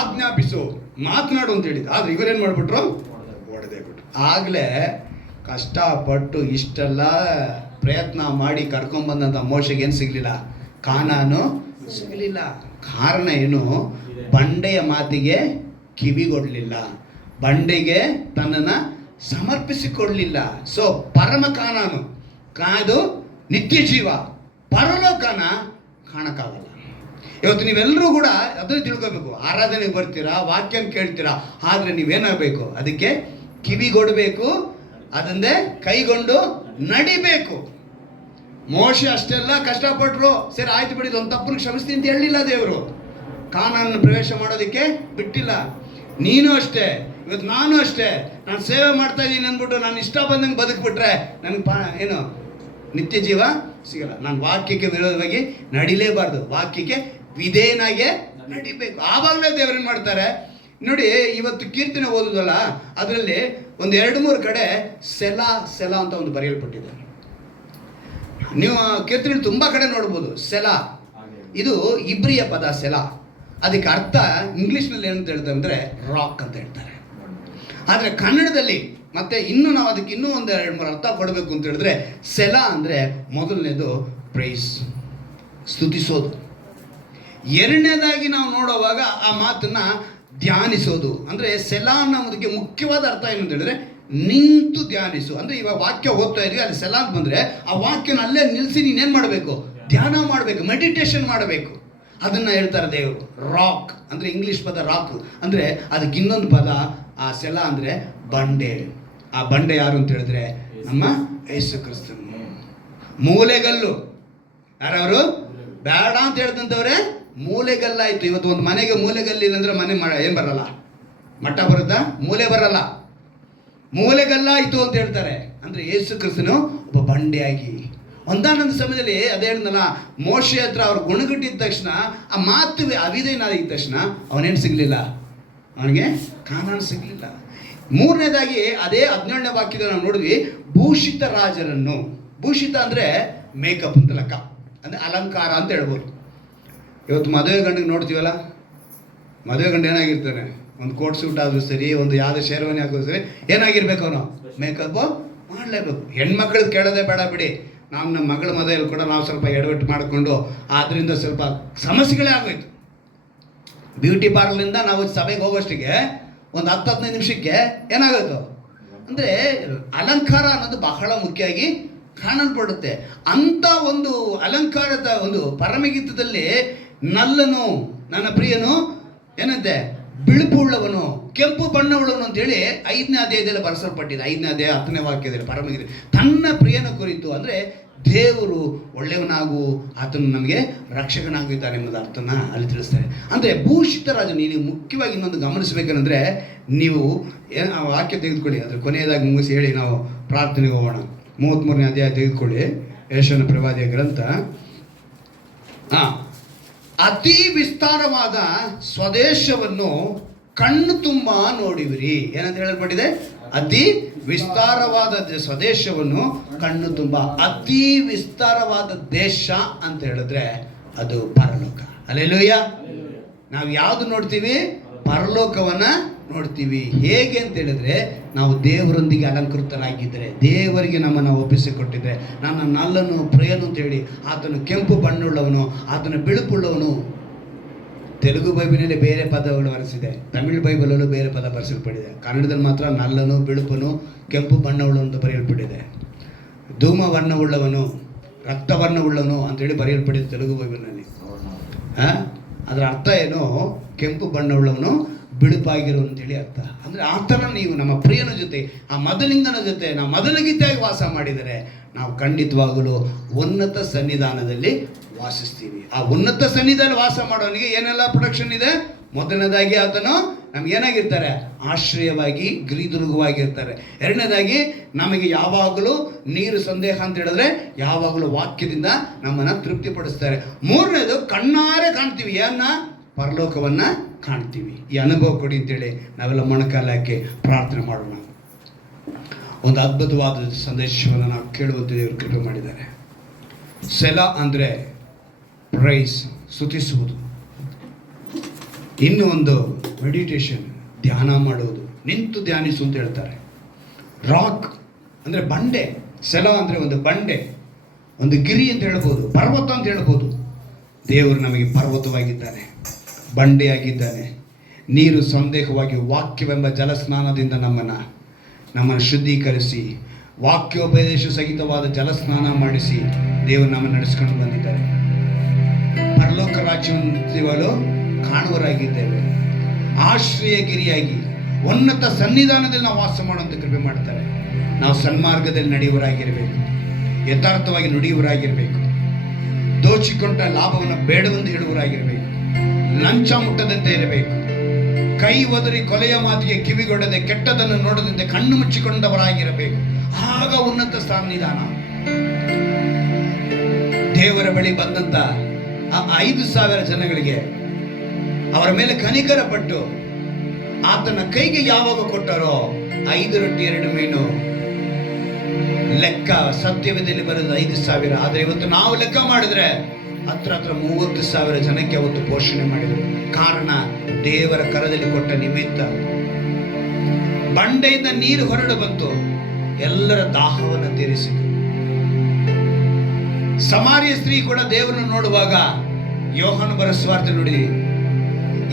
ಆಜ್ಞಾಪಿಸು, ಮಾತನಾಡು ಅಂತ ಹೇಳಿದ್ದು. ಆದ್ರೆ ಇವರೇನು ಮಾಡಿಬಿಟ್ರು? ಹೊಡೆದೇ ಬಿಟ್ರು. ಆಗಲೇ ಕಷ್ಟಪಟ್ಟು ಇಷ್ಟೆಲ್ಲ ಪ್ರಯತ್ನ ಮಾಡಿ ಕರ್ಕೊಂಡ್ಬಂದಂಥ ಮೋಶೆಗೆ ಏನು ಸಿಗಲಿಲ್ಲ? ಕಾನಾನು ಸಿಗಲಿಲ್ಲ. ಕಾರಣ ಏನು? ಬಂಡೆಯ ಮಾತಿಗೆ ಕಿವಿಗೊಡಲಿಲ್ಲ, ಬಂಡೆಗೆ ತನ್ನನ್ನು ಸಮರ್ಪಿಸಿಕೊಡಲಿಲ್ಲ. ಸೊ ಪರಮ ಕಾನಾನು ಕಾದು ನಿತ್ಯ ಜೀವ, ಪರಲೋಕನ ಕಾಣಕ್ಕಾಗಲ್ಲ. ಇವತ್ತು ನೀವೆಲ್ಲರೂ ಕೂಡ ಅದನ್ನು ತಿಳ್ಕೋಬೇಕು. ಆರಾಧನೆಗೆ ಬರ್ತೀರಾ, ವಾಕ್ಯನ ಕೇಳ್ತೀರಾ, ಆದರೆ ನೀವೇನಾಗಬೇಕು? ಅದಕ್ಕೆ ಕಿವಿಗೊಡಬೇಕು, ಅದನ್ನೇ ಕೈಗೊಂಡು ನಡಿಬೇಕು. ಮೋಶೆ ಅಷ್ಟೆಲ್ಲ ಕಷ್ಟಪಟ್ಟರು, ಸರಿ ಆಯ್ತು ಬಿಡಿ, ಒಂದು ತಪ್ಪನ್ನು ಕ್ಷಮಿಸ್ತೀನಿ ಅಂತ ಹೇಳಿಲ್ಲ ದೇವರು. ಕಾನಾನನ್ನು ಪ್ರವೇಶ ಮಾಡೋದಕ್ಕೆ ಬಿಟ್ಟಿಲ್ಲ. ನೀನು ಅಷ್ಟೇ, ಇವತ್ತು ನಾನು ಅಷ್ಟೇ. ನಾನು ಸೇವೆ ಮಾಡ್ತಾ ಇದ್ದೀನಿ ಅಂದ್ಬಿಟ್ಟು ನಾನು ಇಷ್ಟ ಬಂದಂಗೆ ಬದುಕ್ಬಿಟ್ರೆ ನನಗೆ ಏನು ನಿತ್ಯ ಜೀವ ಸಿಗಲ್ಲ. ನಾನು ವಾಕ್ಯಕ್ಕೆ ವಿರೋಧವಾಗಿ ನಡಿಲೇಬಾರ್ದು, ವಾಕ್ಯಕ್ಕೆ ವಿಧೇಯನಾಗೆ ನಡಿಬೇಕು. ಆವಾಗಲೇ ದೇವರೇನು ಮಾಡ್ತಾರೆ ನೋಡಿ. ಇವತ್ತು ಕೀರ್ತನೆ ಓದೋದಲ್ಲ, ಅದರಲ್ಲಿ ಒಂದು 2-3 ಕಡೆ ಸೆಲಾ ಸೆಲಾ ಅಂತ ಒಂದು ಬರೆಯಲ್ಪಟ್ಟಿದೆ. ನೀವು ಕೀರ್ತನೆ ತುಂಬ ಕಡೆ ನೋಡ್ಬೋದು ಸೆಲಾ. ಇದು ಇಬ್ರಿಯ ಪದ ಸೆಲಾ. ಅದಕ್ಕೆ ಅರ್ಥ ಇಂಗ್ಲೀಷ್ನಲ್ಲಿ ಏನಂತ ಹೇಳ್ತಾರೆ ಅಂದರೆ ರಾಕ್ ಅಂತ ಹೇಳ್ತಾರೆ. ಆದರೆ ಕನ್ನಡದಲ್ಲಿ ಮತ್ತೆ ಇನ್ನೂ ನಾವು ಅದಕ್ಕೆ ಇನ್ನೂ ಒಂದು 2-3 ಅರ್ಥ ಕೊಡಬೇಕು ಅಂತ ಹೇಳಿದ್ರೆ, ಸೆಲಾ ಅಂದರೆ ಮೊದಲನೇದು ಪ್ರೈಸ್, ಸ್ತುತಿಸೋದು. ಎರಡನೇದಾಗಿ ನಾವು ನೋಡುವಾಗ ಆ ಮಾತನ್ನ ಧ್ಯಾನಿಸೋದು. ಅಂದರೆ ಸೆಲಾ ಅನ್ನೋದಕ್ಕೆ ಮುಖ್ಯವಾದ ಅರ್ಥ ಏನು ಅಂತ ಹೇಳಿದ್ರೆ ನಿಂತು ಧ್ಯಾನಿಸು. ಅಂದರೆ ಇವಾಗ ವಾಕ್ಯ ಓದ್ತಾ ಇದ್ವಿ, ಅಲ್ಲಿ ಸೆಲಾ ಅಂತ ಬಂದರೆ ಆ ವಾಕ್ಯನ ಅಲ್ಲೇ ನಿಲ್ಲಿಸಿ ನೀನೇನು ಮಾಡಬೇಕು? ಧ್ಯಾನ ಮಾಡಬೇಕು, ಮೆಡಿಟೇಷನ್ ಮಾಡಬೇಕು. ಅದನ್ನು ಹೇಳ್ತಾರೆ ದೇವರು. ರಾಕ್ ಅಂದರೆ ಇಂಗ್ಲೀಷ್ ಪದ ರಾಕ್ ಅಂದರೆ ಅದಕ್ಕೆ ಇನ್ನೊಂದು ಪದ ಆ ಸೆಲಾ ಅಂದರೆ ಬಂಡೆ. ಆ ಬಂಡೆ ಯಾರು ಅಂತ ಹೇಳಿದ್ರೆ ನಮ್ಮ ಯೇಸು ಕ್ರಿಸ್ತನು. ಮೂಲೆಗಲ್ಲು ಯಾರವರು? ಬೇಡ ಅಂತ ಹೇಳ್ತಂತವ್ರೆ ಮೂಲೆಗಲ್ಲಾಯಿತು. ಇವತ್ತು ಒಂದು ಮನೆಗೆ ಮೂಲೆಗಲ್ಲಿಲ್ಲ ಅಂದರೆ ಮನೆ ಏನು ಬರಲ್ಲ? ಮಟ್ಟ ಬರುತ್ತಾ? ಮೂಲೆ ಬರಲ್ಲ, ಮೂಲೆಗಲ್ಲಾಯಿತು ಅಂತ ಹೇಳ್ತಾರೆ. ಅಂದರೆ ಯೇಸು ಕ್ರಿಸ್ತನು ಒಬ್ಬ ಬಂಡೆಯಾಗಿ ಒಂದಾನೊಂದು ಸಮಯದಲ್ಲಿ ಅದೇ ಹೇಳಿದ್ನಲ್ಲ, ಮೋಶೆ ಹತ್ರ ಅವ್ರು ಗುಣಗಟ್ಟಿದ ತಕ್ಷಣ, ಆ ಮಾತು ಅವಿಧೇಯನಾದ ತಕ್ಷಣ ಅವನೇನು ಸಿಗಲಿಲ್ಲ, ಅವನಿಗೆ ಕಾನಾನ್ ಸಿಗಲಿಲ್ಲ. ಮೂರನೇದಾಗಿ ಅದೇ 17ನೇ ವಾಕ್ಯದಲ್ಲಿ ನಾವು ನೋಡಿದ್ವಿ, ಭೂಷಿತ ರಾಜರನ್ನು. ಭೂಷಿತ ಅಂದರೆ ಮೇಕಪ್ ಅಂತ ಲೆಕ್ಕ, ಅಂದರೆ ಅಲಂಕಾರ ಅಂತ ಹೇಳ್ಬೋದು. ಇವತ್ತು ಮದುವೆ ಗಂಡಿಗೆ ನೋಡ್ತೀವಲ್ಲ, ಮದುವೆ ಗಂಡು ಏನಾಗಿರ್ತಾನೆ, ಒಂದು ಕೋಟ್ ಸೂಟ್ ಆದರೂ ಸರಿ, ಒಂದು ಯಾವುದೇ ಶೇರ್ವಾನಿ ಹಾಕಿದ್ರು ಸರಿ, ಏನಾಗಿರ್ಬೇಕು ಅವನು, ಮೇಕಪ್ಪು ಮಾಡಲೇಬೇಕು. ಹೆಣ್ಮಕ್ಳದ್ದು ಕೇಳೋದೇ ಬೇಡ ಬಿಡಿ. ನಮ್ಮ ಮಗಳ ಮದುವೆಯಲ್ಲಿ ಕೂಡ ನಾವು ಸ್ವಲ್ಪ ಎಡವಟ್ಟು ಮಾಡಿಕೊಂಡು ಅದರಿಂದ ಸ್ವಲ್ಪ ಸಮಸ್ಯೆಗಳೇ ಆಗೋಯ್ತು. ಬ್ಯೂಟಿ ಪಾರ್ಲರಿಂದ ನಾವು ಸಭೆಗೆ ಹೋಗೋಷ್ಟಿಗೆ ಒಂದು 10-15 ನಿಮಿಷಕ್ಕೆ ಏನಾಗೋಯ್ತು ಅಂದರೆ, ಅಲಂಕಾರ ಅನ್ನೋದು ಬಹಳ ಮುಖ್ಯವಾಗಿ ಕಾಣಲ್ಪಡುತ್ತೆ. ಅಂಥ ಒಂದು ಅಲಂಕಾರದ ಒಂದು ಪರಮಗೀತದಲ್ಲಿ ನಲ್ಲನು ನನ್ನ ಪ್ರಿಯನು ಏನಂತೆ, ಬಿಳುಪುಳ್ಳವನು, ಕೆಂಪು ಬಣ್ಣವುಳ್ಳವನು ಅಂತೇಳಿ 5ನೇ ಅಧ್ಯಾಯದಲ್ಲಿ ಬರೆಸಲ್ಪಟ್ಟಿದೆ. 5ನೇ ಅಧ್ಯಾಯ 10ನೇ ವಾಕ್ಯದಲ್ಲಿ ಪರಮಗೀತೆ ತನ್ನ ಪ್ರಿಯನ ಕುರಿತು. ಅಂದರೆ ದೇವರು ಒಳ್ಳೆಯವನಾಗು, ಆತನು ನಮಗೆ ರಕ್ಷಕನಾಗಿದ್ದಾನೆ ಎಂಬುದು ಅರ್ಥನ ಅಲ್ಲಿ ತಿಳಿಸ್ತಾರೆ. ಅಂದರೆ ಭೂಷಿತ ರಾಜನು. ನೀವು ಮುಖ್ಯವಾಗಿ ಇನ್ನೊಂದು ಗಮನಿಸಬೇಕಂದ್ರೆ, ನೀವು ಆ ವಾಕ್ಯ ತೆಗೆದುಕೊಳ್ಳಿ, ಅದರ ಕೊನೆಯದಾಗಿ ಮುಗಿಸಿ ಹೇಳಿ ನಾವು ಪ್ರಾರ್ಥನೆಗೆ ಹೋಗೋಣ. 33ನೇ ಅಧ್ಯಾಯ ತೆಗೆದುಕೊಳ್ಳಿ, ಯೆಶಾಯನ ಪ್ರವಾದಿಯ ಗ್ರಂಥ. ಅತಿ ವಿಸ್ತಾರವಾದ ಸ್ವದೇಶವನ್ನು ಕಣ್ಣು ತುಂಬ ನೋಡಿವಿರಿ. ಏನಂತ ಹೇಳಲ್ಪಟ್ಟಿದೆ? ಅತಿ ವಿಸ್ತಾರವಾದ ಸ್ವದೇಶವನ್ನು ಕಣ್ಣು ತುಂಬ. ಅತಿ ವಿಸ್ತಾರವಾದ ದೇಶ ಅಂತ ಹೇಳಿದ್ರೆ ಅದು ಪರಲೋಕ. ಹಲ್ಲೆಲೂಯ. ನಾವು ಯಾವುದು ನೋಡ್ತೀವಿ? ಪರಲೋಕವನ್ನ ನೋಡ್ತೀವಿ. ಹೇಗೆ ಅಂತ ಹೇಳಿದ್ರೆ, ನಾವು ದೇವರೊಂದಿಗೆ ಅಲಂಕೃತರಾಗಿದ್ದರೆ, ದೇವರಿಗೆ ನಮ್ಮನ್ನು ಒಪ್ಪಿಸಿಕೊಟ್ಟಿದ್ರೆ, ನನ್ನ ನಲ್ಲನು ಪ್ರಿಯನು ಅಂತೇಳಿ, ಆತನು ಕೆಂಪು ಬಣ್ಣುಳ್ಳವನು, ಆತನು ಬಿಳುಪುಳ್ಳವನು. ತೆಲುಗು ಬೈಬಲಿನಲ್ಲಿ ಬೇರೆ ಪದಗಳು ಬರೆಸಿದೆ, ತಮಿಳು ಬೈಬಲಲ್ಲೂ ಬೇರೆ ಪದ ಬರೆಸಲ್ಪಟ್ಟಿದೆ. ಕನ್ನಡದಲ್ಲಿ ಮಾತ್ರ ನಲ್ಲನು, ಬಿಳುಪನು, ಕೆಂಪು ಬಣ್ಣವುಳ್ಳ ಅಂತ ಬರೆಯಲ್ಪಟ್ಟಿದೆ. ಧೂಮ ವರ್ಣವುಳ್ಳವನು, ರಕ್ತವರ್ಣವುಳ್ಳವನು ಅಂತೇಳಿ ಬರೆಯಲ್ಪಟ್ಟಿದೆ ತೆಲುಗು ಬೈಬಲ್ನಲ್ಲಿ. ಅದರ ಅರ್ಥ ಏನು? ಕೆಂಪು ಬಣ್ಣವುಳ್ಳವನು, ಬಿಳುಪಾಗಿರು ಅಂತೇಳಿ ಅರ್ಥ. ಅಂದರೆ ಆ ಥರ ನೀವು ನಮ್ಮ ಪ್ರಿಯನ ಜೊತೆ, ಆ ಮದಲಿಂಗನ ಜೊತೆ ನಾವು ಮೊದಲಿಗಿದ್ದಾಗಿ ವಾಸ ಮಾಡಿದರೆ, ನಾವು ಖಂಡಿತವಾಗಲೂ ಉನ್ನತ ಸನ್ನಿಧಾನದಲ್ಲಿ ವಾಸಿಸ್ತೀವಿ. ಆ ಉನ್ನತ ಸನ್ನಿಧಾನದಲ್ಲಿ ವಾಸ ಮಾಡೋನಿಗೆ ಏನೆಲ್ಲ ಪ್ರೊಡಕ್ಷನ್ ಇದೆ? ಮೊದಲನೇದಾಗಿ ಆತನು ನಮ್ಗೆ ಏನಾಗಿರ್ತಾರೆ? ಆಶ್ರಯವಾಗಿ, ಗಿರಿದುರ್ಗವಾಗಿರ್ತಾರೆ. ಎರಡನೇದಾಗಿ ನಮಗೆ ಯಾವಾಗಲೂ ನೀರು ಸಂದೇಹ ಅಂತ ಹೇಳಿದ್ರೆ ಯಾವಾಗಲೂ ವಾಕ್ಯದಿಂದ ನಮ್ಮನ್ನು ತೃಪ್ತಿಪಡಿಸ್ತಾರೆ. ಮೂರನೇದು, ಕಣ್ಣಾರೆ ಕಾಣ್ತೀವಿ. ಏನ? ಪರಲೋಕವನ್ನ ಕಾಣ್ತೀವಿ. ಈ ಅನುಭವ ಕೊಡಿ ಅಂತೇಳಿ ನಾವೆಲ್ಲ ಮೊಣಕಾಲು ಹಾಕಿ ಪ್ರಾರ್ಥನೆ ಮಾಡೋಣ. ಒಂದು ಅದ್ಭುತವಾದ ಸಂದೇಶವನ್ನು ನಾವು ಕೇಳುವಂತೆ ದೇವರು ಕೃಪೆ ಮಾಡಿದ್ದಾರೆ. ಸೆಲಾ ಅಂದರೆ ಪ್ರೈಸ್, ಸ್ತುತಿಸುವುದು. ಇನ್ನು ಒಂದು ಮೆಡಿಟೇಷನ್, ಧ್ಯಾನ ಮಾಡುವುದು, ನಿಂತು ಧ್ಯಾನಿಸು ಅಂತ ಹೇಳ್ತಾರೆ. ರಾಕ್ ಅಂದರೆ ಬಂಡೆ. ಸೆಲಾ ಅಂದರೆ ಒಂದು ಬಂಡೆ, ಒಂದು ಗಿರಿ ಅಂತ ಹೇಳ್ಬೋದು, ಪರ್ವತ ಅಂತ ಹೇಳ್ಬೋದು. ದೇವರು ನಮಗೆ ಪರ್ವತವಾಗಿದ್ದಾನೆ, ಬಂಡೆಯಾಗಿದ್ದಾನೆ. ನೀರು ಸಂದೇಹವಾಗಿ ವಾಕ್ಯವೆಂಬ ಜಲಸ್ನಾನದಿಂದ ನಮ್ಮನ್ನು ಶುದ್ಧೀಕರಿಸಿ, ವಾಕ್ಯೋಪದೇಶ ಸಹಿತವಾದ ಜಲಸ್ನಾನ ಮಾಡಿಸಿ ದೇವರು ನಮ್ಮನ್ನು ನಡೆಸ್ಕೊಂಡು ಬಂದಿದ್ದಾರೆ. ಪರಲೋಕ ರಾಜ್ಯವನ್ನು ಕಾಣುವರಾಗಿದ್ದೇವೆ. ಆಶ್ರಯಗಿರಿಯಾಗಿ ಉನ್ನತ ಸನ್ನಿಧಾನದಲ್ಲಿ ನಾವು ವಾಸ ಮಾಡುವಂಥ ಕೃಪೆ ಮಾಡ್ತಾರೆ. ನಾವು ಸನ್ಮಾರ್ಗದಲ್ಲಿ ನಡೆಯುವರಾಗಿರಬೇಕು, ಯಥಾರ್ಥವಾಗಿ ನುಡಿಯುವರಾಗಿರಬೇಕು, ದೋಚಿಕೊಂಡ ಲಾಭವನ್ನು ಬೇಡವೆಂದು ಹೇಳುವರಾಗಿರಬೇಕು, ಲಂಚ ಮುಟ್ಟದಂತೆ ಇರಬೇಕು, ಕೈ ಒದರಿ ಕೊಲೆಯ ಮಾತಿಗೆ ಕಿವಿಗೊಡದೆ, ಕೆಟ್ಟದನ್ನು ನೋಡದಂತೆ ಕಣ್ಣು ಮುಚ್ಚಿಕೊಂಡವರಾಗಿರಬೇಕು. ಆಗ ಉನ್ನತ ಸನ್ನಿಧಾನ. ದೇವರ ಬಳಿ ಬಂದಂತ ಆ 5,000 ಜನಗಳಿಗೆ ಅವರ ಮೇಲೆ ಕನಿಕರ ಪಟ್ಟು ಆತನ ಕೈಗೆ ಯಾವಾಗ ಕೊಟ್ಟರೋ 5 ರೊಟ್ಟಿ 2 ಮೀನು ಲೆಕ್ಕ ಸತ್ಯವೇದದಲ್ಲಿ ಬರೋದು 5,000. ಆದರೆ ಇವತ್ತು ನಾವು ಲೆಕ್ಕ ಮಾಡಿದ್ರೆ ಹತ್ರ 30,000 ಜನಕ್ಕೆ ಅವತ್ತು ಪೋಷಣೆ ಮಾಡಿದರು. ಕಾರಣ ದೇವರ ಕರದಲ್ಲಿ ಕೊಟ್ಟ ನಿಮಿತ್ತ. ಬಂಡೆಯಿಂದ ನೀರು ಹೊರಡು ಬಂತು, ಎಲ್ಲರ ದಾಹವನ್ನು ತೀರಿಸಿತು. ಸಮಾರ್ಯ ಸ್ತ್ರೀ ಕೂಡ ದೇವರನ್ನು ನೋಡುವಾಗ ಯೋಹಾನ ಬರೆದ ಸುವಾರ್ತೆ ನೋಡಿ,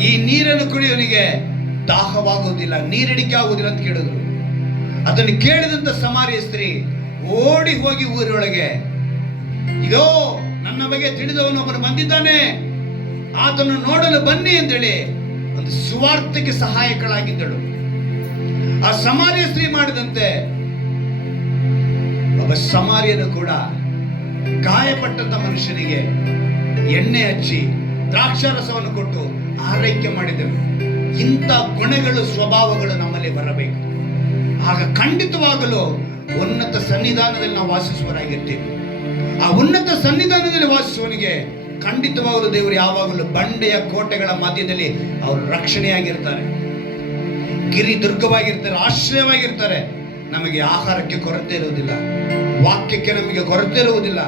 ಈ ನೀರನ್ನು ಕುಡಿಯೋನಿಗೆ ದಾಹವಾಗುವುದಿಲ್ಲ, ನೀರಿಡಿಕೆ ಆಗುವುದಿಲ್ಲ ಅಂತ ಕೇಳಿದ್ರು. ಅದನ್ನು ಕೇಳಿದಂತ ಸಮಾರ್ಯ ಸ್ತ್ರೀ ಓಡಿ ಹೋಗಿ ಊರೊಳಗೆ, ಇದೋ ನನ್ನ ಬಗ್ಗೆ ತಿಳಿದವನೊಬ್ಬನು ಬಂದಿದ್ದಾನೆ, ಆತನು ನೋಡಲು ಬನ್ನಿ ಅಂತೇಳಿ ಒಂದು ಸುವಾರ್ತೆಗೆ ಸಹಾಯಕಳಾಗಿದ್ದಳು. ಆ ಸಮಾರ್ಯ ಸ್ತ್ರೀ ಮಾಡಿದಂತೆ ಒಬ್ಬ ಸಮಾರ್ಯನು ಕೂಡ ಗಾಯಪಟ್ಟಂತ ಮನುಷ್ಯನಿಗೆ ಎಣ್ಣೆ ಹಚ್ಚಿ ದ್ರಾಕ್ಷಾರಸವನ್ನು ಕೊಟ್ಟು ಆರೈಕೆ ಮಾಡಿದನು. ಇಂಥ ಗುಣಗಳು, ಸ್ವಭಾವಗಳು ನಮ್ಮಲ್ಲಿ ಬರಬೇಕು. ಆಗ ಖಂಡಿತವಾಗಲು ಉನ್ನತ ಸನ್ನಿಧಾನದಲ್ಲಿ ನಾವು ವಾಸಿಸುವರಾಗಿರ್ತೀವಿ. ಆ ಉನ್ನತ ಸನ್ನಿಧಾನದಲ್ಲಿ ವಾಸಿಸುವವನಿಗೆ ಖಂಡಿತವಾಗಲೂ ದೇವರು ಯಾವಾಗಲೂ ಬಂಡೆಯ ಕೋಟೆಗಳ ಮಧ್ಯದಲ್ಲಿ ಅವರು ರಕ್ಷಣೆಯಾಗಿರ್ತಾರೆ, ಗಿರಿ ದುರ್ಗವಾಗಿರ್ತಾರೆ, ಆಶ್ರಯವಾಗಿರ್ತಾರೆ. ನಮಗೆ ಆಹಾರಕ್ಕೆ ಕೊರತೆ ಇರುವುದಿಲ್ಲ, ವಾಕ್ಯಕ್ಕೆ ನಮಗೆ ಕೊರತೆ ಇರುವುದಿಲ್ಲ.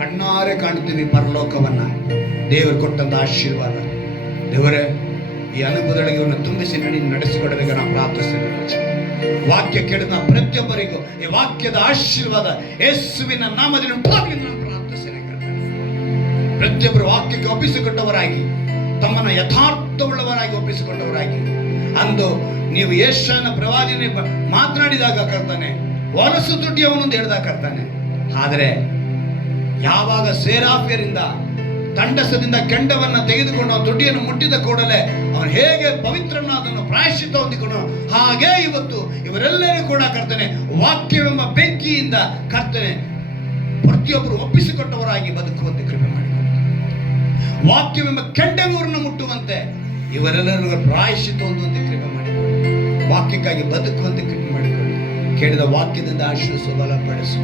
ಕಣ್ಣಾರೆ ಕಾಣ್ತೀವಿ ಪರಲೋಕವನ್ನ, ದೇವರು ಕೊಟ್ಟಂತ ಆಶೀರ್ವಾದ. ದೇವರೇ, ಈ ಅನುಭವದೊಳಗೆ ಇವನ್ನ ತುಂಬಿಸಿ ನಡೆಸಿಕೊಡಬೇಕು ನಾವು ಪ್ರಾರ್ಥಿಸ್ತೇವೆ. ವಾಕ್ಯ ಕೇಳಿದ ಪ್ರತಿಯೊಬ್ಬರಿಗೂ ಈ ವಾಕ್ಯದ ಆಶೀರ್ವಾದ ಯೇಸುವಿನ ನಾಮದಲ್ಲಿ ಉಂಟಾಗಲಿ ನಾನು ಪ್ರಾರ್ಥಿಸ್ತೇನೆ. ಪ್ರತಿಯೊಬ್ಬರು ವಾಕ್ಯಕ್ಕೆ ಒಪ್ಪಿಸಿಕೊಟ್ಟವರಾಗಿ, ತಮ್ಮನ್ನು ಯಥಾರ್ಥವುಳ್ಳವರಾಗಿ ಒಪ್ಪಿಸಿಕೊಂಡವರಾಗಿ, ಅಂದು ನೀವು ಯೆಶಾಯನ ಪ್ರವಾದಿನೇ ಮಾತನಾಡಿದಾಗ ಕರ್ತಾನೆ, ಹೊಲಸು ತುಟಿಯವನು ಹೇಳಿದಾಗ ಕರ್ತಾನೆ. ಆದರೆ ಯಾವಾಗ ಸೇರಾಫ್ಯರಿಂದ ತಂಡಸದಿಂದ ಕೆಂಡವನ್ನ ತೆಗೆದುಕೊಂಡು ಅವನ ತುಟಿಯನ್ನು ಮುಟ್ಟಿದ ಕೂಡಲೇ ಅವನು ಹೇಗೆ ಪವಿತ್ರನಾದನು, ಪ್ರಾಯಶ್ಚಿತ್ತ ಹೊಂದಿಕೊಂಡು, ಹಾಗೆ ಇವತ್ತು ಇವರೆಲ್ಲರೂ ಕೂಡ ಕರ್ತನೆ ವಾಕ್ಯವೆಂಬ ಬೆಂಕಿಯಿಂದ ಕರ್ತನೆ ಪ್ರತಿಯೊಬ್ಬರು ಒಪ್ಪಿಸಿಕೊಟ್ಟವರಾಗಿ ಬದುಕುವಂತೆ ಕೃಪೆ ಮಾಡಿಕೊಳ್ಳಿ. ವಾಕ್ಯವೆಂಬ ಕೆಂಡವರನ್ನು ಮುಟ್ಟುವಂತೆ ಇವರೆಲ್ಲರೂ ಪ್ರಾಯಶ್ಚಿತ್ತ ಹೊಂದುವಂತೆ ಕೃಪೆ ಮಾಡಿಕೊಳ್ಳಿ. ವಾಕ್ಯಕ್ಕಾಗಿ ಬದುಕುವಂತೆ ಕೃಪೆ ಮಾಡಿಕೊಳ್ಳಿ. ಕೇಳಿದ ವಾಕ್ಯದಿಂದ ಆಶೀರ್ವದಿಸು, ಬಲಪಡಿಸು.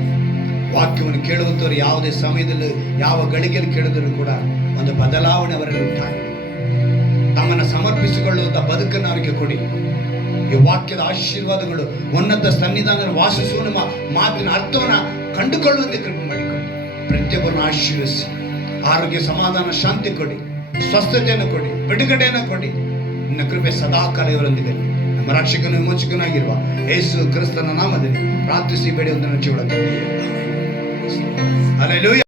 ವಾಕ್ಯವನ್ನು ಕೇಳುವಂಥವ್ರು ಯಾವುದೇ ಸಮಯದಲ್ಲಿ ಯಾವ ಗಳಿಗೆಯಲ್ಲಿ ಕೇಳಿದರೂ ಕೂಡ ಒಂದು ಬದಲಾವಣೆ ಅವರಲ್ಲಿ ಉಂಟಾಗಲಿ. ತಮ್ಮನ್ನು ಸಮರ್ಪಿಸಿಕೊಳ್ಳುವಂಥ ಬದುಕನ್ನು ಅವರಿಗೆ ಕೊಡಿ. ಈ ವಾಕ್ಯದ ಆಶೀರ್ವಾದಗಳು ಉನ್ನತ ಸನ್ನಿಧಾನದಲ್ಲಿ ವಾಸಿಸುವ ನಮ್ಮ ಮಾತಿನ ಅರ್ಥವನ್ನು ಕಂಡುಕೊಳ್ಳುವಂತೆ ಕೃಪೆ ಮಾಡಿಕೊಳ್ಳಿ. ಪ್ರತಿಯೊಬ್ಬರನ್ನು ಆಶೀರ್ವದಿಸಿ, ಆರೋಗ್ಯ, ಸಮಾಧಾನ, ಶಾಂತಿ ಕೊಡಿ, ಸ್ವಸ್ಥತೆಯನ್ನು ಕೊಡಿ, ಬಿಡುಗಡೆಯನ್ನು ಕೊಡಿ. ನಿನ್ನ ಕೃಪೆ ಸದಾಕಾಲ ಇವರೊಂದಿಗೆ ನಮ್ಮ ರಕ್ಷಕನು ವಿಮೋಚಕನಾಗಿರುವ ಯೇಸು ಕ್ರಿಸ್ತನ ನಾಮದಲ್ಲಿ ಪ್ರಾರ್ಥಿಸಿ ಬೇಡಿ ಒಂದು ಜೀವನ. Hallelujah.